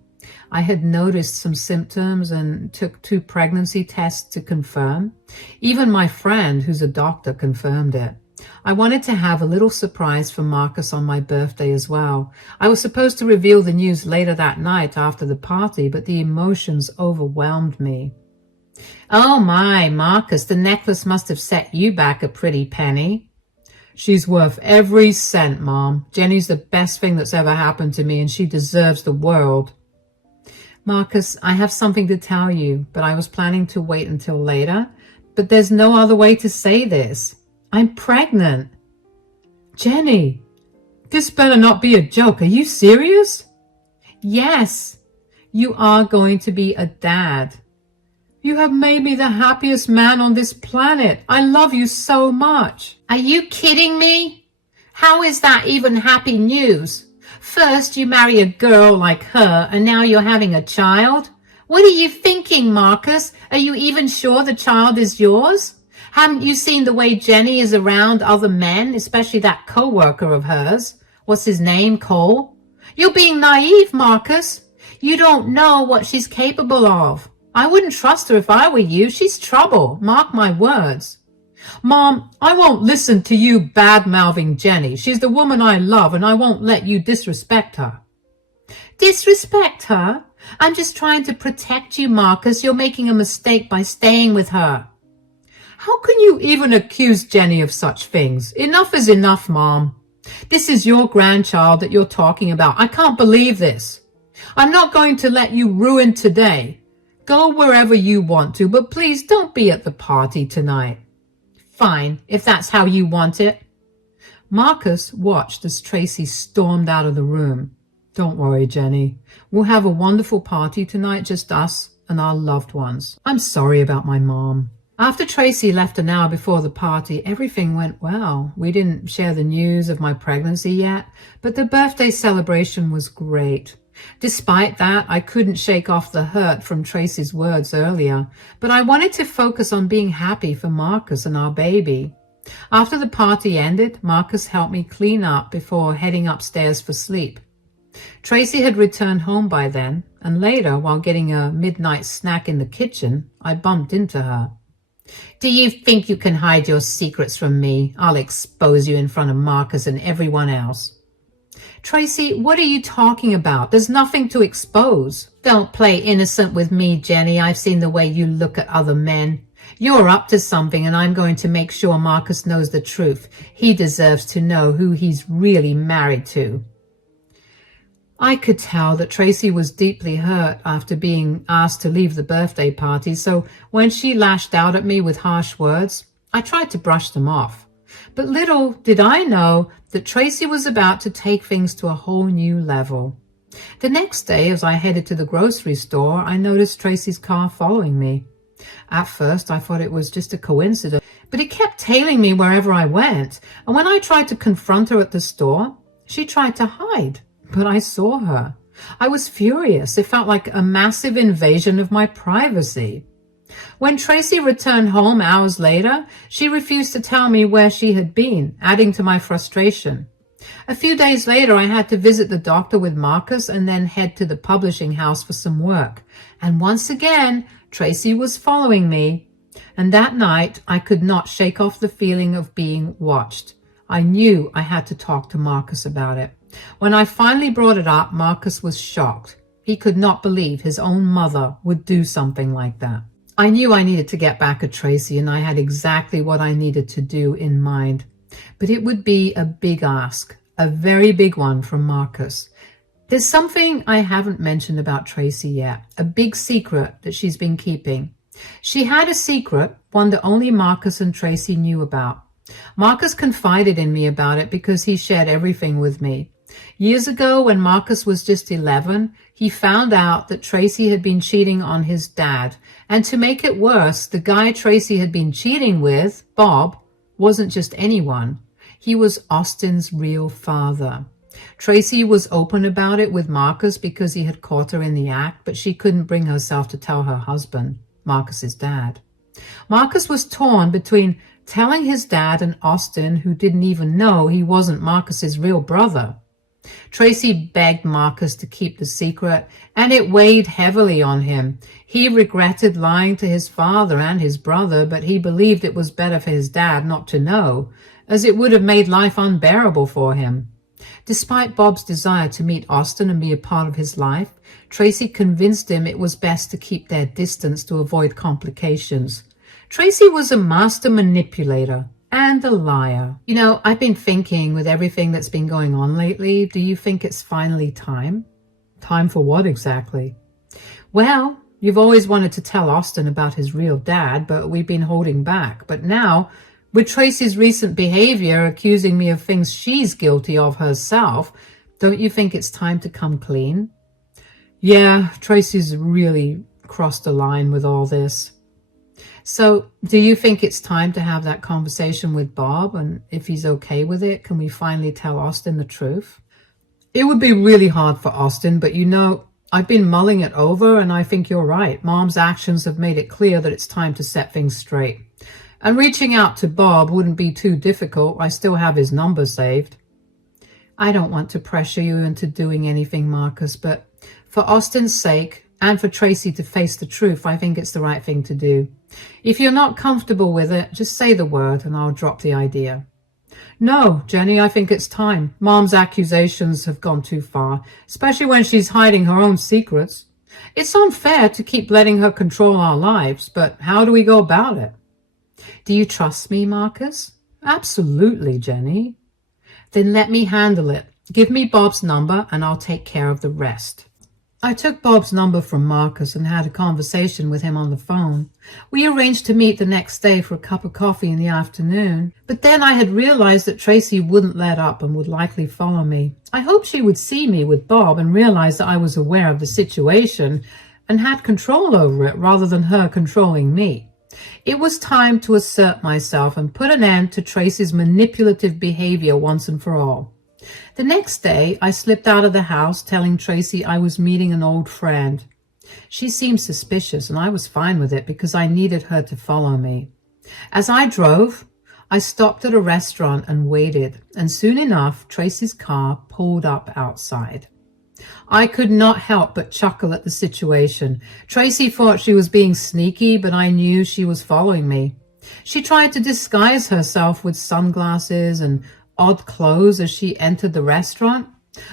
I had noticed some symptoms and took 2 pregnancy tests to confirm. Even my friend, who's a doctor, confirmed it. I wanted to have a little surprise for Marcus on my birthday as well. I was supposed to reveal the news later that night after the party, but the emotions overwhelmed me. Oh my, Marcus, the necklace must have set you back a pretty penny. She's worth every cent, Mom. Jenny's the best thing that's ever happened to me, and she deserves the world. Marcus, I have something to tell you, but I was planning to wait until later. But there's no other way to say this. I'm pregnant. Jenny, this better not be a joke. Are you serious? Yes, you are going to be a dad. You have made me the happiest man on this planet. I love you so much. Are you kidding me? How is that even happy news? First you marry a girl like her, and now you're having a child? What are you thinking, Marcus? Are you even sure the child is yours? Haven't you seen the way Jenny is around other men, especially that co-worker of hers? What's his name, Cole? You're being naive, Marcus. You don't know what she's capable of. I wouldn't trust her if I were you. She's trouble. Mark my words. Mom, I won't listen to you bad-mouthing Jenny. She's the woman I love, and I won't let you disrespect her. Disrespect her? I'm just trying to protect you, Marcus. You're making a mistake by staying with her. How can you even accuse Jenny of such things? Enough is enough, Mom. This is your grandchild that you're talking about. I can't believe this. I'm not going to let you ruin today. Go wherever you want to, but please don't be at the party tonight. Fine, if that's how you want it. Marcus watched as Tracy stormed out of the room. Don't worry, Jenny. We'll have a wonderful party tonight, just us and our loved ones. I'm sorry about my mom. After Tracy left an hour before the party, everything went well. We didn't share the news of my pregnancy yet, but the birthday celebration was great. Despite that, I couldn't shake off the hurt from Tracy's words earlier, but I wanted to focus on being happy for Marcus and our baby. After the party ended, Marcus helped me clean up before heading upstairs for sleep. Tracy had returned home by then, and later, while getting a midnight snack in the kitchen, I bumped into her. Do you think you can hide your secrets from me? I'll expose you in front of Marcus and everyone else. Tracy, what are you talking about? There's nothing to expose. Don't play innocent with me, Jenny. I've seen the way you look at other men. You're up to something, and I'm going to make sure Marcus knows the truth. He deserves to know who he's really married to. I could tell that Tracy was deeply hurt after being asked to leave the birthday party, so when she lashed out at me with harsh words, I tried to brush them off. But little did I know that Tracy was about to take things to a whole new level. The next day, as I headed to the grocery store, I noticed Tracy's car following me. At first, I thought it was just a coincidence, but it kept tailing me wherever I went, and when I tried to confront her at the store, she tried to hide. But I saw her. I was furious. It felt like a massive invasion of my privacy. When Tracy returned home hours later, she refused to tell me where she had been, adding to my frustration. A few days later, I had to visit the doctor with Marcus and then head to the publishing house for some work. And once again, Tracy was following me. And that night, I could not shake off the feeling of being watched. I knew I had to talk to Marcus about it. When I finally brought it up, Marcus was shocked. He could not believe his own mother would do something like that. I knew I needed to get back at Tracy, and I had exactly what I needed to do in mind. But it would be a big ask, a very big one from Marcus. There's something I haven't mentioned about Tracy yet, a big secret that she's been keeping. She had a secret, one that only Marcus and Tracy knew about. Marcus confided in me about it because he shared everything with me. Years ago, when Marcus was just 11, he found out that Tracy had been cheating on his dad. And to make it worse, the guy Tracy had been cheating with, Bob, wasn't just anyone. He was Austin's real father. Tracy was open about it with Marcus because he had caught her in the act, but she couldn't bring herself to tell her husband, Marcus's dad. Marcus was torn between telling his dad and Austin, who didn't even know he wasn't Marcus's real brother. Tracy begged Marcus to keep the secret, and it weighed heavily on him. He regretted lying to his father and his brother, but he believed it was better for his dad not to know, as it would have made life unbearable for him. Despite Bob's desire to meet Austin and be a part of his life, Tracy convinced him it was best to keep their distance to avoid complications. Tracy was a master manipulator and a liar. You know, I've been thinking with everything that's been going on lately, do you think it's finally time? Time for what exactly? Well, you've always wanted to tell Austin about his real dad, but we've been holding back. But now, with Tracy's recent behavior accusing me of things she's guilty of herself, don't you think it's time to come clean? Yeah, Tracy's really crossed the line with all this. So, do you think it's time to have that conversation with Bob? And if he's okay with it, can we finally tell Austin the truth? It would be really hard for Austin, but you know, I've been mulling it over and I think you're right. Mom's actions have made it clear that it's time to set things straight. And reaching out to Bob wouldn't be too difficult. I still have his number saved. I don't want to pressure you into doing anything, Marcus, but for Austin's sake and for Tracy to face the truth, I think it's the right thing to do. If you're not comfortable with it, just say the word and I'll drop the idea. No, Jenny, I think it's time. Mom's accusations have gone too far, especially when she's hiding her own secrets. It's unfair to keep letting her control our lives, but how do we go about it? Do you trust me, Marcus? Absolutely, Jenny. Then let me handle it. Give me Bob's number and I'll take care of the rest. I took Bob's number from Marcus and had a conversation with him on the phone. We arranged to meet the next day for a cup of coffee in the afternoon, but then I had realized that Tracy wouldn't let up and would likely follow me. I hoped she would see me with Bob and realize that I was aware of the situation and had control over it rather than her controlling me. It was time to assert myself and put an end to Tracy's manipulative behavior once and for all. The next day, I slipped out of the house telling Tracy I was meeting an old friend. She seemed suspicious, and I was fine with it because I needed her to follow me. As I drove, I stopped at a restaurant and waited, and soon enough, Tracy's car pulled up outside. I could not help but chuckle at the situation. Tracy thought she was being sneaky, but I knew she was following me. She tried to disguise herself with sunglasses and odd clothes as she entered the restaurant.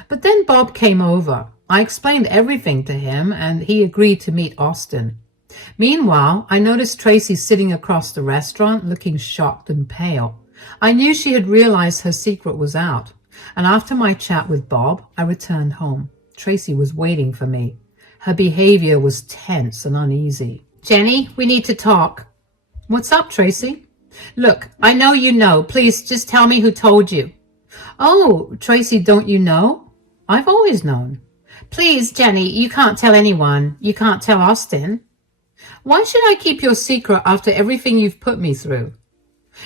But then Bob came over. I explained everything to him, and he agreed to meet Austin. Meanwhile, I noticed Tracy sitting across the restaurant, looking shocked and pale. I knew she had realized her secret was out, and after my chat with Bob, I returned home. Tracy was waiting for me. Her behavior was tense and uneasy. Jenny, we need to talk. What's up, Tracy? Look, I know you know. Please just tell me who told you. Oh, Tracy, don't you know? I've always known. Please, Jenny, you can't tell anyone. You can't tell Austin. Why should I keep your secret after everything you've put me through?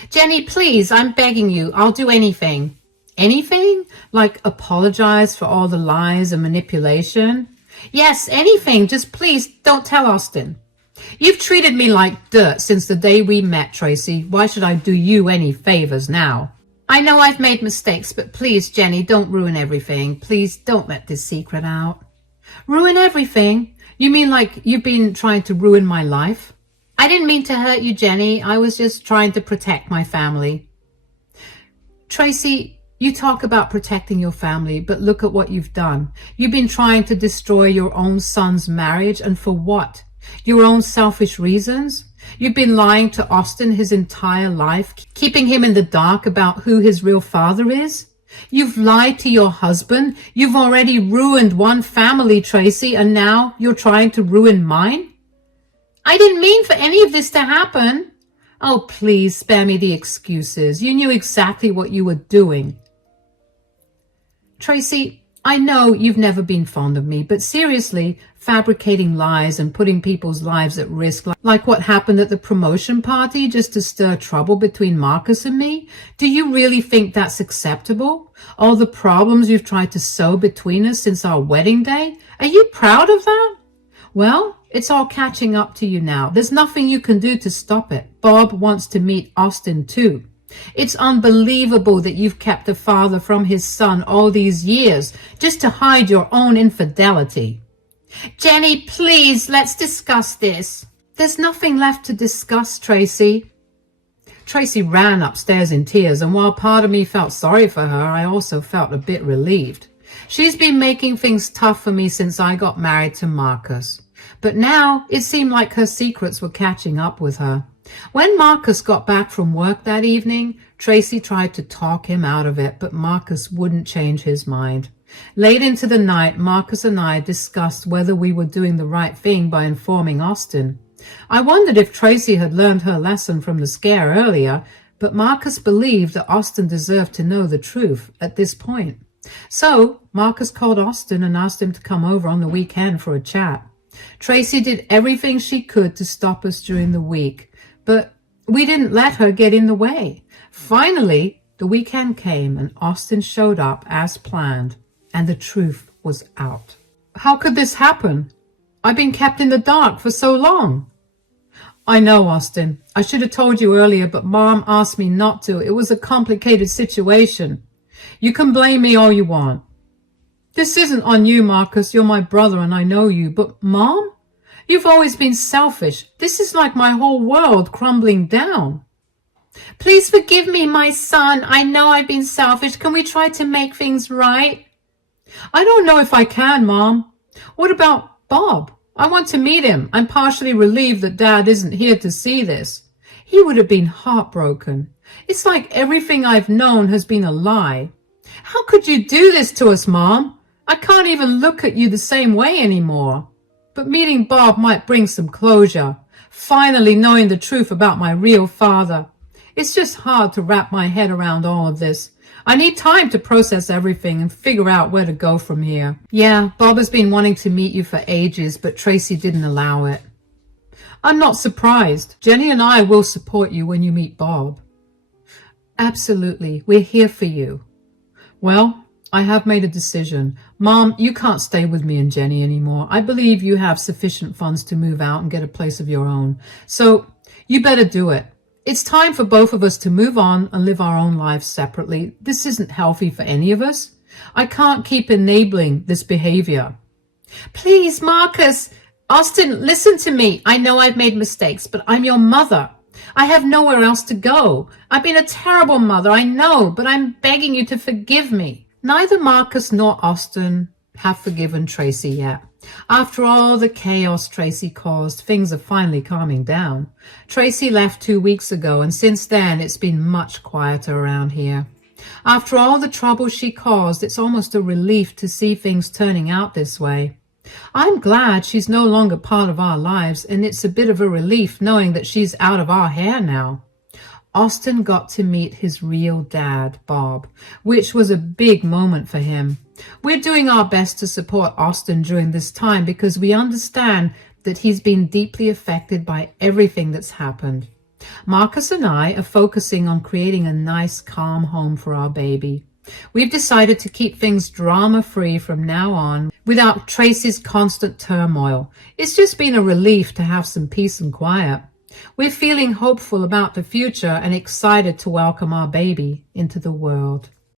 Jenny, please, I'm begging you. I'll do anything. Anything? Like apologize for all the lies and manipulation? Yes, anything. Just please don't tell Austin. You've treated me like dirt since the day we met, Tracy. Why should I do you any favors now? I know I've made mistakes, but please, Jenny, don't ruin everything. Please don't let this secret out. Ruin everything? You mean like you've been trying to ruin my life? I didn't mean to hurt you, Jenny. I was just trying to protect my family. Tracy, you talk about protecting your family, but look at what you've done. You've been trying to destroy your own son's marriage, and for what? Your own selfish reasons? You've been lying to Austin his entire life, keeping him in the dark about who his real father is? You've lied to your husband. You've already ruined one family, Tracy, and now you're trying to ruin mine? I didn't mean for any of this to happen. Oh, please spare me the excuses. You knew exactly what you were doing. Tracy, I know you've never been fond of me, but seriously, fabricating lies and putting people's lives at risk, like what happened at the promotion party just to stir trouble between Marcus and me, do you really think that's acceptable? All the problems you've tried to sow between us since our wedding day? Are you proud of that? Well, it's all catching up to you now. There's nothing you can do to stop it. Bob wants to meet Austin too. It's unbelievable that you've kept a father from his son all these years just to hide your own infidelity. Jenny, please, let's discuss this. There's nothing left to discuss, Tracy. Tracy ran upstairs in tears, and while part of me felt sorry for her, I also felt a bit relieved. She's been making things tough for me since I got married to Marcus. But now it seemed like her secrets were catching up with her. When Marcus got back from work that evening, Tracy tried to talk him out of it, but Marcus wouldn't change his mind. Late into the night, Marcus and I discussed whether we were doing the right thing by informing Austin. I wondered if Tracy had learned her lesson from the scare earlier, but Marcus believed that Austin deserved to know the truth at this point. So Marcus called Austin and asked him to come over on the weekend for a chat. Tracy did everything she could to stop us during the week, but we didn't let her get in the way. Finally, the weekend came and Austin showed up as planned, and the truth was out. How could this happen? I've been kept in the dark for so long. I know, Austin. I should have told you earlier, but Mom asked me not to. It was a complicated situation. You can blame me all you want. This isn't on you, Marcus. You're my brother and I know you. But Mom? You've always been selfish. This is like my whole world crumbling down. Please forgive me, my son. I know I've been selfish. Can we try to make things right? I don't know if I can, Mom. What about Bob? I want to meet him. I'm partially relieved that Dad isn't here to see this. He would have been heartbroken. It's like everything I've known has been a lie. How could you do this to us, Mom? I can't even look at you the same way anymore. But meeting Bob might bring some closure. Finally knowing the truth about my real father. It's just hard to wrap my head around all of this. I need time to process everything and figure out where to go from here. Yeah, Bob has been wanting to meet you for ages, but Tracy didn't allow it. I'm not surprised. Jenny and I will support you when you meet Bob. Absolutely. We're here for you. Well, I have made a decision. Mom, you can't stay with me and Jenny anymore. I believe you have sufficient funds to move out and get a place of your own. So you better do it. It's time for both of us to move on and live our own lives separately. This isn't healthy for any of us. I can't keep enabling this behavior. Please, Marcus. Austin, listen to me. I know I've made mistakes, but I'm your mother. I have nowhere else to go. I've been a terrible mother, I know, but I'm begging you to forgive me. Neither Marcus nor Austin have forgiven Tracy yet. After all the chaos Tracy caused, things are finally calming down. Tracy left 2 weeks ago, and since then it's been much quieter around here. After all the trouble she caused, it's almost a relief to see things turning out this way. I'm glad she's no longer part of our lives, and it's a bit of a relief knowing that she's out of our hair now. Austin got to meet his real dad, Bob, which was a big moment for him. We're doing our best to support Austin during this time because we understand that he's been deeply affected by everything that's happened. Marcus and I are focusing on creating a nice, calm home for our baby. We've decided to keep things drama-free from now on without Tracy's constant turmoil. It's just been a relief to have some peace and quiet. We're feeling hopeful about the future and excited to welcome our baby into the world.